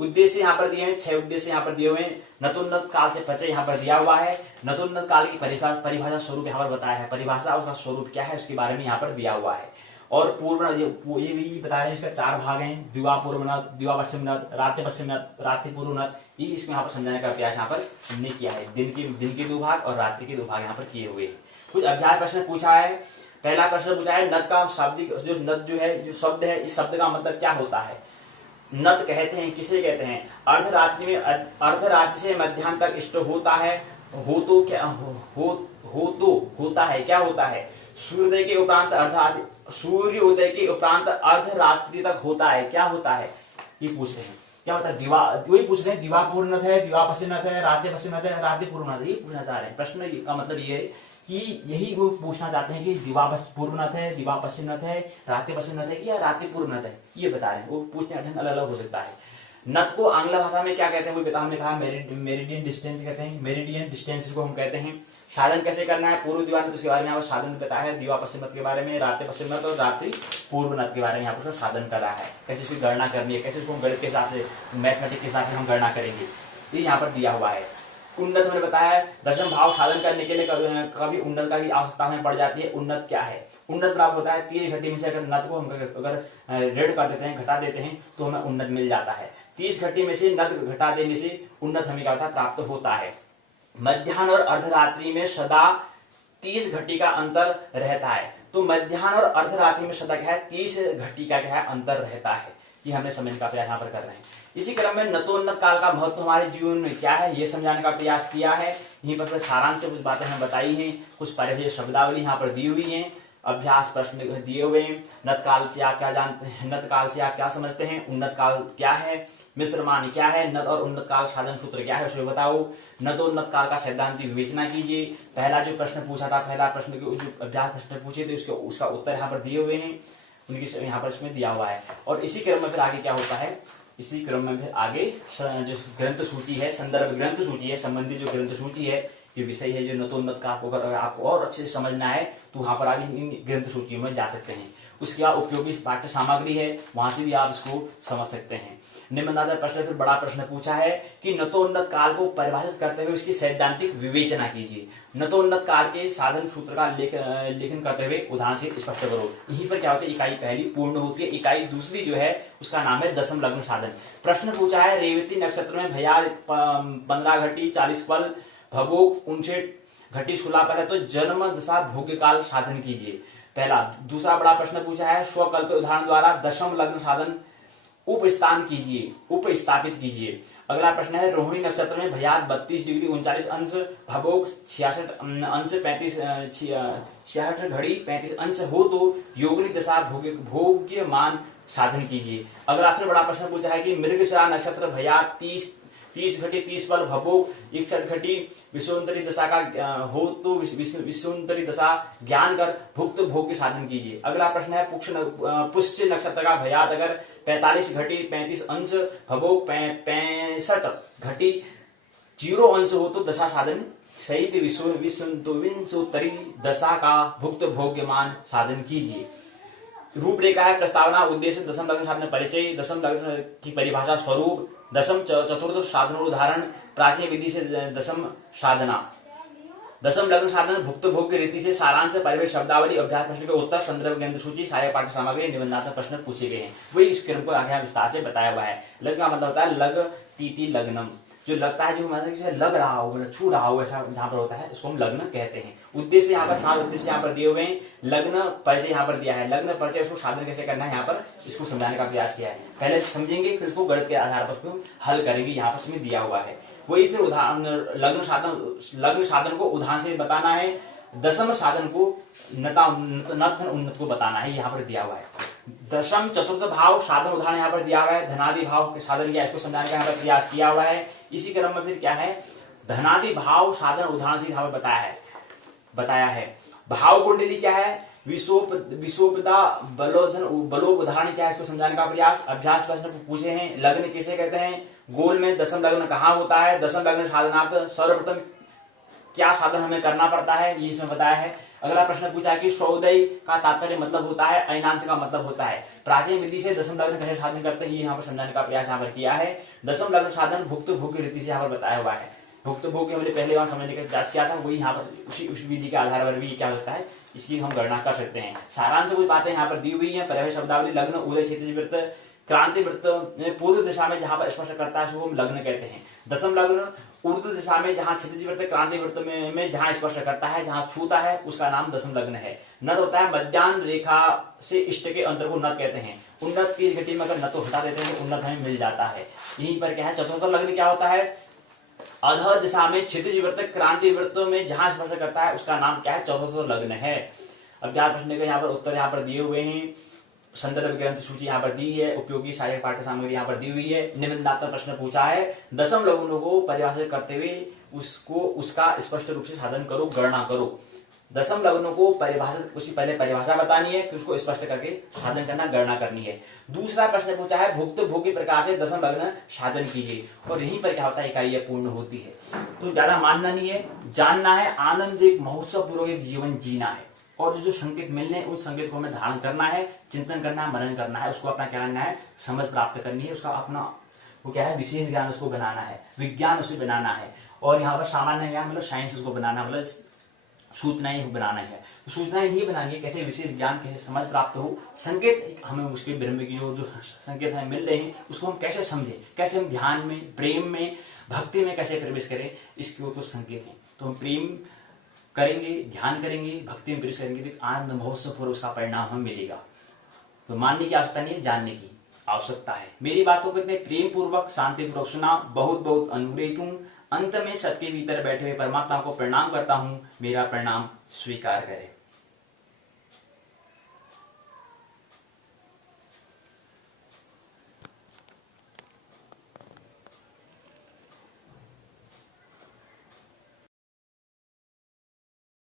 उद्देश्य यहाँ पर दिए हैं, 6 उद्देश्य यहाँ पर दिए हुए हैं। नतोन्नत काल से परिचय यहाँ पर दिया हुआ है। नतोन्नत काल की परिभाषा स्वरूप यहाँ पर बताया है, परिभाषा उसका स्वरूप क्या है उसके बारे में यहाँ पर दिया हुआ है। और पूर्व ये भी बता रहे हैं, इसका 4 भाग हैं, दिवा पूर्व नत, दिवा पश्चिम नत, रात्रि पश्चिम नत, रात्रि पूर्व नत। ये इसमें यहाँ पर समझाने का प्रयास यहाँ पर हमने किया है। दिन के 2 भाग और रात्रि के 2 भाग यहाँ पर किए हुए हैं। कुछ अभ्यास प्रश्न पूछा है। पहला प्रश्न पूछा है, नत का शाब्दिक जो नत जो है, जो शब्द है, इस शब्द का मतलब क्या होता है। नत कहते हैं किसे कहते हैं, अर्धरात्रि में अर्धरात्रि से मध्याह्न तक इष्ट होता है। हो तो क्या हो तो होता है, क्या होता है, सूर्योदय के उपरांत अर्धरात्रि तक होता है, क्या होता है, ये पूछ रहे हैं। क्या होता है, दिवा, वही पूछ रहे हैं, दिवा पूर्व नत है, दिवा पश्चिम नत है, रात्रि पश्चिम नत है, रात्रि पूर्व नत है, ये पूछना चाह रहे हैं। प्रश्न का मतलब ये है कि यही वो पूछना चाहते हैं कि दिवा पूर्व नत है, दिवा पश्चिम नत है, रात्रि पश्चिम नत है या रात्रि पूर्व नत है, ये बता रहे हैं। वो पूछने का ढंग अलग अलग हो सकता है। नत को आंग्ल भाषा में क्या कहते हैं, वो बता, हमने कहा मेरिडियन डिस्टेंस कहते हैं। मेरिडियन डिस्टेंस को हम कहते हैं। साधन कैसे करना है, पूर्व दिवा नत उसके बारे में यहाँ पर साधन बताया है, दिवा पश्चिम नत के बारे में, रात्रि पश्चिम नत और रात्रि पूर्व नत के बारे में यहाँ पर साधन करा है। कैसे उसकी गणना करनी है, कैसे उसको गणित के हिसाब से, मैथमेटिक्स के हिसाब से हम गणना करेंगे, ये यहाँ पर दिया हुआ है। उन्नत मैंने बताया, दशम भाव साधन करने के लिए कभी उन्नत का भी आवश्यकता हमें पड़ जाती है। उन्नत क्या है, उन्नत प्राप्त होता है 30 घटी में से अगर नत को हम अगर ऋण कर देते हैं, घटा देते हैं तो हमें उन्नत मिल जाता है। 30 घटी में से नत घटा देने से उन्नत हमें क्या होता है, प्राप्त होता है। मध्याह्न और अर्धरात्रि में सदा 30 घटी का अंतर रहता है। तो मध्याह्न और अर्धरात्रि में सदा क्या है, 30 घटी का क्या है, अंतर रहता है। ये हमें समझने का प्रयास यहाँ पर कर रहे हैं। इसी क्रम में नतोन्नत काल का महत्व हमारे जीवन में क्या है, ये समझाने का प्रयास किया है। यहीं पर सारांश से कुछ बातें हमें बताई हैं, कुछ परिभाषिक शब्दावली यहाँ पर दी हुई है, अभ्यास प्रश्न दिए हुए हैं। नत काल से आप क्या जानते हैं, नत काल से आप क्या समझते हैं, उन्नत काल क्या है, मिश्र मान क्या है, नत और उन्नत काल साधन सूत्र क्या है उसे बताओ। नतोन्नत काल का सैद्धांतिक विवेचना कीजिए। पहला जो प्रश्न पूछा था, पहला प्रश्न के जो अभ्यास प्रश्न पूछे थे उसका उत्तर यहाँ पर दिए हुए हैं, उनकी यहाँ पर इसमें दिया हुआ है। और इसी क्रम में फिर आगे क्या होता है, इसी क्रम में फिर आगे जो ग्रंथ सूची है, संदर्भ ग्रंथ सूची है, संबंधित जो ग्रंथ सूची है, ये विषय है जो नतोन्नत काल को अगर आपको और अच्छे से समझना है तो वहां पर आप इन ग्रंथ सूचियों में जा सकते हैं। उसके बाद उपयोगी पाठ्य सामग्री है, वहां से भी आप इसको समझ सकते हैं। निबंधात्मक प्रश्न फिर बड़ा प्रश्न पूछा है कि नतोन्नत काल को परिभाषित करते हुए इसकी सैद्धांतिक विवेचना कीजिए। नतोन्नत काल के साधन सूत्र का लेखन करते हुए उदाहरण से स्पष्ट करो। यहीं पर क्या होता है, इकाई पहली पूर्ण होती है, इकाई दूसरी जो है उसका नाम है दशम लग्न साधन। प्रश्न पूछा है, रेवती नक्षत्र में भैया 15 घटी 40 पल, भगोग 59 घटी 16 पल है, तो जन्म दशा भोग्य काल साधन कीजिए। पहला। दूसरा बड़ा प्रश्न पूछा है, स्वकल्प उदाहरण द्वारा दशम लग्न साधन उपस्थान कीजिए, उपस्थापित कीजिए। अगला प्रश्न है, रोहिणी नक्षत्र में भयात 32 डिग्री 39 अंश, भगोग 66 अंश 66 घड़ी 35 अंश हो तो योगिनी दशा भोग्य मान साधन कीजिए। अगला फिर बड़ा प्रश्न पूछा है कि मृगशिरा नक्षत्र भयात 30 घटी 30 पल, भगोग 61 घटी विषोन्तरी दशा का हो तो विषोन्तरी दशा ज्ञान कर भुक्त भोग के साधन कीजिए। अगला प्रश्न है, पुष्य नक्षत्र का भयात अगर 45 घटी 35 अंश, भगोग 65 घटी 0 अंश हो तो दशा साधन सहित विंशोत्तरी दशा का भुक्त भोग्यमान साधन कीजिए। रूपरेखा है, प्रस्तावना, उद्देश्य, दशम लग्न साधन परिचय, दशम लग्न की परिभाषा, स्वरूप, दशम चतुर्थ साधन उदाहरण, प्राचीन विधि से दशम साधना, दशम लग्न साधन भुक्त भोग्य रीति से सारांश, परिवेश, शब्दावली, अभ्यास प्रश्न के उत्तर, संदर्भ ग्रंथ सूची, सहायक पाठ्य सामग्री, निबंधात्मक प्रश्न पूछे गए हैं। वही इस क्रम को आगे विस्तार से बताया हुआ है। लग्न का मतलब होता है लग तीति लग्नम, जो लगता है, जो मतलब लग रहा हो, मतलब छू रहा हो, ऐसा जहां पर होता है उसको हम लग्न कहते हैं। उद्देश्य यहाँ पर 7 उद्देश्य यहाँ पर दिए हुए हैं। लग्न परिचय यहाँ पर दिया है, लग्न परिचय उसको साधन कैसे करना है यहाँ पर इसको समझाने का प्रयास किया है। पहले समझेंगे फिर उसको गणित के आधार पर उसको हल करेंगे, यहाँ पर इसमें दिया हुआ है। वही फिर उदाहरण लग्न साधन को उदाहरण से बताना है, दशम साधन को नतन उन्नत को बताना है, यहाँ पर दिया हुआ है। दशम चतुर्थ भाव साधन उदाहरण यहाँ पर दिया हुआ है। धनादि भाव के साधन क्या है इसको समझाने का यहाँ पर प्रयास किया हुआ है। इसी क्रम में फिर क्या है, धनादि भाव साधन उदाहरण से यहाँ पर बताया है। भाव कुंडली क्या है, विशोपदा बलोप उदाहरण क्या है इसको समझाने का प्रयास। अभ्यास प्रश्न पूछे हैं, लग्न किसे कहते हैं, गोल में दशम लग्न कहाँ होता है, दशम लग्न साधनार्थ सर्वप्रथम क्या साधन हमें करना पड़ता है, ये इसमें बताया है। अगला प्रश्न पूछा है कि सौदय का तात्पर्य मतलब होता है, अयनांश का मतलब होता है। प्राचीन विधि से दशम लग्न कैसे साधन करते हैं ये यहाँ पर समझाने का प्रयास यहाँ पर किया है। दशम लग्न साधन भुक्त भोग्य रीति से यहाँ पर बताया हुआ है। भुक्त भोग्य हमने पहले वहां समझने का प्रयास किया था, वही यहाँ पर उस विधि के आधार पर भी क्या होता है इसकी हम गणना कर सकते हैं। सारांश कुछ बातें यहाँ पर दी हुई है। परिवेश शब्दावली, लग्न उदय क्षितिज वृत्त क्रांति वृत्त पूर्व दिशा में जहां पर स्पर्श करता है उसको हम लग्न कहते हैं। दशम लग्न ऊर्ध्व दिशा में जहां क्षितिज वृत्त क्रांति वृत्त में जहां स्पर्श करता है, जहां छूता है, उसका नाम दशम लग्न है। नत होता है मध्याह्न रेखा से इष्ट के अंतर को नत कहते हैं। उन्नत की घटी में अगर नत हटा देते हैं तो उन्नत हमें मिल जाता है। यहीं पर क्या है, चतुर्थ लग्न क्या होता है, अध दिशा में क्षितिज वृत्त क्रांति वृत्त में जहां स्पर्श करता है उसका नाम क्या है, चतुर्थ लग्न है। अभ्यास प्रश्न के यहाँ पर उत्तर यहाँ पर दिए हुए हैं। संदर्भ ग्रंथ सूची यहाँ पर दी है, उपयोगी सहायक पाठ्य सामग्री यहाँ पर दी हुई है। निबंधात्मक प्रश्न पूछा है, दशम लग्नों को परिभाषित करते हुए उसका स्पष्ट रूप से साधन करो, गणना करो। दशम लग्नों को परिभाषित, उसकी पहले परिभाषा बतानी है, फिर उसको स्पष्ट करके साधन करना, गणना करनी है। दूसरा प्रश्न पूछा है, भुक्त भोग्य प्रकार से दशम लग्न साधन कीजिए, और यहीं पर क्या होता है, इकाई पूर्ण होती है। तो ज्यादा मानना नहीं है, जानना है, आनंद एक महोत्सव पूर्वक एक जीवन जीना है, और जो संकेत मिलने हैं उस संकेत को हमें धारण करना है, चिंतन करना है, मनन करना है, उसको अपना क्या करना है, समझ प्राप्त करनी है, उसका अपना वो क्या है, विशेष ज्ञान उसको बनाना है, विज्ञान उसे बनाना है। और यहाँ पर सामान्य ज्ञान मतलब साइंस उसको बनाना, मतलब सूचनाएं बनाना है। तो सूचनाएं नहीं बनाएंगे, कैसे विशेष ज्ञान, कैसे समझ प्राप्त हो, संकेत हमें उसके ब्रह्म की जो संकेत हमें मिल रहे हैं उसको हम कैसे समझें, कैसे हम ध्यान में, प्रेम में, भक्ति में कैसे प्रवेश करें, इसके कुछ संकेत हैं। तो हम प्रेम करेंगे, ध्यान करेंगे, भक्ति में प्रवेश करेंगे तो आनंद महोत्सव पर उसका परिणाम हमें मिलेगा। तो मानने की आवश्यकता नहीं है, जानने की आवश्यकता है। मेरी बातों को इतने प्रेम पूर्वक, शांति पूर्वक सुना, बहुत बहुत अनुग्रहित हूं। अंत में सबके भीतर बैठे हुए परमात्मा को प्रणाम करता हूं, मेरा प्रणाम स्वीकार करें।